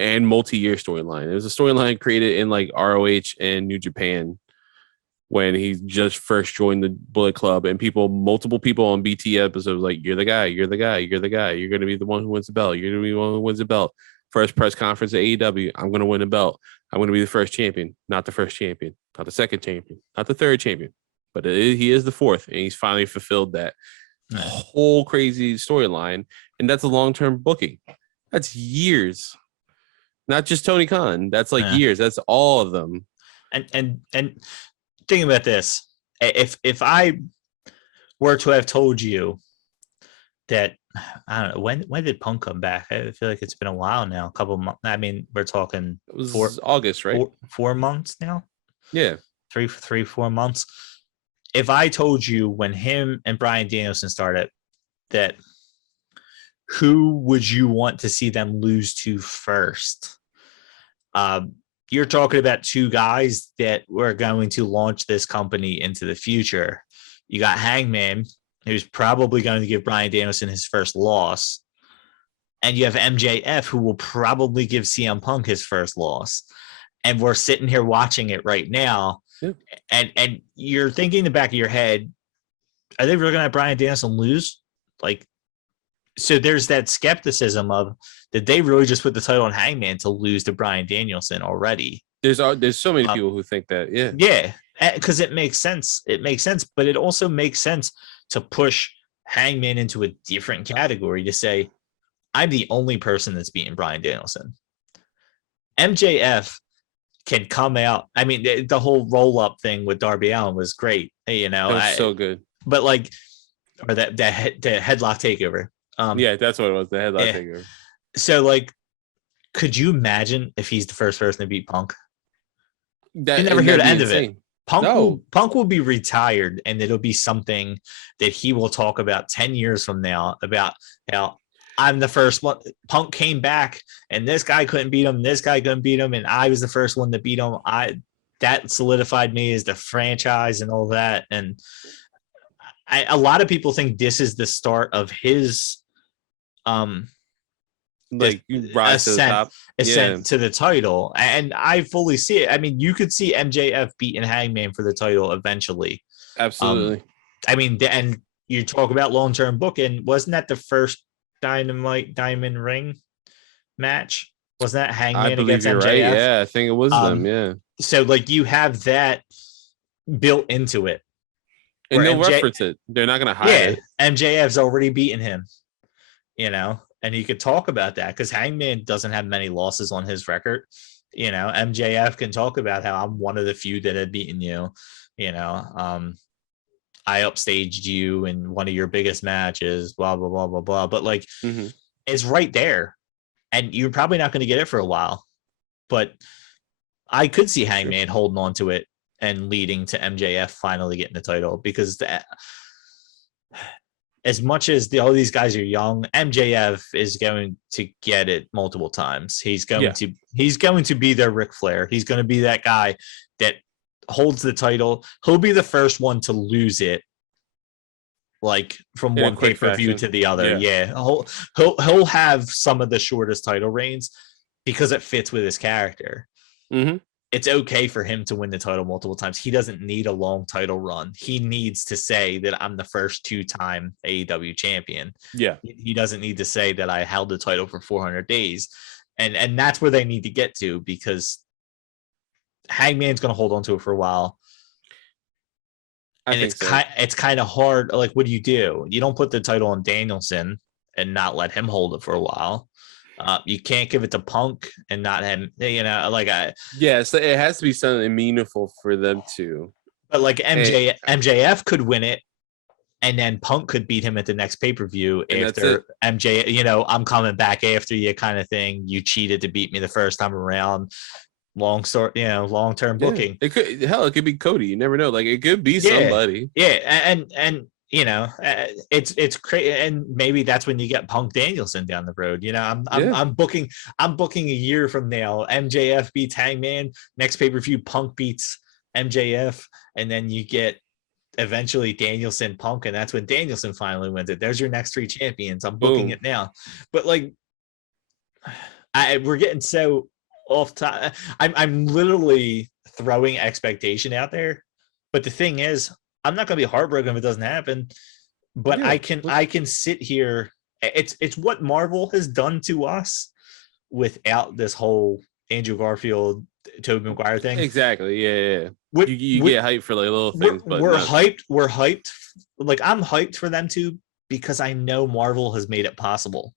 and multi-year storyline. It was a storyline created in like ROH and New Japan when he just first joined the Bullet Club, and multiple people on BT episodes like, you're the guy, you're the guy, you're the guy, you're gonna be the one who wins the belt, you're gonna be the one who wins the belt. First press conference at AEW, I'm going to win a belt. I'm going to be the first champion, not the first champion, not the second champion, not the third champion, but he is the fourth, and he's finally fulfilled that whole crazy storyline, and that's a long-term booking. That's years, not just Tony Khan. That's like years. That's all of them. And think about this: if I were to have told you that, I don't know, when did Punk come back? I feel like it's been a while now, a couple months. I mean, we're talking it was August, right? 4 months now. Yeah, 4 months. If I told you when him and Bryan Danielson started that, who would you want to see them lose to first? You're talking about two guys that were going to launch this company into the future. You got Hangman, who's probably going to give Bryan Danielson his first loss. And you have MJF, who will probably give CM Punk his first loss. And we're sitting here watching it right now. Yeah. And you're thinking in the back of your head, are they really going to have Bryan Danielson lose? Like, so there's that skepticism of, did they really just put the title on Hangman to lose to Bryan Danielson already? There's so many people who think that. Yeah. Yeah. Because it makes sense. It makes sense. But it also makes sense to push Hangman into a different category, to say, I'm the only person that's beaten Bryan Danielson. MJF can come out. I mean, the whole roll-up thing with Darby Allin was great. You know, it was so good. But like, or the headlock takeover. Yeah, that's what it was. The headlock takeover. So, like, could you imagine if he's the first person to beat Punk? You never hear the end of it. Punk will be retired, and it'll be something that he will talk about 10 years from now, about how I'm the first one. Punk came back, and this guy couldn't beat him. This guy couldn't beat him, and I was the first one to beat him. That solidified me as the franchise and all that. And a lot of people think this is the start of his like rise to the top, ascent to the title. And I fully see it. I mean, you could see MJF beating Hangman for the title eventually. Absolutely. I mean, and you talk about long-term booking. Wasn't that the first Dynamite Diamond Ring match? Wasn't that Hangman against MJF? Right. Yeah, I think it was them. Yeah. So like you have that built into it. And they'll reference it. They're not going to hide it. MJF's already beaten him, and you could talk about that because Hangman doesn't have many losses on his record. MJF can talk about how I'm one of the few that have beaten you. I upstaged you in one of your biggest matches, blah, blah, blah, blah, blah. But like, it's right there. And you're probably not going to get it for a while. But I could see Hangman holding on to it and leading to MJF finally getting the title because as much as all these guys are young, MJF is going to get it multiple times. He's going to be their Ric Flair. He's going to be that guy that holds the title. He'll be the first one to lose it, like from one pay-per-view to the other. Yeah. He'll have some of the shortest title reigns because it fits with his character. It's okay for him to win the title multiple times. He doesn't need a long title run. He needs to say that I'm the first 2-time AEW champion. Yeah. He doesn't need to say that I held the title for 400 days. And that's where they need to get to because Hangman's going to hold on to it for a while. And it's kind of hard. Like, what do? You don't put the title on Danielson and not let him hold it for a while. You can't give it to Punk and not him, so it has to be something meaningful for them too. But like MJF could win it, and then Punk could beat him at the next pay-per-view after MJ. I'm coming back after you, kind of thing. You cheated to beat me the first time around. Long-term booking. It could be Cody. You never know. Like it could be somebody. Yeah, and it's crazy, and maybe that's when you get Punk Danielson down the road. I'm booking a year from now. MJF beats Hangman. Next pay-per-view, Punk beats MJF, and then you get eventually Danielson Punk, and that's when Danielson finally wins it. There's your next 3 champions. I'm booking it now. But like, we're getting so off time. I'm literally throwing expectation out there, but the thing is, I'm not going to be heartbroken if it doesn't happen. But I can sit here. It's what Marvel has done to us without this whole Andrew Garfield, Tobey Maguire thing. Exactly. Yeah. You get hyped for like little things, but we're hyped. We're hyped. Like I'm hyped for them too because I know Marvel has made it possible.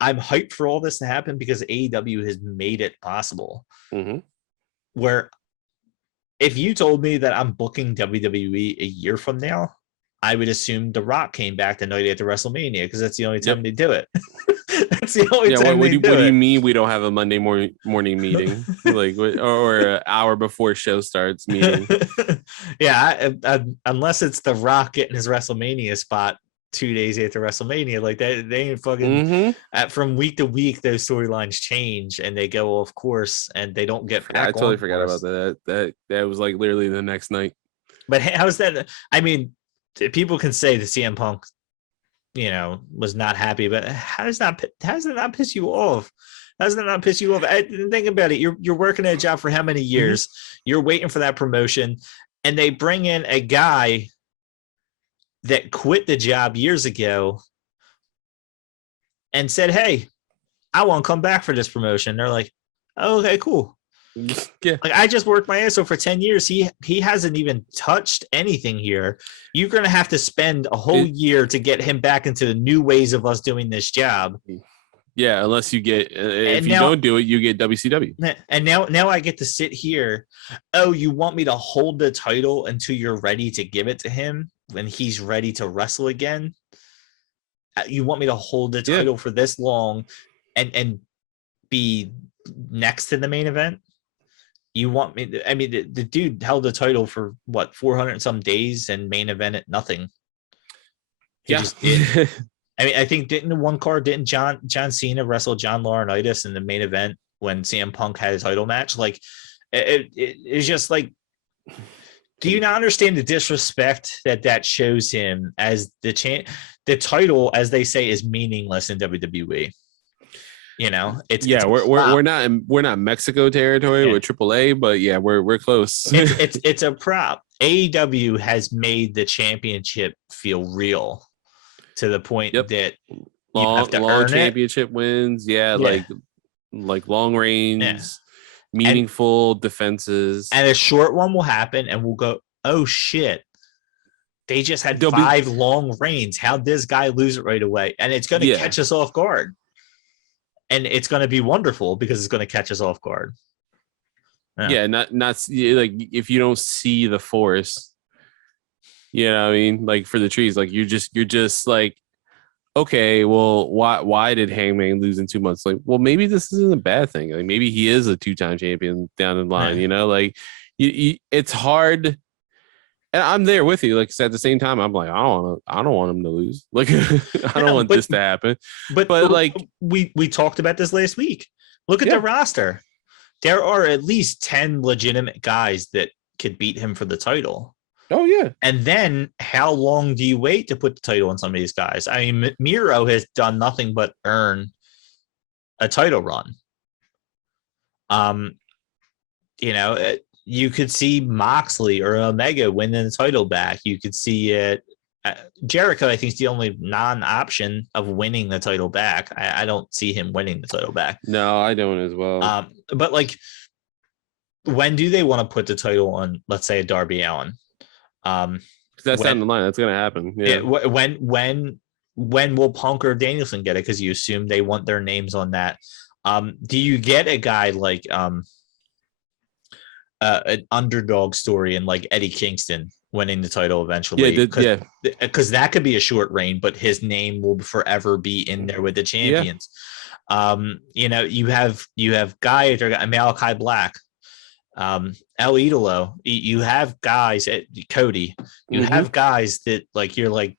I'm hyped for all this to happen because AEW has made it possible. Where if you told me that I'm booking WWE a year from now, I would assume The Rock came back the night after WrestleMania because that's the only time they do it. That's the only time what do you mean we don't have a Monday morning meeting? Like or an hour before show starts meeting? Unless it's The Rock getting his WrestleMania spot 2 days after WrestleMania, like they ain't fucking from week to week. Those storylines change and they go off course and they don't get back. I totally forgot about that. That was like literally the next night. But how's that? I mean, people can say the CM Punk, was not happy, but how does that not piss you off? How does that not piss you off? Think about it. You're working at a job for how many years? You're waiting for that promotion, and they bring in a guy that quit the job years ago and said, "Hey, I want to come back for this promotion." They're like, "Oh, okay, cool." Yeah. Like I just worked my ass off for 10 years. He hasn't even touched anything here. You're going to have to spend a whole year to get him back into the new ways of us doing this job. Yeah, unless you get if you don't do it, you get WCW. And now I get to sit here. Oh, you want me to hold the title until you're ready to give it to him when he's ready to wrestle again? You want me to hold the title for this long and be next to the main event? You want me to, I mean, the dude held the title for what, 400 and some days and main event at nothing. He just did. I mean, I think didn't the one card didn't John Cena wrestle John Laurinaitis in the main event when CM Punk had a title match? Like, it's just like, do you not understand the disrespect that shows him as the title, as they say, is meaningless in WWE. You know, it's we're not Mexico territory with AAA, but yeah, we're close. it's a prop. AEW has made the championship feel real to the point that you have to long earn championship wins. Yeah, like long range, meaningful defenses. And a short one will happen, and we'll go, oh shit. They just had 5 long reigns. How'd this guy lose it right away? And it's going to catch us off guard. And it's going to be wonderful because it's going to catch us off guard. Not like if you don't see the forest, you know what I mean? Like for the trees, like you're just like, okay, well, why did Hangman lose in 2 months? Like, well, maybe this isn't a bad thing. Like maybe he is a 2-time champion down the line, you know, like it's hard. And I'm there with you. Like at the same time, I'm like, I don't want him to lose. Like I don't want this to happen. But like we talked about this last week. Look at the roster. There are at least 10 legitimate guys that could beat him for the title. Oh yeah. And then how long do you wait to put the title on some of these guys? I mean, Miro has done nothing but earn a title run. You know, you could see Moxley or Omega winning the title back. You could see it. Jericho, I think, is the only non-option of winning the title back. I don't see him winning the title back. No, I don't as well. But like, when do they want to put the title on, let's say, a Darby Allin? That's down the line. That's going to happen. Yeah. When will Punk or Danielson get it? Because you assume they want their names on that. Do you get a guy like an underdog story and like Eddie Kingston winning the title eventually? Because that could be a short reign, but his name will forever be in there with the champions. You know, you have guys, Malachi Black, El Idolo. You have guys at Cody. You have guys that like you're like,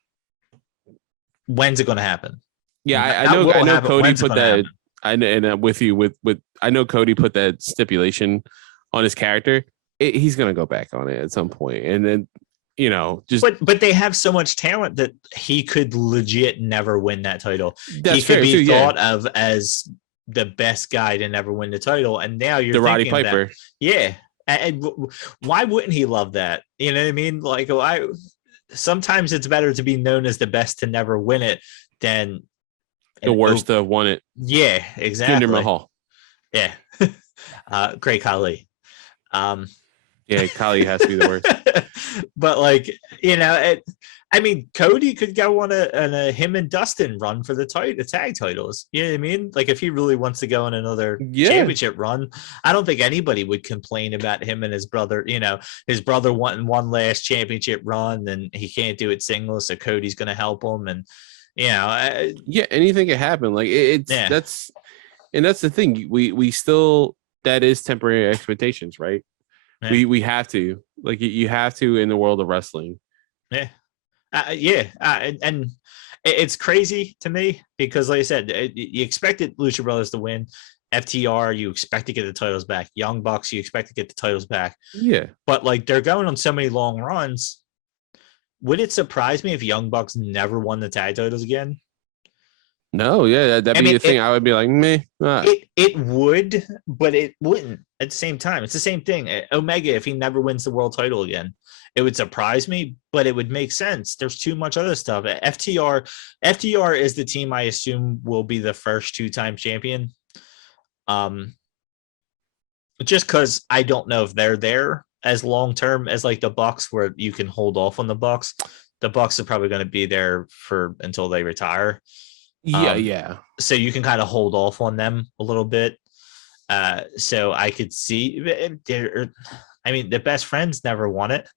when's it going to happen? Yeah, I know Cody put that. And with you with I know Cody put that stipulation on his character. He's going to go back on it at some point, and then you know, just but they have so much talent that he could legit never win that title. He could be thought of as the best guy to never win the title, and now you're the Roddy Piper. And why wouldn't he love that? You know what I mean? Like, sometimes it's better to be known as the best to never win it than the worst to have won it. Yeah, exactly. Jinder Mahal. Yeah. Great Khali. Yeah, Khali has to be the worst. But like, you know, I mean, Cody could go on a him and Dustin run for the tag titles. You know what I mean? Like if he really wants to go on another championship run, I don't think anybody would complain about him and his brother. You know, his brother wanting one last championship run, and he can't do it singles, so Cody's going to help him. And you know, anything can happen. Like that's the thing. We still, that is temporary expectations, right? Yeah. We have to, like, you have to in the world of wrestling. Yeah. And it's crazy to me because, like I said, you expected Lucha Brothers to win. FTR, you expect to get the titles back. Young Bucks, you expect to get the titles back. Yeah. But like they're going on so many long runs. Would it surprise me if Young Bucks never won the tag titles again? No, yeah, that'd be the thing. I would be like, meh. It would, but it wouldn't at the same time. It's the same thing. Omega, if he never wins the world title again, it would surprise me, but it would make sense. There's too much other stuff. FTR is the team I assume will be the first 2-time champion. Just because I don't know if they're there as long term as like the Bucks, where you can hold off on the Bucks. The Bucks are probably going to be there until they retire. Yeah. So you can kind of hold off on them a little bit. So I could see. I mean, the Best Friends never won it.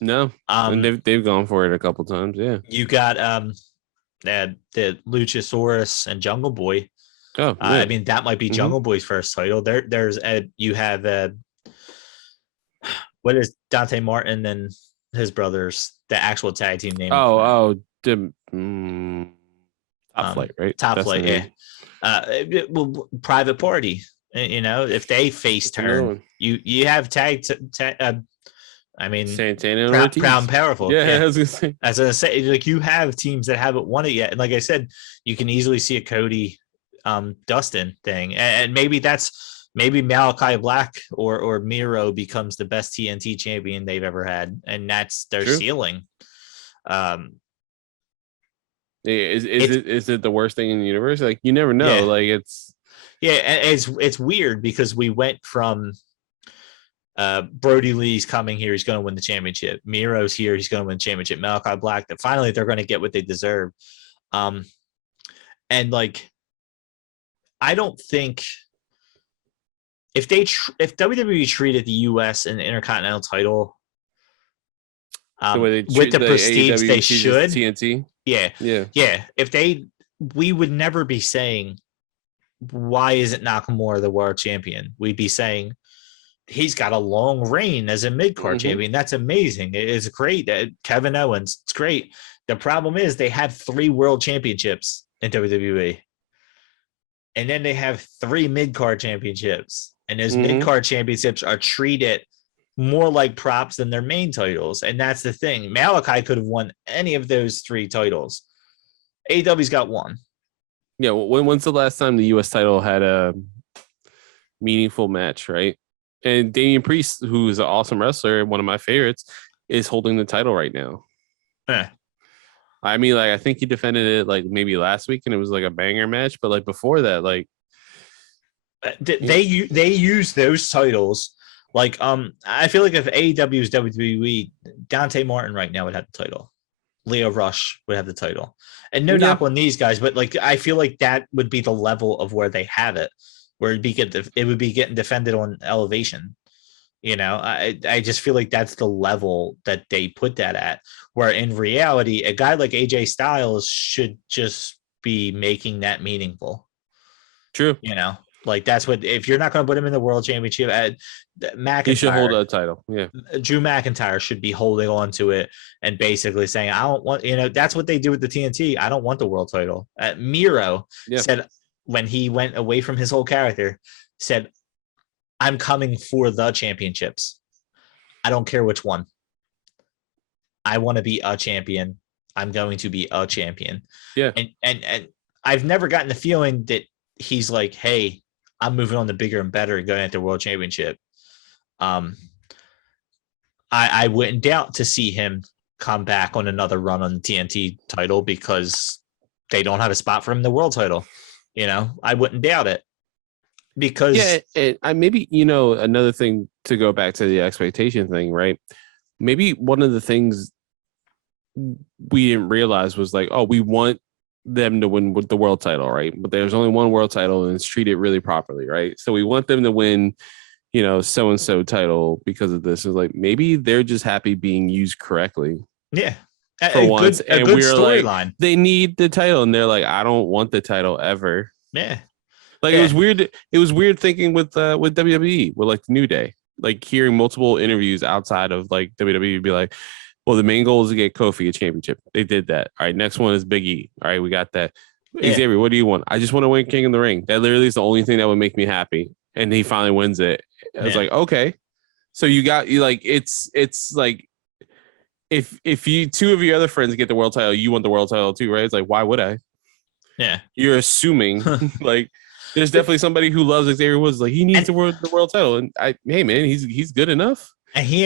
No, and they've gone for it a couple times. Yeah, you got the Luchasaurus and Jungle Boy. Oh, yeah. I mean, that might be Jungle Boy's first title. There's you have what is Dante Martin and his brothers, the actual tag team name? Top flight, right? Top That's the flight, yeah. Well, private party. You know, if they face That's another turn, one. you have I mean, Santana and proud Ortiz. and powerful. Yeah, Yeah. I was gonna say. As I say, like you have teams that haven't won it yet, and like I said, you can easily see a Cody, Dustin thing, and maybe Malachi Black or Miro becomes the best TNT champion they've ever had, and that's their True. ceiling. Is it the worst thing in the universe? Like you never know. Yeah. Like it's it's weird because we went from Brody Lee's coming here, he's going to win the championship. Miro's here, he's going to win the championship. Malachi Black, that finally they're going to get what they deserve. And like, I don't think if WWE treated the US and the Intercontinental title with the prestige they should, TNT. yeah. If we would never be saying, why isn't Nakamura the world champion? We'd be saying, he's got a long reign as a mid-card champion. That's amazing. It's great. Kevin Owens, it's great. The problem is they have 3 world championships in WWE. And then they have 3 mid-card championships. And those mid-card championships are treated more like props than their main titles. And that's the thing. Malachi could have won any of those 3 titles. AEW's got 1. Yeah, when's the last time the US title had a meaningful match, right? And Damian Priest, who is an awesome wrestler, one of my favorites, is holding the title right now. I mean, like, I think he defended it like maybe last week, and it was like a banger match. But like before that, like they use those titles. Like, I feel like if AEW is WWE, Dante Martin right now would have the title. Leo Rush would have the title. And no knock on these guys, but like I feel like that would be the level of where they have it, where it would be getting defended on Elevation. You know, I just feel like that's the level that they put that at, where in reality, a guy like AJ Styles should just be making that meaningful. True. You know, like that's what, if you're not going to put him in the world championship, McIntyre, he should hold a title. Yeah. Drew McIntyre should be holding on to it and basically saying, I don't want, that's what they do with the TNT. I don't want the world title. Miro said, when he went away from his whole character, said, I'm coming for the championships. I don't care which one. I want to be a champion. I'm going to be a champion. Yeah. And I've never gotten the feeling that he's like, hey, I'm moving on to bigger and better and going at the world championship. I wouldn't doubt to see him come back on another run on the TNT title because they don't have a spot for him in the world title. I wouldn't doubt it. Because I maybe another thing to go back to the expectation thing, right? Maybe one of the things we didn't realize was like, oh, we want them to win with the world title, right? But there's only one world title and it's treated really properly, right? So we want them to win, so and so title because of this. Is like maybe they're just happy being used correctly. Yeah. For once, and we're like, they need the title, and they're like, I don't want the title ever. Yeah. Like it was weird. It was weird thinking with WWE, with like the New Day, like hearing multiple interviews outside of like WWE be like, well, the main goal is to get Kofi a championship. They did that. All right, next one is Big E. All right, we got that. Yeah. Xavier, what do you want? I just want to win King of the Ring. That literally is the only thing that would make me happy. And he finally wins it. I was like, okay. So you like it's like if you 2 of your other friends get the world title, you want the world title too, right? It's like, why would I? Yeah. You're assuming like there's definitely somebody who loves Xavier Woods. Like he needs the world title. And hey man, he's good enough. And he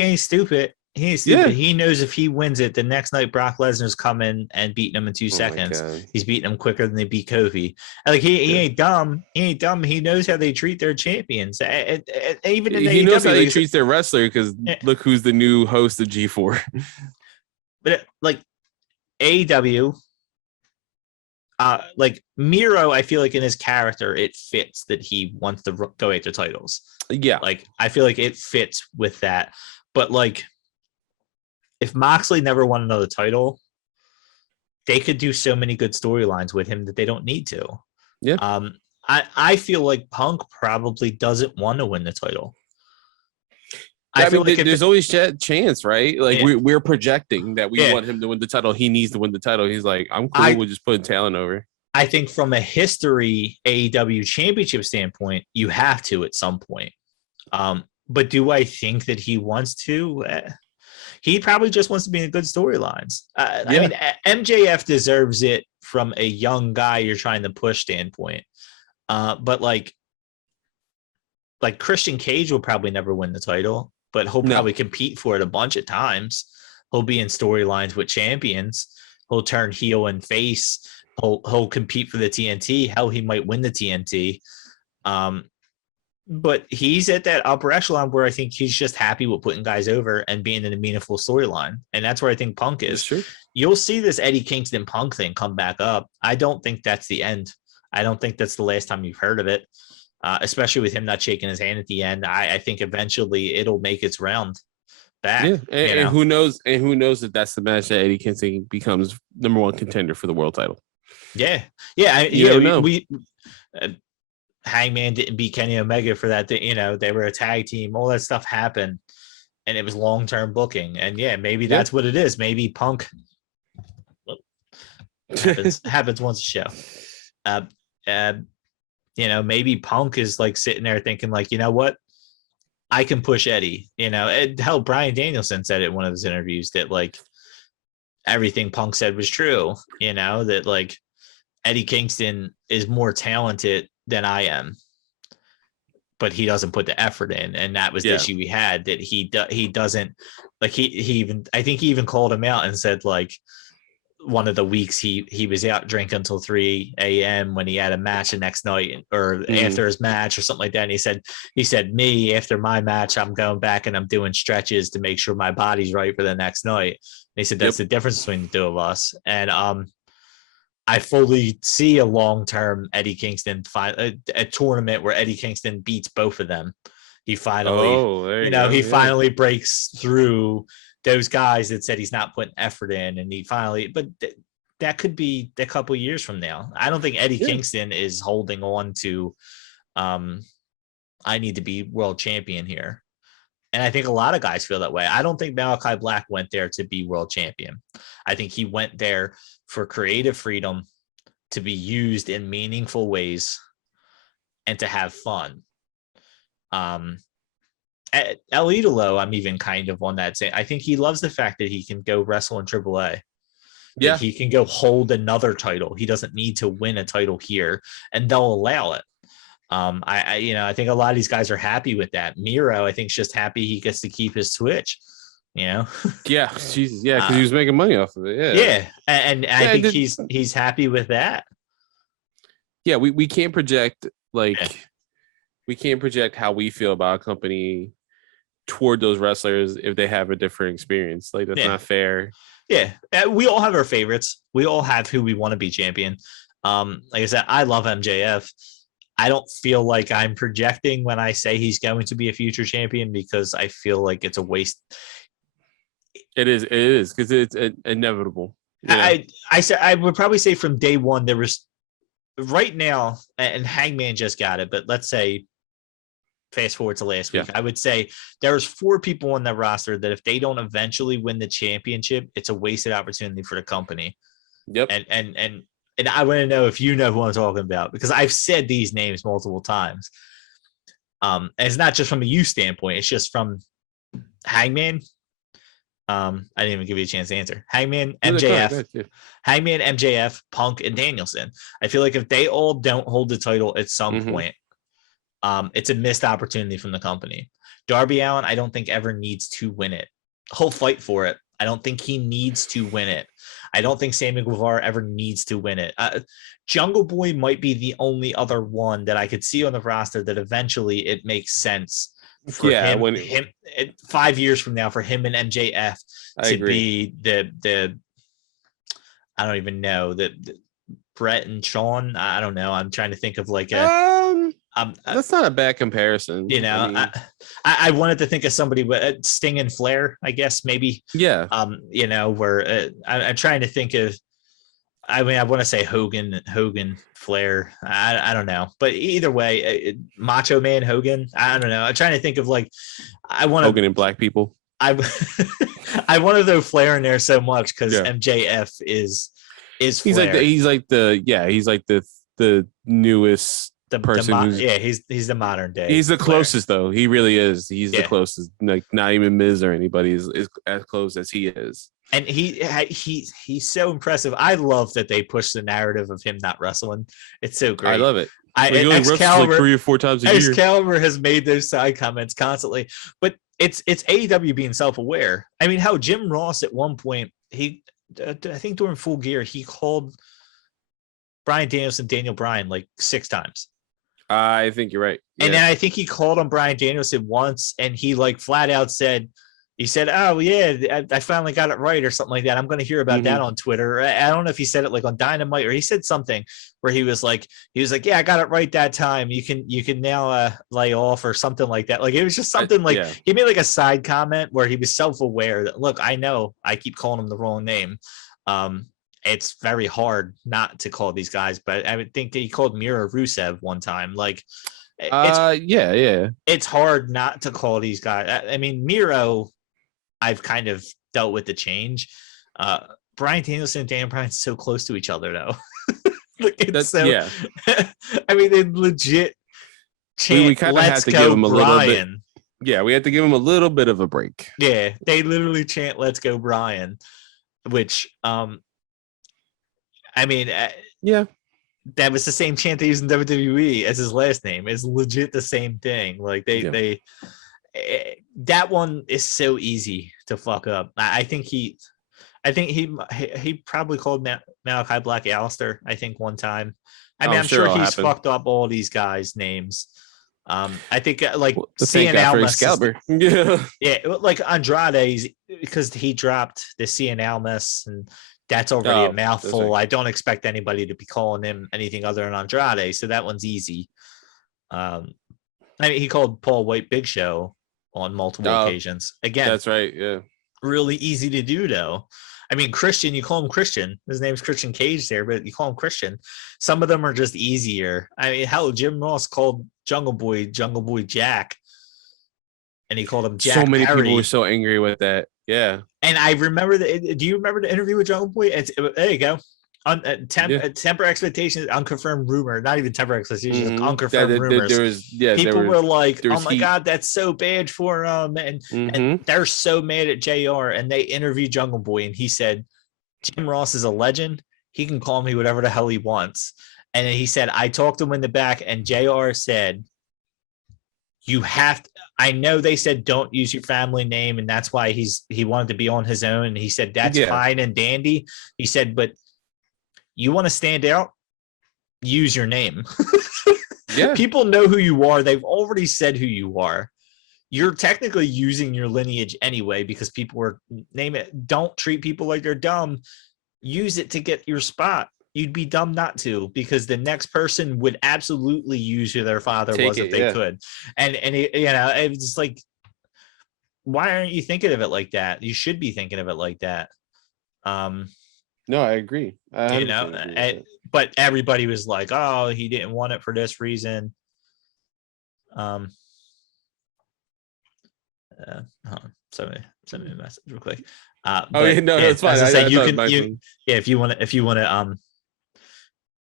ain't stupid. He ain't stupid. Yeah. He knows if he wins it, the next night Brock Lesnar's coming and beating him in 2 seconds. He's beating him quicker than they beat Kofi. Like he ain't dumb. He ain't dumb. He knows how they treat their champions. Even in he knows how they treat their wrestler because look who's the new host of G4. But like AEW, like Miro, I feel like in his character, it fits that he wants to go after titles. Yeah. Like I feel like it fits with that. But like, if Moxley never won another title, they could do so many good storylines with him that they don't need to. Yeah. I feel like Punk probably doesn't want to win the title. I feel mean, like there's always chance, right? Like we're projecting that we Yeah. want him to win the title. He needs to win the title. He's like, I'm cool with just putting talent over. I think from a history AEW championship standpoint, you have to at some point. But do I think that he wants to? He probably just wants to be in good storylines. I mean, MJF deserves it from a young guy you're trying to push standpoint. But like Christian Cage will probably never win the title, but he'll probably compete for it a bunch of times. He'll be in storylines with champions. He'll turn heel and face. He'll compete for the TNT. Hell, he might win the TNT. But he's at that upper echelon where I think he's just happy with putting guys over and being in a meaningful storyline. And that's where I think Punk is. You'll see this Eddie Kingston Punk thing come back up. I don't think that's the end. I don't think that's the last time you've heard of it, especially with him not shaking his hand at the end. I think eventually it'll make its round back. Yeah, and who knows? And who knows if that's the match that Eddie Kingston becomes number one contender for the world title? Yeah. We Hangman didn't beat Kenny Omega for that. They were a tag team. All that stuff happened, and it was long-term booking. And maybe that's what it is. Maybe Punk happens once a show. Maybe Punk is like sitting there thinking, like, you know what, I can push Eddie. Hell, Bryan Danielson said it in one of his interviews that like everything Punk said was true. That like Eddie Kingston is more talented than I am, but he doesn't put the effort in, and that was the issue we had. That he doesn't like he even I think he even called him out and said like one of the weeks he was out drinking until 3 a.m. when he had a match the next night or after his match or something like that. And he said me after my match I'm going back and I'm doing stretches to make sure my body's right for the next night. And he said that's the difference between the two of us. And I fully see a long-term Eddie Kingston a tournament where Eddie Kingston beats both of them. He finally, finally breaks through those guys that said he's not putting effort in, and he finally. But that could be a couple of years from now. I don't think Eddie Kingston is holding on to. I need to be world champion here, and I think a lot of guys feel that way. I don't think Malachi Black went there to be world champion. I think he went there for creative freedom, to be used in meaningful ways, and to have fun. El Idolo, I'm even kind of on that same. I think he loves the fact that he can go wrestle in AAA. Yeah, he can go hold another title. He doesn't need to win a title here, and they'll allow it. I think a lot of these guys are happy with that. Miro, I think, is just happy he gets to keep his Twitch. Jesus, because he was making money off of it. And I think he's happy with that. Yeah, we can't project we can't project how we feel about a company toward those wrestlers if they have a different experience. Like that's not fair. Yeah, we all have our favorites. We all have who we want to be champion. Like I said, I love MJF. I don't feel like I'm projecting when I say he's going to be a future champion, because I feel like it's a waste. It is because it's inevitable. I would probably say from day one there was, right now, and Hangman just got it, but let's say fast forward to last week, I would say there's 4 people on the roster that if they don't eventually win the championship, it's a wasted opportunity for the company. Yep. And I want to know if you know who I'm talking about, because I've said these names multiple times. And it's not just from a you standpoint, it's just from Hangman. I didn't even give you a chance to answer. Hangman, MJF, Punk, and Danielson. I feel like if they all don't hold the title at some point, it's a missed opportunity from the company. Darby Allin, I don't think ever needs to win it. He'll fight for it. I don't think he needs to win it. I don't think Sammy Guevara ever needs to win it. Jungle Boy might be the only other one that I could see on the roster that eventually it makes sense for him 5 years from now, for him and MJF to be the I don't even know, the Brett and Sean. I don't know. I'm trying to think of like a that's not a bad comparison. I wanted to think of somebody with Sting and Flair, I guess, maybe. Yeah. Where I'm trying to think of I mean, I want to say Hogan, Flair. I don't know, but either way, Macho Man Hogan. I don't know. I'm trying to think of like, I want Hogan and black people. I I want to throw Flair in there so much because Yeah. MJF is He's Flair. he's like the newest person. He's the modern day. He's the Flair. closest though. He really is. He's the closest. Like not even Miz or anybody is as close as he is. And he's so impressive. I love that they push the narrative of him not wrestling. It's so great. I love it. He only wrestles like 3 or 4 times a year. Excalibur has made those side comments constantly, but it's AEW being self-aware. I mean, how Jim Ross at one point, I think during Full Gear, he called Bryan Danielson Daniel Bryan like 6 times. I think you're right. And then I think he called on Bryan Danielson once, and he like flat out said, "Oh yeah, I finally got it right," or something like that. I'm going to hear about that on Twitter. I don't know if he said it like on Dynamite or he said something where he was like, "Yeah, I got it right that time. You can now lay off," or something like that. Like it was just something he made like a side comment where he was self-aware that, look, I know I keep calling him the wrong name. It's very hard not to call these guys, but I would think he called Mira Rusev one time. Like, it's hard not to call these guys. I mean, Miro, I've kind of dealt with the change. Bryan Danielson and Daniel Bryan so close to each other, though. I mean, they legit chant, we kind of had to give him a little bit. Yeah, we had to give him a little bit of a break. Yeah, they literally chant "Let's go, Bryan," which I mean, that was the same chant they used in WWE as his last name. It's legit the same thing. Like they that one is so easy to fuck up. I think he probably called Malachi Black Alistair, I think, one time. I mean, I'm sure he's fucked up all these guys' names. I think like Cien Almas, like Andrade, because he dropped the Cien Almas, and that's already a mouthful. Right. I don't expect anybody to be calling him anything other than Andrade, so that one's easy. I mean, he called Paul White Big Show on multiple occasions. Again, that's right. Yeah, really easy to do though. I mean, Christian, you call him Christian. His name's Christian Cage there, but you call him Christian. Some of them are just easier. I mean, hell, Jim Ross called Jungle Boy Jack, and he called him Jack. So many Perry. people were so angry with that. Yeah. And I remember do you remember the interview with Jungle Boy? There you go. Temper expectations, unconfirmed rumor, not even temper expectations, unconfirmed rumors. People were like, "Oh my God, that's so bad for him," and they're so mad at JR. And they interviewed Jungle Boy, and he said, "Jim Ross is a legend. He can call me whatever the hell he wants." And he said, "I talked to him in the back, and JR said, you have to." I know they said don't use your family name, and that's why he wanted to be on his own. And he said that's fine and dandy. He said, but you want to stand out, use your name. People know who you are. They've already said who you are. You're technically using your lineage anyway, because people were name it. Don't treat people like they're dumb. Use it to get your spot. You'd be dumb not to, because the next person would absolutely use who their father was if they could. And it's just like, why aren't you thinking of it like that? You should be thinking of it like that. No, I agree. But everybody was like, "Oh, he didn't want it for this reason." Send me a message real quick. That's fine. If you want to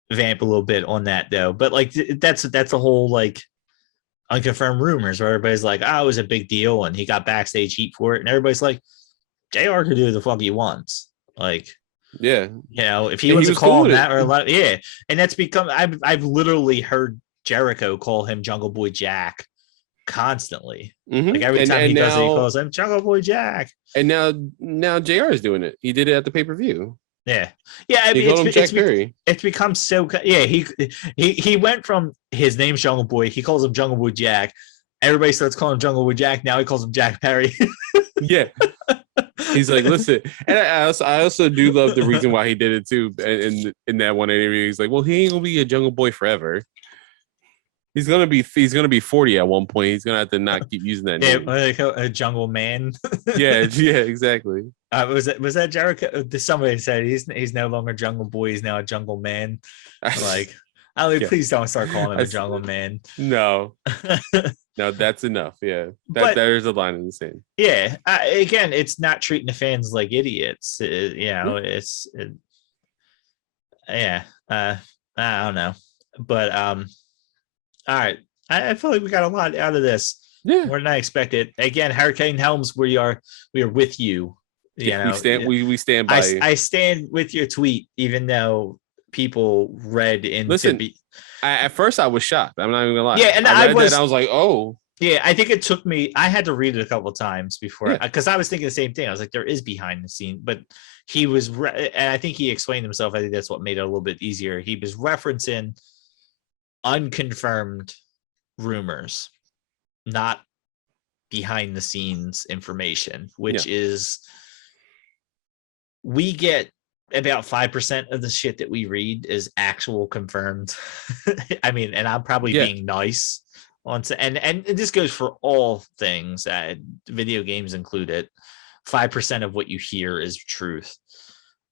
vamp a little bit on that though, but like that's a whole like unconfirmed rumors where everybody's like, "Oh, it was a big deal," and he got backstage heat for it, and everybody's like, JR could do the fuck he wants. Like, if he wants to call him that, or and that's become I've literally heard Jericho call him Jungle Boy Jack constantly. Like every time he does it, he calls him Jungle Boy Jack. And now JR is doing it. He did it at the pay-per-view. I mean, it's become so. He went from his name's Jungle Boy. He calls him Jungle Boy Jack. Everybody starts calling him Jungle Boy Jack. Now he calls him Jack Perry. He's like, listen, and I also do love the reason why he did it too. In that one interview, he's like, well, he ain't gonna be a Jungle Boy forever. He's gonna be 40 at one point. He's gonna have to not keep using that Yeah, name. like a jungle man. Yeah, exactly. Was that Jericho? Somebody said he's no longer Jungle Boy. He's now a Jungle Man. Like, Yeah. please don't start calling him a Jungle Man. No, that's enough. Yeah, But there's a line in the sand. yeah, again, it's not treating the fans like idiots. Yeah. I don't know, but all right. I feel like we got a lot out of this. Yeah, More than I expected. Again, Hurricane Helms, we are with you. we stand by you. I stand with your tweet, even though people read into. Listen, at first I was shocked. I'm not even gonna lie. Yeah, and I was like, oh. Yeah, I think it took me. I had to read it a couple of times before, because I was thinking the same thing. I was like, there is behind the scene, but he was, and I think he explained himself. I think that's what made it a little bit easier. He was referencing unconfirmed rumors, not behind the scenes information, which is, we get about 5% of the shit that we read is actual confirmed. I mean, and I'm probably being nice on, and this goes for all things, video games included. 5% of what you hear is truth.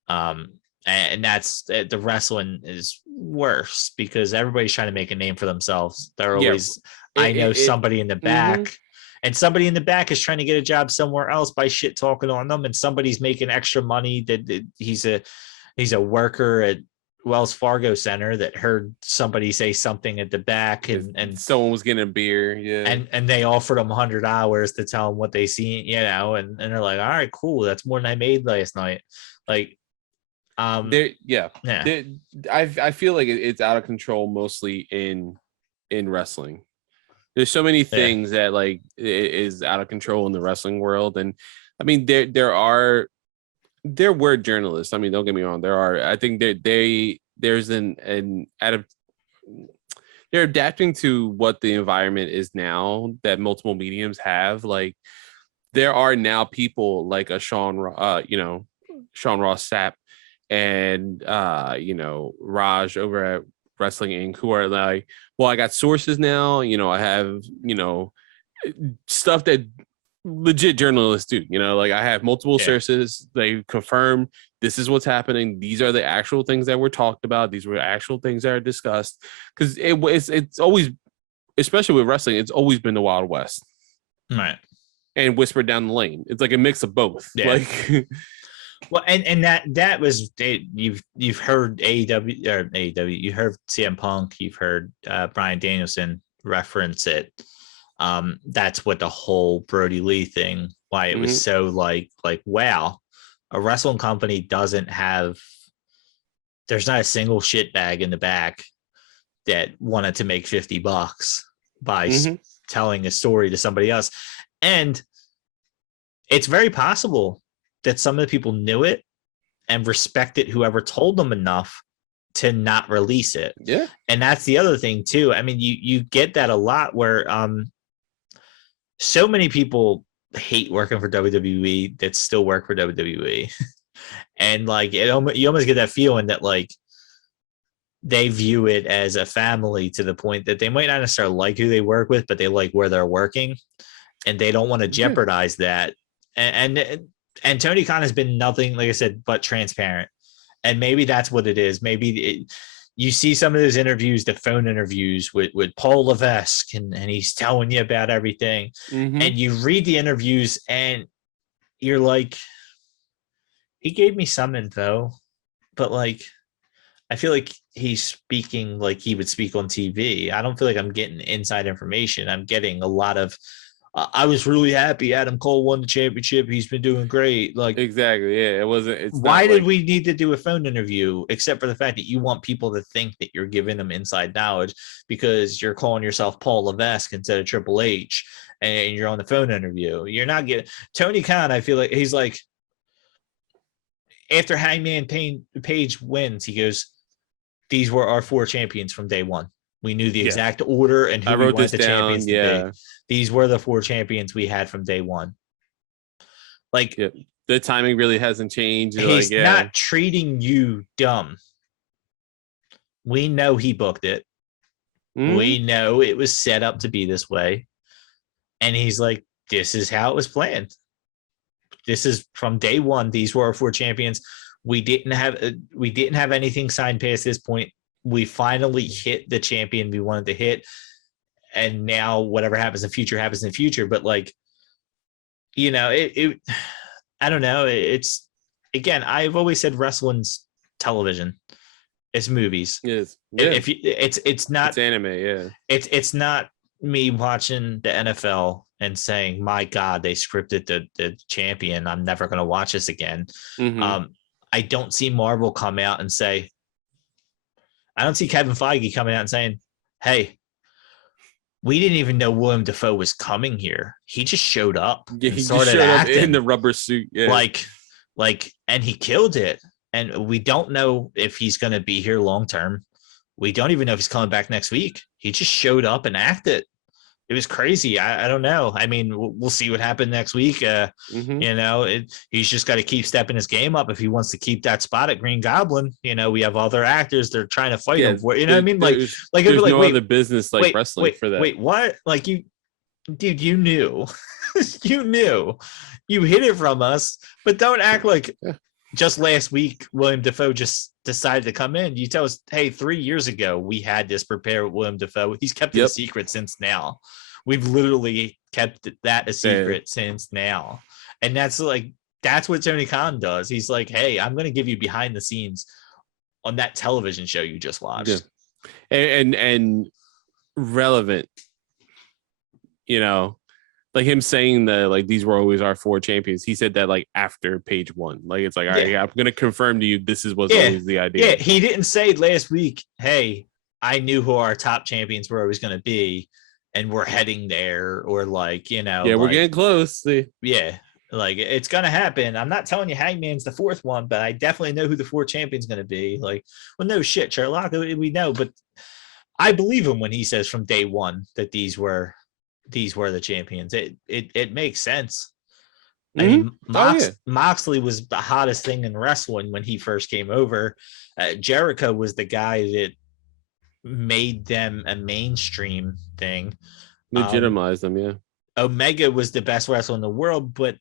And that's, the wrestling is worse because everybody's trying to make a name for themselves. They're always, I know somebody in the back, and somebody in the back is trying to get a job somewhere else by shit talking on them, and somebody's making extra money. That he's a worker at Wells Fargo Center that heard somebody say something at the back, and someone was getting a beer, and they offered them $100 to tell them what they seen, and they're like, all right, cool, that's more than I made last night. Like, I feel like it's out of control mostly in wrestling. There's so many things that like is out of control in the wrestling world, and I mean there were journalists. I mean, don't get me wrong, there are. I think there's they're adapting to what the environment is now that multiple mediums have. Like, there are now people like a Sean Ross Sapp and Raj over at Wrestling Inc., who are like, well, I got sources now, I have stuff that legit journalists do, like I have multiple sources, they confirm this is what's happening, these are the actual things that were talked about, these were actual things that are discussed, because it's always, especially with wrestling, it's always been the Wild West, right? And whispered down the lane. It's like a mix of both. Like, well, and that was, you've heard AEW, you heard CM Punk, you've heard Bryan Danielson reference it. That's what the whole Brody Lee thing, why it was so like wow, a wrestling company doesn't have, there's not a single shitbag in the back that wanted to make $50 by telling a story to somebody else. And it's very possible that some of the people knew it and respected whoever told them enough to not release it. Yeah. And that's the other thing too. I mean, you get that a lot where so many people hate working for WWE that still work for WWE. And like, you almost get that feeling that like they view it as a family, to the point that they might not necessarily like who they work with, but they like where they're working, and they don't want to jeopardize that. And Tony Khan has been nothing, like I said, but transparent. And maybe that's what it is. Maybe you see some of those interviews, the phone interviews with Paul Levesque, and he's telling you about everything. And you read the interviews and you're like, he gave me some info, but like, I feel like he's speaking like he would speak on TV. I don't feel like I'm getting inside information. I'm getting a lot of, I was really happy Adam Cole won the championship. He's been doing great. Like, exactly. Yeah. It wasn't. Why did we need to do a phone interview, except for the fact that you want people to think that you're giving them inside knowledge because you're calling yourself Paul Levesque instead of Triple H, and you're on the phone interview. You're not getting Tony Khan. I feel like he's like, after Hangman Page wins, he goes, "These were our 4 champions from day one. We knew the exact order and who we wanted the champions to be. These were the 4 champions we had from day one." Like, the timing really hasn't changed. He's not treating you dumb. We know he booked it. We know it was set up to be this way. And he's like, this is how it was planned. This is from day one. These were our 4 champions. We didn't have anything signed past this point. We finally hit the champion we wanted to hit. And now whatever happens in the future happens in the future. But like, you know, I don't know. It's, again, I've always said wrestling's television. It's movies. Yes. Yeah. If you, it's not, it's anime. Yeah. It's not me watching the NFL and saying, my God, they scripted the champion. I'm never going to watch this again. I don't see Marvel come out and say, I don't see Kevin Feige coming out and saying, hey, we didn't even know Willem Dafoe was coming here. He just showed up. Yeah, he just showed up in the rubber suit. Yeah. Like, and he killed it. And we don't know if he's going to be here long term. We don't even know if he's coming back next week. He just showed up and acted. It was crazy. I don't know. I mean, we'll see what happened next week. You know, he's just got to keep stepping his game up if he wants to keep that spot at Green Goblin. You know, we have other actors that are trying to fight him for. You know what I mean? There's no other business like wrestling for that. Wait, what? Like you knew, you hid it from us, but don't act like just last week William Dafoe just decided to come in. You tell us, hey, 3 years ago we had this prepared with William Dafoe. He's kept it a secret since now. We've literally kept that a secret since now. And that's what Tony Khan does. He's like, hey, I'm going to give you behind the scenes on that television show you just watched. Yeah. And relevant, you know, like him saying that, like, these were always our 4 champions. He said that like after page 1. Like, it's like, all right, I'm going to confirm to you this was always the idea. Yeah, he didn't say last week, hey, I knew who our top champions were always going to be, and we're heading there, or like, you know. Yeah, we're getting close. Yeah, like, it's going to happen. I'm not telling you Hangman's the 4th one, but I definitely know who the 4 champions going to be. Like, well, no shit, Sherlock, we know, but I believe him when he says from day one that these were the champions. It makes sense. I mean, Moxley was the hottest thing in wrestling when he first came over. Jericho was the guy that made them a mainstream thing. Legitimized them, yeah. Omega was the best wrestler in the world, but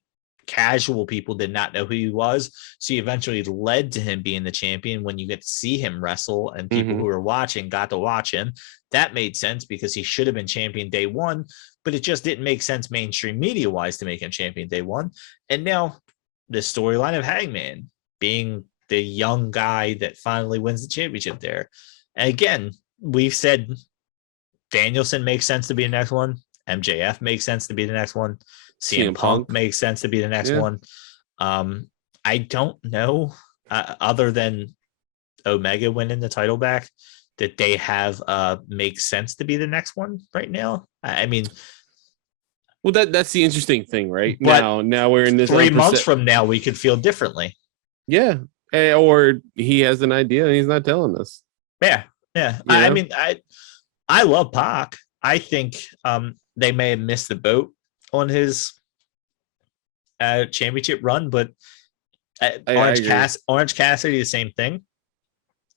casual people did not know who he was. So he eventually led to him being the champion when you get to see him wrestle, and people who were watching got to watch him. That made sense because he should have been champion day one, but it just didn't make sense mainstream media wise to make him champion day one. And now the storyline of Hangman being the young guy that finally wins the championship there. And again, we've said Danielson makes sense to be the next one. MJF makes sense to be the next one. CM Punk makes sense to be the next one. I don't know, other than Omega winning the title back, that they have makes sense to be the next one right now. I mean, well, that's the interesting thing, right? Now we're in this 3 months from now, we could feel differently. Yeah, or he has an idea and he's not telling us. Yeah. I mean, I love Pac. I think they may have missed the boat on his championship run, but Orange Cassidy, the same thing.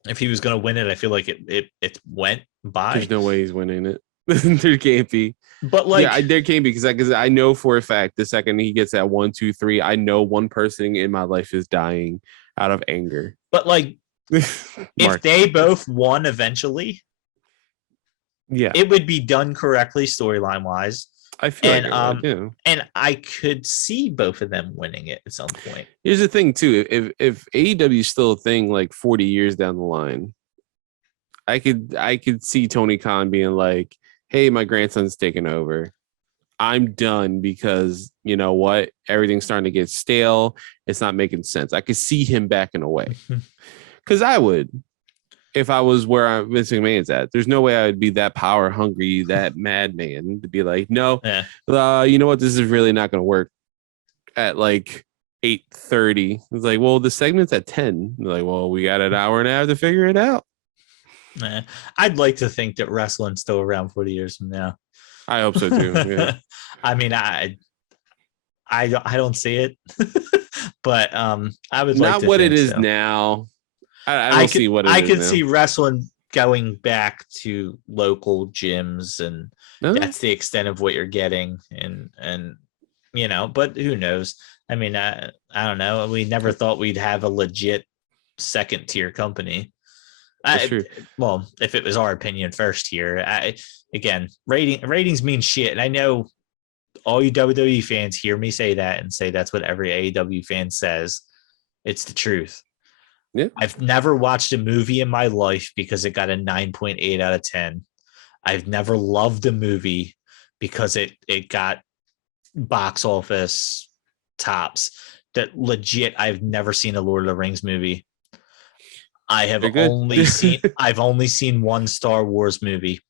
If he was going to win it, I feel like it went by. There's no way he's winning it. There can't be. But like, there can't be, because I know for a fact the second he gets that 1, 2, 3, I know one person in my life is dying out of anger. But like, if they both won eventually, it would be done correctly storyline wise. I feel and I could see both of them winning it at some point. Here's the thing too: if AEW is still a thing like 40 years down the line, I could see Tony Khan being like, "Hey, my grandson's taking over. I'm done because you know what? Everything's starting to get stale. It's not making sense." I could see him backing away, because I would. If I was where Vince McMahon's at, there's no way I would be that power hungry, that madman to be like, no, you know what? This is really not going to work at like 8:30. It's like, well, the segment's at 10. They're like, well, we got an hour and a half to figure it out. I'd like to think that wrestling's still around 40 years from now. I hope so too. Yeah. I mean, I don't see it, but I would like not to what think it is so. now. I don't see what it is. I could now. see wrestling going back to local gyms, and No, that's the extent of what you're getting. And but who knows? I mean, I don't know. We never thought we'd have a legit second tier company. that's true. Well, if it was our opinion first tier, again, ratings mean shit. And I know all you WWE fans hear me say that and say that's what every AEW fan says. It's the truth. Yeah. I've never watched a movie in my life because it got a 9.8 out of 10. I've never loved a movie because it got box office tops. That legit, I've never seen a Lord of the Rings movie. I've only seen one Star Wars movie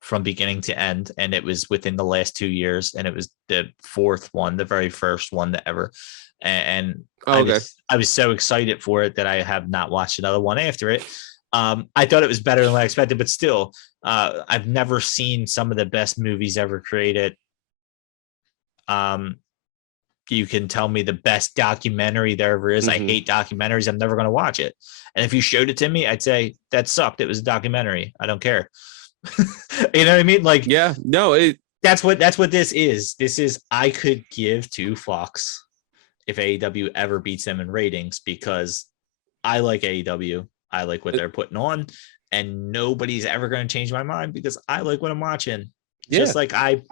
from beginning to end, and it was within the last 2 years, and it was the fourth one, the very first one that ever. And I was so excited for it that I have not watched another one after it. I thought it was better than what I expected, but still, I've never seen some of the best movies ever created. You can tell me the best documentary there ever is. I hate documentaries. I'm never going to watch it. And if you showed it to me, I'd say that sucked. It was a documentary. I don't care. You know what I mean? Like, yeah, no, that's what this is. This is, I could give two fucks if AEW ever beats them in ratings, because I like AEW. I like what they're putting on, and nobody's ever going to change my mind because I like what I'm watching. Yeah. Just like I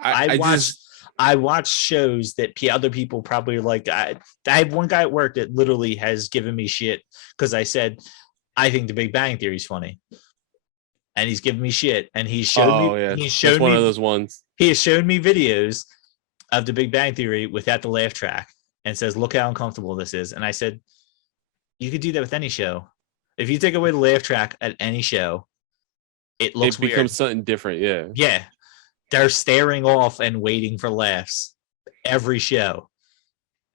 watch shows that other people probably are like. I have one guy at work that literally has given me shit because I said I think The Big Bang Theory is funny, and he's giving me shit. And he showed me. Yeah. He showed That's one me of those ones. He has showed me videos of The Big Bang Theory without the laugh track, and says, "Look how uncomfortable this is." And I said, "You could do that with any show. If you take away the laugh track at any show, it looks weird. It becomes something different." Yeah. Yeah. They're staring off and waiting for laughs. Every show.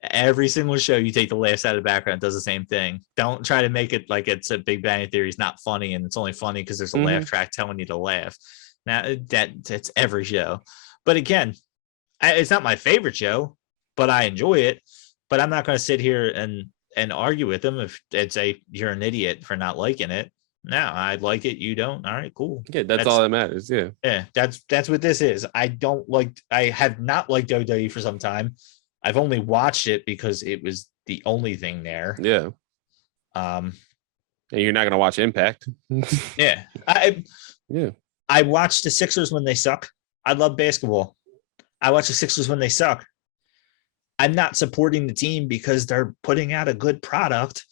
Every single show, you take the laughs out of the background, it does the same thing. Don't try to make it like it's a Big Bang Theory is not funny and it's only funny because there's a laugh track telling you to laugh. Now, that's every show. But again, it's not my favorite show, but I enjoy it. But I'm not going to sit here and argue with them if it's you're an idiot for not liking it. No, I like it. You don't. All right, cool. Yeah, that's all that matters. Yeah. Yeah, that's what this is. I have not liked WWE for some time. I've only watched it because it was the only thing there. Yeah. And you're not gonna watch Impact. Yeah. I watched the Sixers when they suck. I love basketball. I watch the Sixers when they suck. I'm not supporting the team because they're putting out a good product.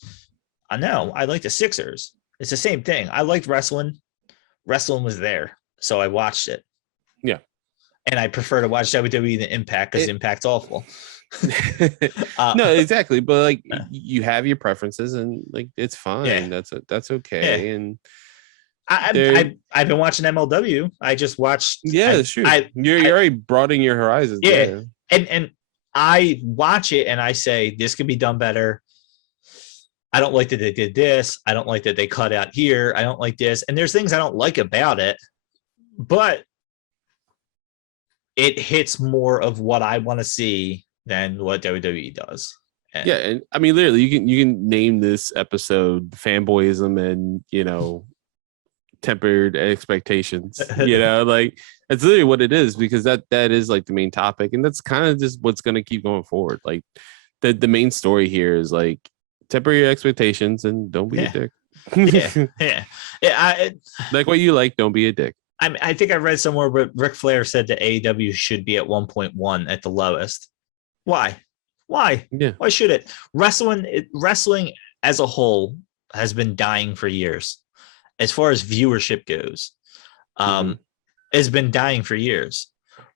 I know. I like the Sixers. It's the same thing. I liked wrestling. Wrestling was there, so I watched it. Yeah. And I prefer to watch WWE than Impact because Impact's awful. No, exactly. But like you have your preferences and like it's fine. Yeah. That's okay. Yeah. And I've been watching MLW. I just watched. Yeah, that's true. You're already broadening your horizons. Yeah. And I watch it and I say this could be done better. I don't like that they did this. I don't like that they cut out here. I don't like this. And there's things I don't like about it, but it hits more of what I want to see than what WWE does. And I mean, literally, you can name this episode "Fanboyism" and tempered expectations. Like that's literally what it is, because that is like the main topic, and that's kind of just what's going to keep going forward. Like the main story here is like temper your expectations and don't be a dick. Yeah. Like what you like, don't be a dick. I think I read somewhere, but Ric Flair said that AEW should be at 1.1 at the lowest. Why? Yeah. Why should it? Wrestling as a whole has been dying for years. As far as viewership goes, it's been dying for years.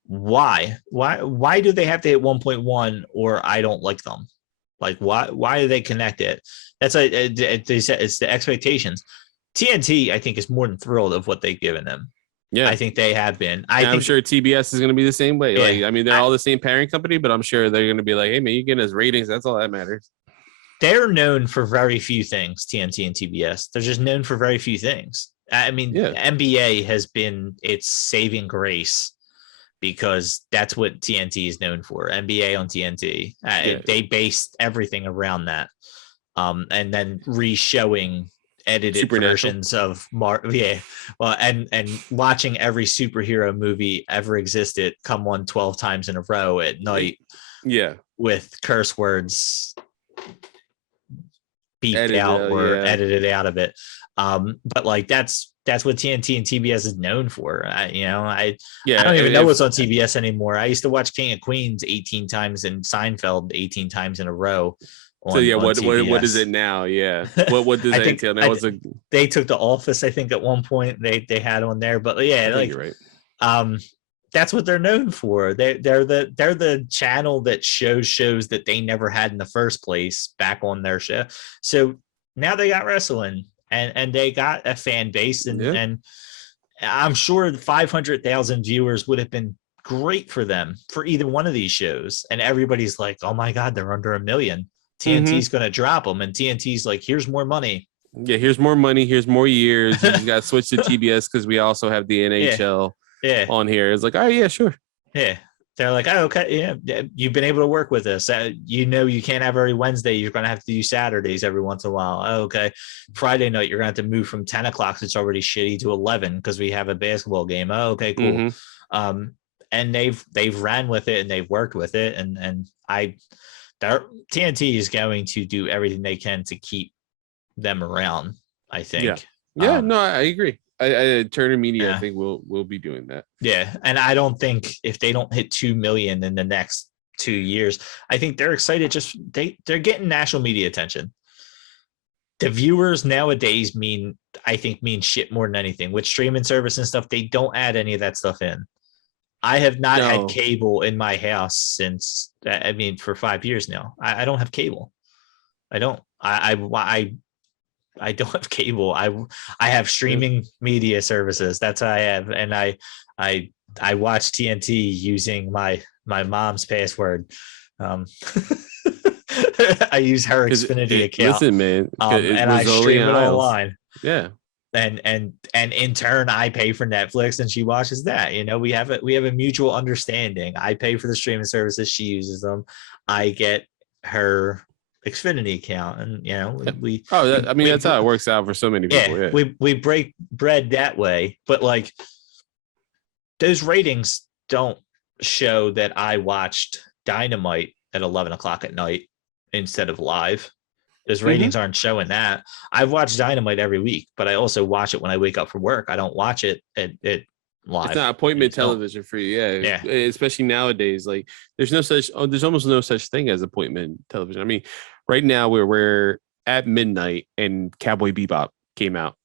Why do they have to hit 1.1 or I don't like them? Like why do they connect it? That's they said it's the expectations. TNT, I think, is more than thrilled of what they've given them. Yeah, I think they have been. I'm sure TBS is going to be the same way. Yeah, like, I mean, they're all the same parent company, but I'm sure they're going to be like, hey, man, you get us ratings. That's all that matters. They're known for very few things, TNT and TBS. They're just known for very few things. I mean, NBA has been its saving grace because that's what TNT is known for. NBA on TNT. They based everything around that. And then re-showing edited versions of well, and watching every superhero movie ever existed come on 12 times in a row at night, with curse words beeped out or edited out of it. But like that's what TNT and TBS is known for. I don't even know what's on TBS anymore. I used to watch King of Queens 18 times and Seinfeld 18 times in a row. What is it now? Yeah. What does that entail? Now they took The Office, I think, at one point they had on there, but yeah, like you're right. That's what they're known for. They're the channel that shows that they never had in the first place back on their show. So now they got wrestling and they got a fan base and I'm sure 500,000 viewers would have been great for them for either one of these shows. And everybody's like, oh my God, they're under 1 million. TNT's going to drop them. And TNT's like, here's more money. Yeah, here's more money. Here's more years. You just got to switch to TBS because we also have the NHL on here. It's like, oh, yeah, sure. Yeah. They're like, oh, okay. Yeah. You've been able to work with us. You can't have every Wednesday. You're going to have to do Saturdays every once in a while. Oh, okay. Friday night, you're going to have to move from 10 o'clock. It's already shitty to 11 because we have a basketball game. Oh, okay, cool. And they've ran with it and they've worked with it. And TNT is going to do everything they can to keep them around, I think. Yeah, no, I agree. Turner Media, I think will be doing that. Yeah, and I don't think if they don't hit 2 million in the next 2 years, I think they're excited. Just they're getting national media attention. The viewers nowadays mean shit more than anything. With streaming service and stuff, they don't add any of that stuff in. I have not had cable in my house since, for 5 years now. I don't have cable. I don't. I don't have cable. I have streaming media services. That's what I have, and I watch TNT using my mom's password. I use her Xfinity account. Listen, man, and I stream it online. Yeah. And in turn, I pay for Netflix and she watches that. We have a mutual understanding. I pay for the streaming services, she uses them. I get her Xfinity account, and that's how it works out for so many people. Yeah. We break bread that way, but like those ratings don't show that I watched Dynamite at 11 o'clock at night instead of live. Those ratings aren't showing that. I've watched Dynamite every week, but I also watch it when I wake up from work. I don't watch it at live. It's not appointment television for you. Yeah. Especially nowadays, like there's almost no such thing as appointment television. I mean, right now we're at midnight and Cowboy Bebop came out,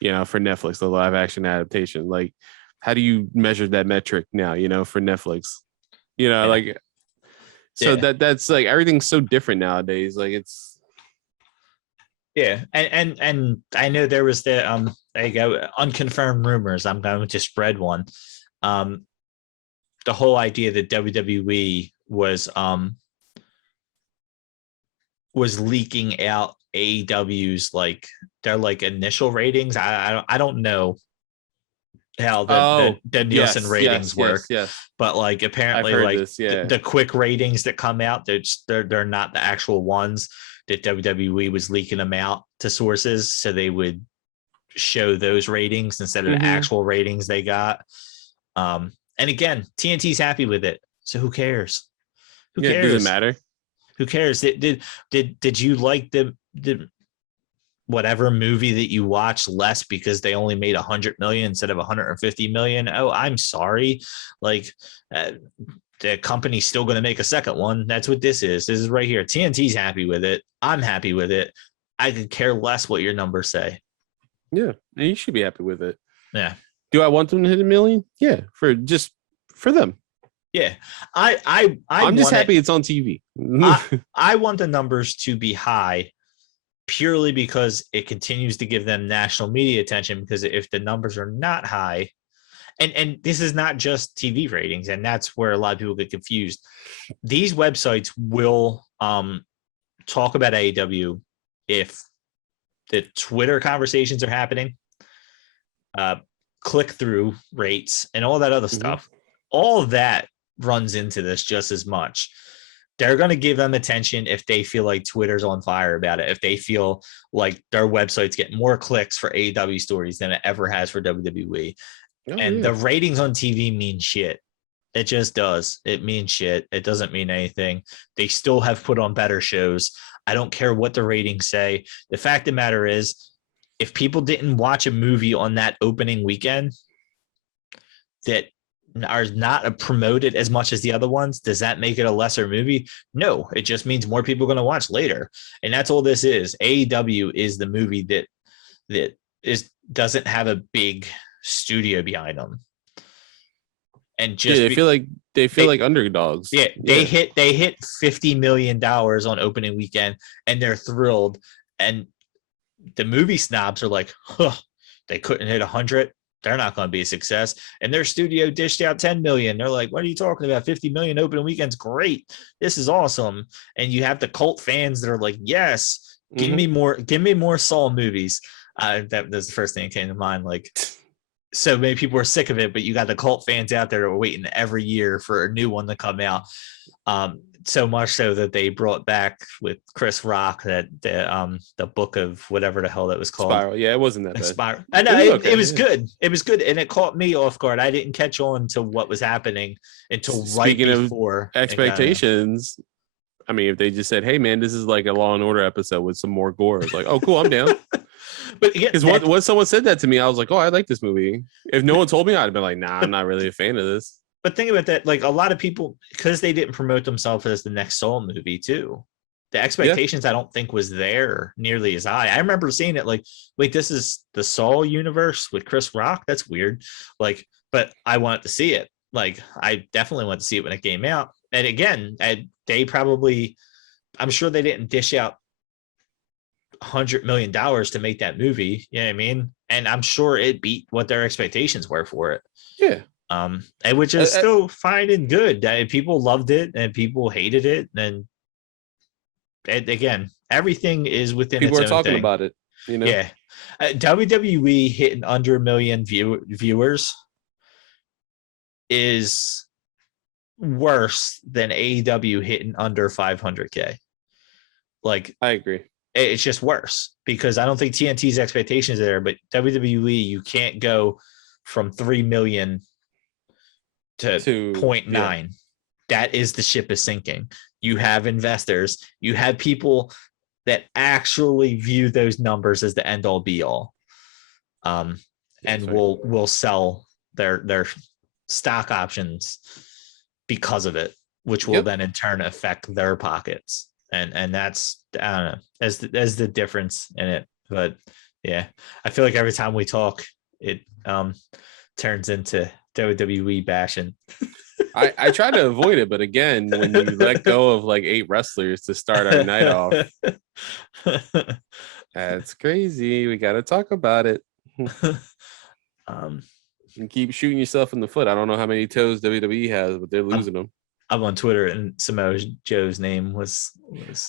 for Netflix, the live action adaptation. Like, how do you measure that metric now, for Netflix? That's like everything's so different nowadays. Like it's. Yeah, and I know there was the there you go, unconfirmed rumors. I'm going to spread one. The whole idea that WWE was leaking out AEW's their initial ratings. I don't know how the Nielsen ratings work. Yes. But apparently the quick ratings that come out, they're not the actual ones. That WWE was leaking them out to sources so they would show those ratings instead of the actual ratings they got. And again, TNT's happy with it, so who cares? Who cares? It doesn't matter. Who cares? Did you like the whatever movie that you watched less because they only made 100 million instead of 150 million? Oh, I'm sorry. The company's still going to make a second one. That's what this is. This is right here. TNT's happy with it. I'm happy with it. I could care less what your numbers say. Yeah, and you should be happy with it. Yeah. Do I want them to hit 1 million? Yeah, for them. Yeah, I'm just happy it's on TV. I want the numbers to be high, purely because it continues to give them national media attention. Because if the numbers are not high. And this is not just TV ratings, and that's where a lot of people get confused. These websites will talk about AEW if the Twitter conversations are happening, click-through rates, and all that other stuff. All of that runs into this just as much. they're going to give them attention if they feel like Twitter's on fire about it. If they feel like their website's getting more clicks for AEW stories than it ever has for WWE. And the ratings on TV mean shit. It just does. It means shit. It doesn't mean anything. They still have put on better shows. I don't care what the ratings say. The fact of the matter is, if people didn't watch a movie on that opening weekend that are not promoted as much as the other ones, does that make it a lesser movie? No, it just means more people are going to watch later. And that's all this is. AEW is the movie that doesn't have a big studio behind them. And just they feel like underdogs. Yeah, they hit $50 million on opening weekend, and they're thrilled. And the movie snobs are like, huh, they couldn't hit 100. They're not going to be a success. And their studio dished out 10 million. They're like, what are you talking about? 50 million opening weekends. Great. This is awesome. And you have the cult fans that are like, yes, give me more Saw movies. That's the first thing that came to mind. Like, so many people are sick of it, but you got the cult fans out there that are waiting every year for a new one to come out. So much so that they brought back with Chris Rock that the book of whatever the hell that was called. Spiral. Yeah, it wasn't that bad. Spiral. I know it was good. It was good, and it caught me off guard. I didn't catch on to what was happening until Speaking right before expectations. I mean, if they just said, "Hey, man, this is like a Law and Order episode with some more gore," it's like, "Oh, cool, I'm down." But because once someone said that to me, I was like, "Oh, I like this movie." If no one told me, I'd have been like, "Nah, I'm not really a fan of this." But think about that, like a lot of people, because they didn't promote themselves as the next Saw movie too. The expectations I don't think was there nearly as high. I remember seeing it like, wait, this is the Saw universe with Chris Rock? That's weird. Like, but I wanted to see it. Like, I definitely wanted to see it when it came out. And again, they probably, I'm sure they didn't dish out $100 million to make that movie. You know what I mean? And I'm sure it beat what their expectations were for it. Yeah. And which is still fine and good. People loved it and people hated it. And again, everything is within people its are own talking thing. about it. You know? Yeah. WWE hitting under a million viewers is worse than AEW hitting under 500K. Like, I agree. It's just worse because I don't think TNT's expectations are there, but WWE, you can't go from 3 million to 0.9. Yeah. That is the ship is sinking. You have investors, you have people that actually view those numbers as the end all be all. And will sell their stock options because of it, which will then in turn affect their pockets. And that's, I don't know, as the difference in it. But yeah, I feel like every time we talk, it turns into WWE bashing. I try to avoid it, but again, when you let go of like 8 wrestlers to start our night off, that's crazy. We got to talk about it. You keep shooting yourself in the foot. I don't know how many toes WWE has, but they're losing them. I'm on Twitter and Samoa Joe's name was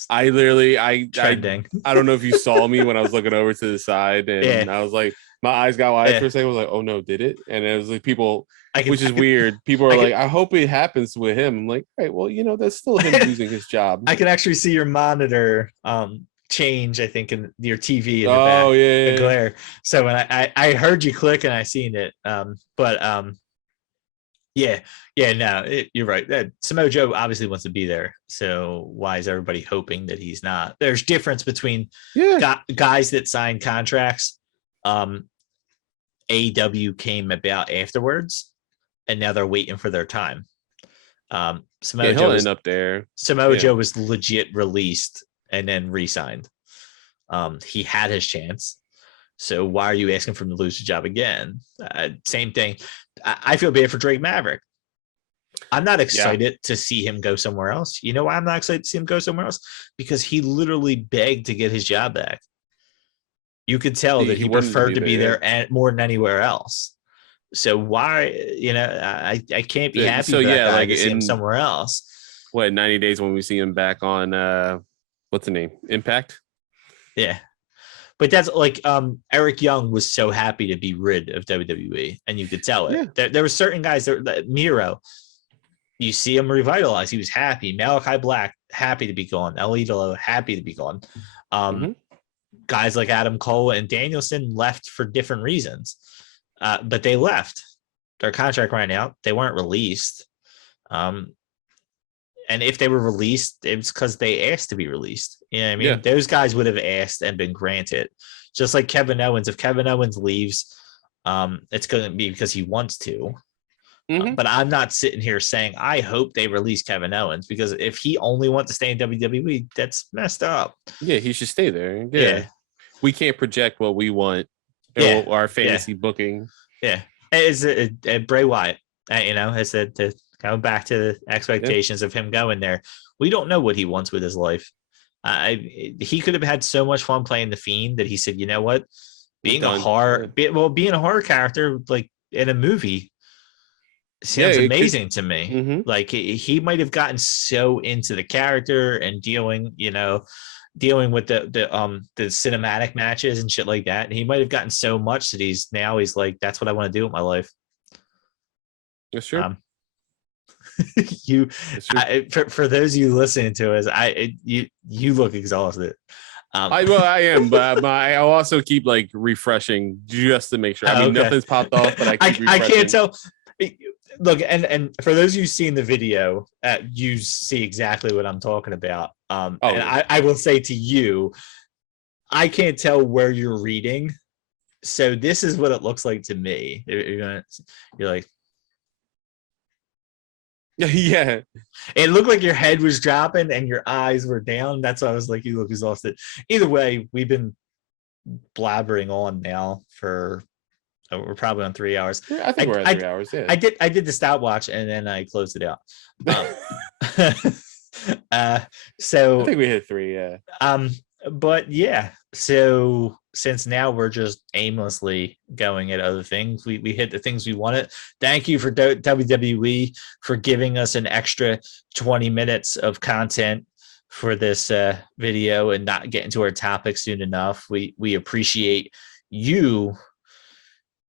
I literally trending. I don't know if you saw me when I was looking over to the side and I was like, my eyes got wide for a second. I was like, oh no, did it? And it was like people, which is weird. People are like, I hope it happens with him. I'm like, all right, well, you know, that's still him losing his job. I can actually see your monitor change, I think, in your TV in the back. The glare. So when I heard you click and I seen it. You're right. Samoa Joe obviously wants to be there. So why is everybody hoping that he's not? There's difference between guys that sign contracts. AEW came about afterwards, and now they're waiting for their time. Samoa Joe is up there. Samoa Joe was legit released and then re-signed. He had his chance. So why are you asking for him to lose the job again? Same thing. I feel bad for Drake Maverick. I'm not excited to see him go somewhere else. You know why I'm not excited to see him go somewhere else? Because he literally begged to get his job back. You could tell that he preferred to be there and more than anywhere else. So why, I can't be happy for that guy to see him somewhere else. What, 90 days when we see him back on, what's the name? Impact? Yeah. But that's like Eric Young was so happy to be rid of WWE, and you could tell it. Yeah. There were certain guys that Miro, you see him revitalized. He was happy. Malachi Black, happy to be gone. El Idolo happy to be gone. Mhm. Guys like Adam Cole and Danielson left for different reasons, but they left. Their contract ran out. They weren't released. And if they were released, it was because they asked to be released. You know what I mean? Yeah. Those guys would have asked and been granted. Just like Kevin Owens. If Kevin Owens leaves, it's going to be because he wants to. Mhm. But I'm not sitting here saying I hope they release Kevin Owens, because if he only wants to stay in WWE, that's messed up. Yeah, he should stay there. Yeah. We can't project what we want Yeah. or our fantasy booking. Yeah. Is it Bray Wyatt? I said to go back to the expectations of him going there. We don't know what he wants with his life. He could have had so much fun playing the Fiend that he said, you know what, being a horror character like in a movie sounds amazing to me. Mm-hmm. Like he might have gotten so into the character and dealing with the cinematic matches and shit like that. And he might have gotten so much that he's like, that's what I want to do with my life. That's true. For those of you listening to us, you look exhausted. I am, but I'll also keep like refreshing just to make sure. I mean, nothing's popped off, but I keep refreshing. I can't tell. Look, and for those of you seeing the video, you see exactly what I'm talking about. And I will say to you, I can't tell where you're reading, so this is what it looks like to me. You're like, yeah. It looked like your head was dropping and your eyes were down. That's why I was like, you look exhausted. Either way, we've been blabbering on now for. We're probably on 3 hours. Yeah, I think we're at 3 hours. Yeah, I did the stopwatch and then I closed it out. So I think we hit 3. Yeah. But yeah. So since now we're just aimlessly going at other things, we hit the things we wanted. Thank you for WWE for giving us an extra 20 minutes of content for this video and not getting to our topic soon enough. We appreciate you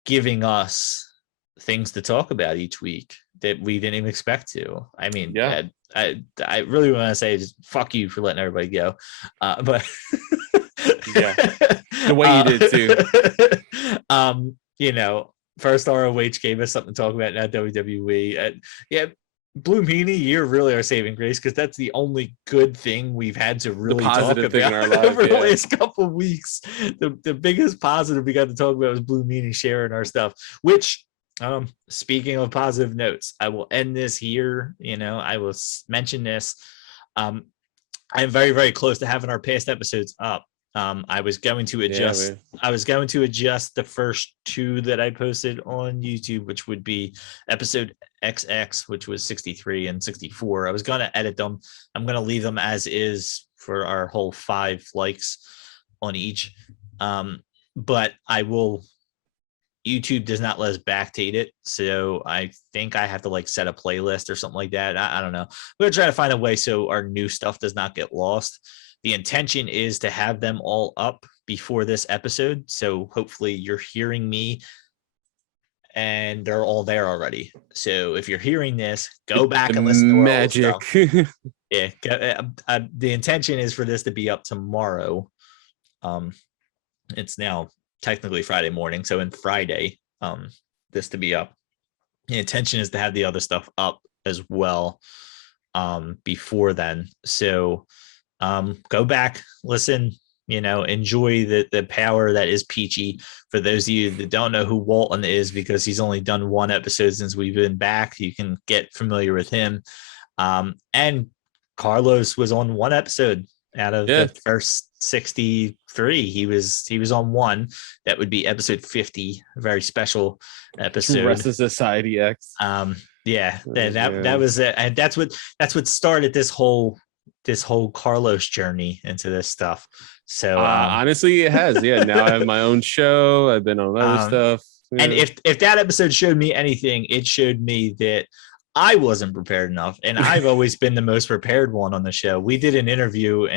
giving us things to talk about each week that we didn't even expect to. I mean, yeah, I really want to say just fuck you for letting everybody go. But yeah, the way you did too. First ROH gave us something to talk about, now WWE. Blue Meanie, you're really our saving grace, because that's the only good thing we've had to really talk about in our lives, over the last couple of weeks. The biggest positive we got to talk about was Blue Meanie sharing our stuff, which, speaking of positive notes, I will end this here. I will mention this. I'm very, very close to having our past episodes up. I was going to adjust. I was going to adjust the first 2 that I posted on YouTube, which would be episode XX, which was 63 and 64. I was going to edit them. I'm going to leave them as is for our whole 5 likes on each. But I will. YouTube does not let us backdate it, so I think I have to set a playlist or something like that. I don't know. We're gonna try to find a way so our new stuff does not get lost. The intention is to have them all up before this episode, so hopefully you're hearing me and they're all there already. So if you're hearing this, go back and listen to magic. Our old stuff. Yeah, the intention is for this to be up tomorrow. It's now technically Friday morning, so in Friday, this to be up. The intention is to have the other stuff up as well before then. So go back, listen, enjoy the power that is Peachy. For those of you that don't know who Walton is, because he's only done 1 episode since we've been back, you can get familiar with him. And Carlos was on 1 episode out of the first 63. He was on 1. That would be episode 50, a very special episode. Rest of Society X. That was it. And that's what started this whole Carlos journey into this stuff. So honestly, it has. Yeah, now I have my own show. I've been on other stuff. Yeah. And if that episode showed me anything, it showed me that I wasn't prepared enough, and I've always been the most prepared one on the show. We did an interview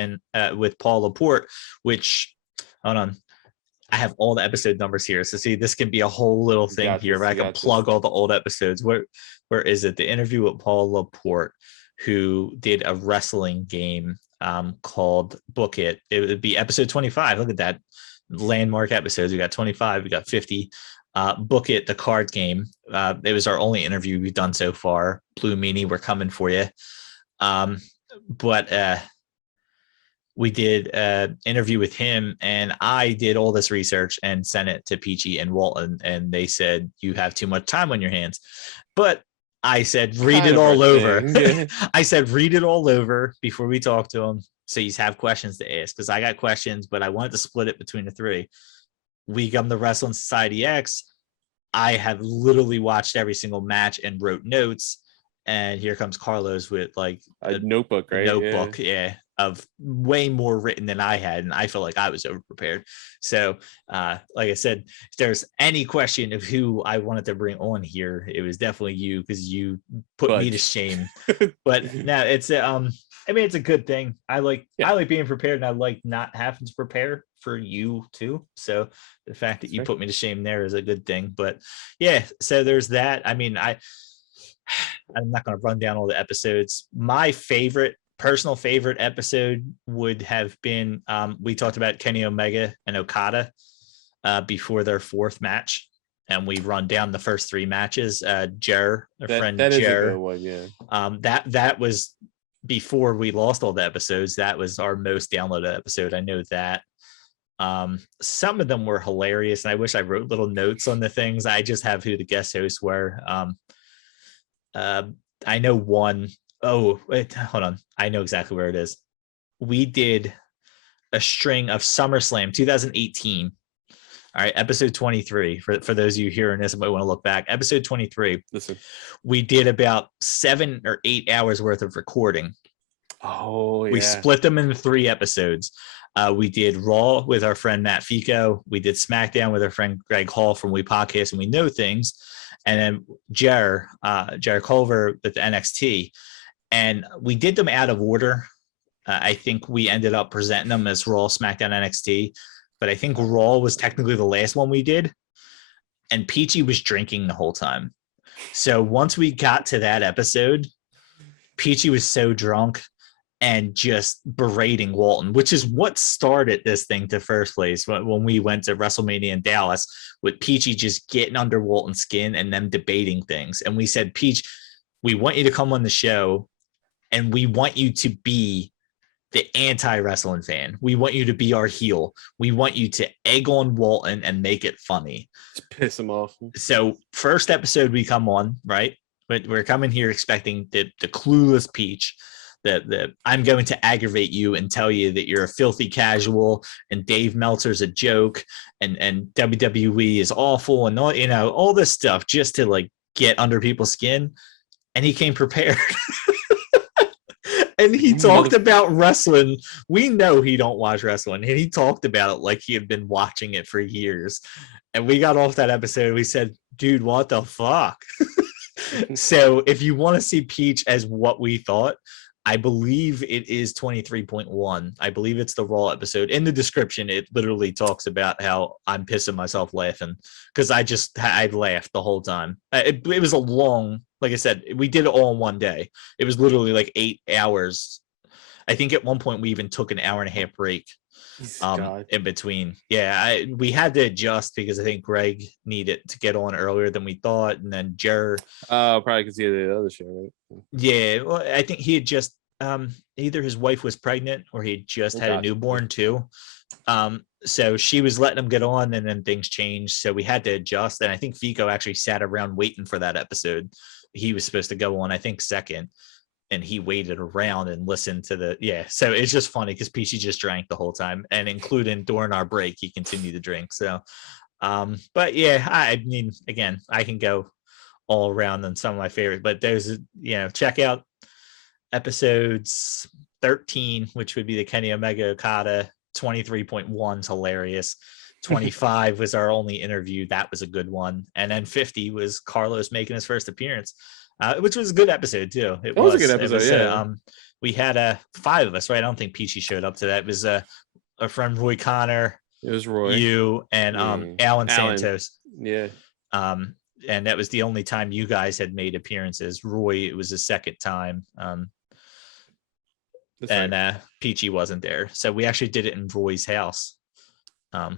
with Paul Laporte, which, hold on, I have all the episode numbers here. So see, this can be a whole little thing here where I can plug all the old episodes. Where is it? The interview with Paul Laporte. who did a wrestling game called Book It. It would be episode 25. Look at that landmark episodes. We got 25, we got 50. Book It, the card game. It was our only interview we've done so far. Blue Meanie, we're coming for you. But we did an interview with him, and I did all this research and sent it to Peachy and Walton, and they said, you have too much time on your hands. But I said, read it all over. I said, read it all over before we talk to him. So you have questions to ask, because I got questions, but I wanted to split it between the three. We come to Wrestling Society X. I have literally watched every single match and wrote notes. And here comes Carlos with like a notebook, right? Notebook, yeah, of way more written than I had, and I felt like I was over prepared. So, like I said, if there's any question of who I wanted to bring on here, it was definitely you, because you put me to shame. But now it's I mean, it's a good thing. I like being prepared, and I like not having to prepare for you too. So the fact that you put me to shame there is a good thing. But yeah, so there's that. I mean, I'm not going to run down all the episodes. My personal favorite episode would have been, we talked about Kenny Omega and Okada before their fourth match, and we run down the first three matches. Jer, friend Jer, is a good one, yeah. That was before we lost all the episodes. That was our most downloaded episode. I know that. Some of them were hilarious, and I wish I wrote little notes on the things. I just have who the guest hosts were. I know one. Oh, wait, hold on. I know exactly where it is. We did a string of SummerSlam 2018. All right, episode 23. For those of you hearing this, I might want to look back. Episode 23. Listen, we did about 7 or 8 hours worth of recording. Oh, yeah. We split them into 3 episodes. We did Raw with our friend Matt Fico. We did SmackDown with our friend Greg Hall from We Podcast and We Know Things. And then Jared Culver with the NXT. And we did them out of order. I think we ended up presenting them as Raw, SmackDown, NXT. But I think Raw was technically the last one we did. And Peachy was drinking the whole time. So once we got to that episode, Peachy was so drunk and just berating Walton, which is what started this thing to first place when we went to WrestleMania in Dallas, with Peachy just getting under Walton's skin and them debating things. And we said, Peach, we want you to come on the show, and we want you to be the anti-wrestling fan. We want you to be our heel. We want you to egg on Walton and make it funny. Just piss him off. So first episode we come on, right? But we're coming here expecting the clueless Peach. That I'm going to aggravate you and tell you that you're a filthy casual and Dave Meltzer's a joke and WWE is awful and all this stuff just to like get under people's skin. And he came prepared. And he talked about wrestling. We know he don't watch wrestling, and he talked about it like he had been watching it for years. And we got off that episode. We said, dude, what the fuck? So if you want to see Peach as what we thought, I believe it is 23.1. I believe it's the Raw episode. In the description, it literally talks about how I'm pissing myself laughing because I laughed the whole time. It was a long, like I said, we did it all in one day. It was literally like 8 hours. I think at one point we even took an hour and a half break in between. Yeah, we had to adjust because I think Greg needed to get on earlier than we thought, and then Jer. Oh, probably because he had the other show, right? Yeah, well, I think he had just either his wife was pregnant or he had just had a newborn too. So she was letting him get on, and then things changed, so we had to adjust. And I think Fico actually sat around waiting for that episode. He was supposed to go on, I think, second. And he waited around and listened to so it's just funny because Peachy just drank the whole time, and including during our break, he continued to drink. So, but yeah, I mean, again, I can go all around on some of my favorites, but there's, check out episodes 13, which would be the Kenny Omega Okada. 23.1 is hilarious. 25 was our only interview. That was a good one. And then 50 was Carlos making his first appearance. Which was a good episode too. It was a good episode. Yeah. We had 5 of us, right? I don't think Peachy showed up to that. It was our friend Roy Connor. It was Roy, you, and Alan Santos. Yeah. And that was the only time you guys had made appearances. Roy, it was the second time. and Peachy wasn't there. So we actually did it in Roy's house,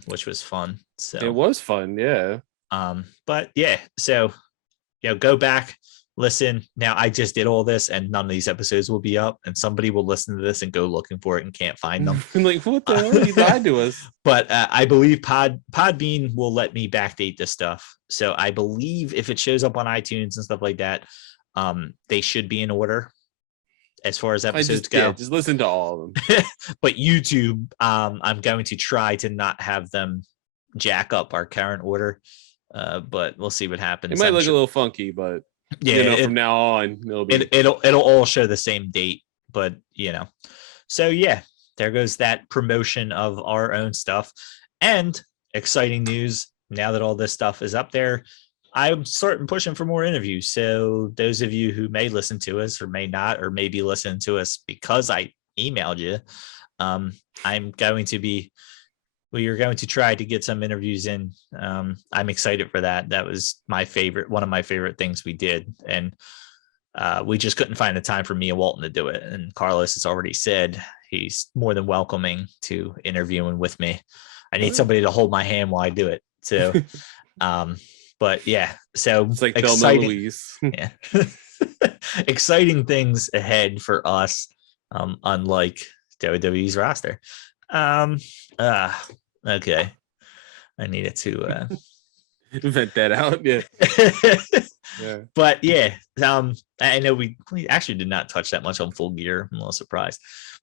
which was fun. So it was fun, yeah. But yeah, so go back, listen. Now I just did all this, and none of these episodes will be up, and somebody will listen to this and go looking for it and can't find them. Like, what the hell? You lied to us. But I believe Podbean will let me backdate this stuff. So I believe if it shows up on iTunes and stuff like that, they should be in order as far as episodes go. Yeah, just listen to all of them. But YouTube, I'm going to try to not have them jack up our current order. But we'll see what happens. It might look a little funky, but yeah, from now on it'll all show the same date. But so yeah, there goes that promotion of our own stuff. And exciting news, now that all this stuff is up there, I'm starting pushing for more interviews. So those of you who may listen to us or may not, or maybe listen to us because I emailed you, we are going to try to get some interviews in. I'm excited for that. That was one of my favorite things we did. And we just couldn't find the time for me and Walton to do it. And Carlos has already said he's more than welcoming to interviewing with me. I need somebody to hold my hand while I do it. So, but yeah, so it's like exciting, Louise. Yeah. Exciting things ahead for us, unlike WWE's roster. Okay. I needed to vent that out. Yeah. Yeah. But yeah, I know we actually did not touch that much on Full Gear. I'm a little surprised.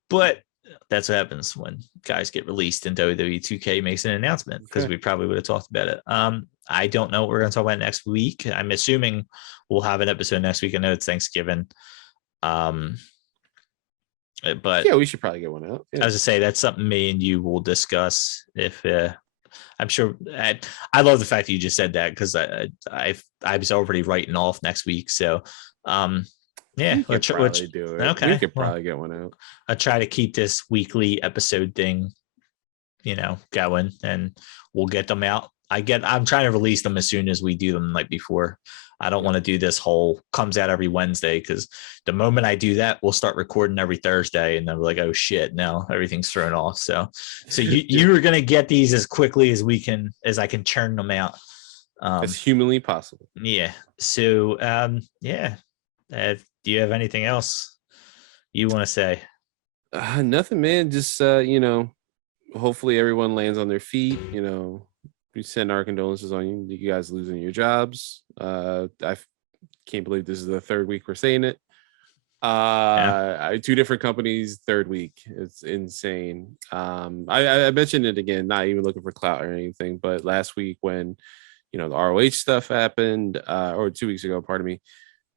But that's what happens when guys get released and WWE 2K makes an announcement, because we probably would have talked about it. I don't know what we're going to talk about next week. I'm assuming we'll have an episode next week. I know it's Thanksgiving. But yeah, we should probably get one out. Yeah. As I say, that's something me and you will discuss. If I'm sure, I love the fact that you just said that, because I was already writing off next week. So yeah, we could probably do it. Okay, we could probably get one out. I'll try to keep this weekly episode thing, going, and we'll get them out. I'm trying to release them as soon as we do them the night before. I don't want to do this whole comes out every Wednesday, because the moment I do that, we'll start recording every Thursday, and then we're like, oh shit, no, everything's thrown off. So you are going to get these as quickly as I can churn them out. As humanly possible. Yeah. So yeah. Do you have anything else you want to say? Nothing, man. Just hopefully everyone lands on their feet. We send our condolences on you guys losing your jobs. I can't believe this is the third week we're saying it. 2 different companies, third week. It's insane. I mentioned it again, not even looking for clout or anything, but last week when the ROH stuff happened, or 2 weeks ago, pardon me,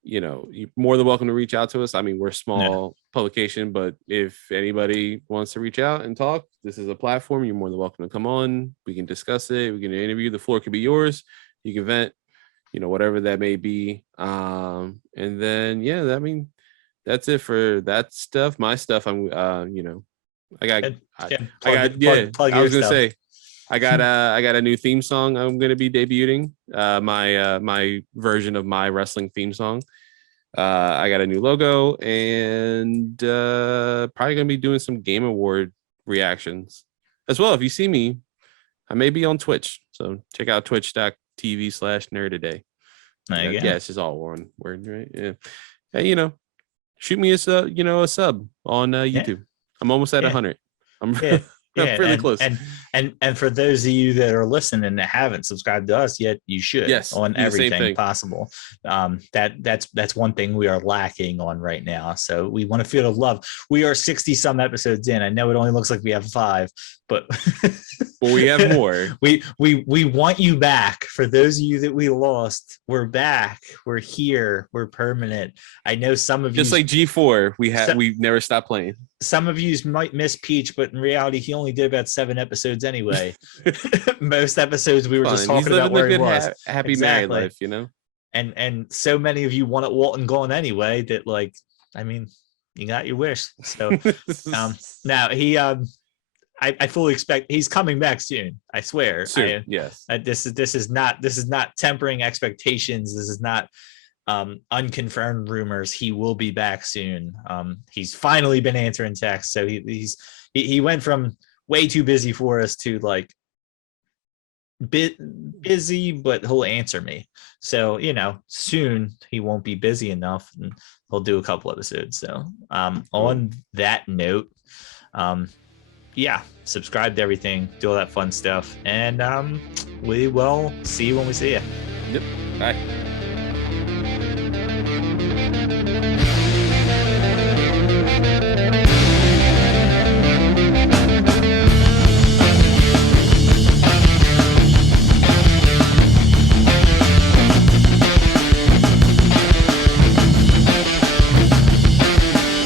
you're more than welcome to reach out to us. I mean, we're a small publication, but if anybody wants to reach out and talk, this is a platform. You're more than welcome to come on. We can discuss it. We can interview. The floor can be yours. You can vent, whatever that may be. And then, that's it for that stuff. My stuff, I got a new theme song I'm going to be debuting. My version of my wrestling theme song. I got a new logo, and probably going to be doing some Game Award reactions as well. If you see me, I may be on Twitch, so check out twitch.tv/nerdaday. Yeah, it's just all one word, right? Yeah. And, shoot me a sub on YouTube. Yeah. I'm almost at 100. I'm really close. And for those of you that are listening that haven't subscribed to us yet, you should. Yes, on everything possible. That's one thing we are lacking on right now. So we want to feel the love. We are 60 some episodes in. I know it only looks like we have 5, but we have more. We want you back. For those of you that we lost, we're back. We're here. We're permanent. I know some of you, just like G4, we've never stopped playing. Some of you might miss Peach, but in reality, he only did about 7 episodes anyway. Most episodes we were just talking about where he was. Happy married life, And so many of you wanted Walton going anyway that, like, I mean, you got your wish. So now he I fully expect he's coming back soon. I swear. Soon, yes. This is not tempering expectations. This is not unconfirmed rumors, he will be back soon. He's finally been answering texts, so he went from way too busy for us to like busy, but he'll answer me. So soon he won't be busy enough, and he'll do a couple episodes. So on that note, yeah, subscribe to everything, do all that fun stuff, and we will see you when we see you. Yep. Bye.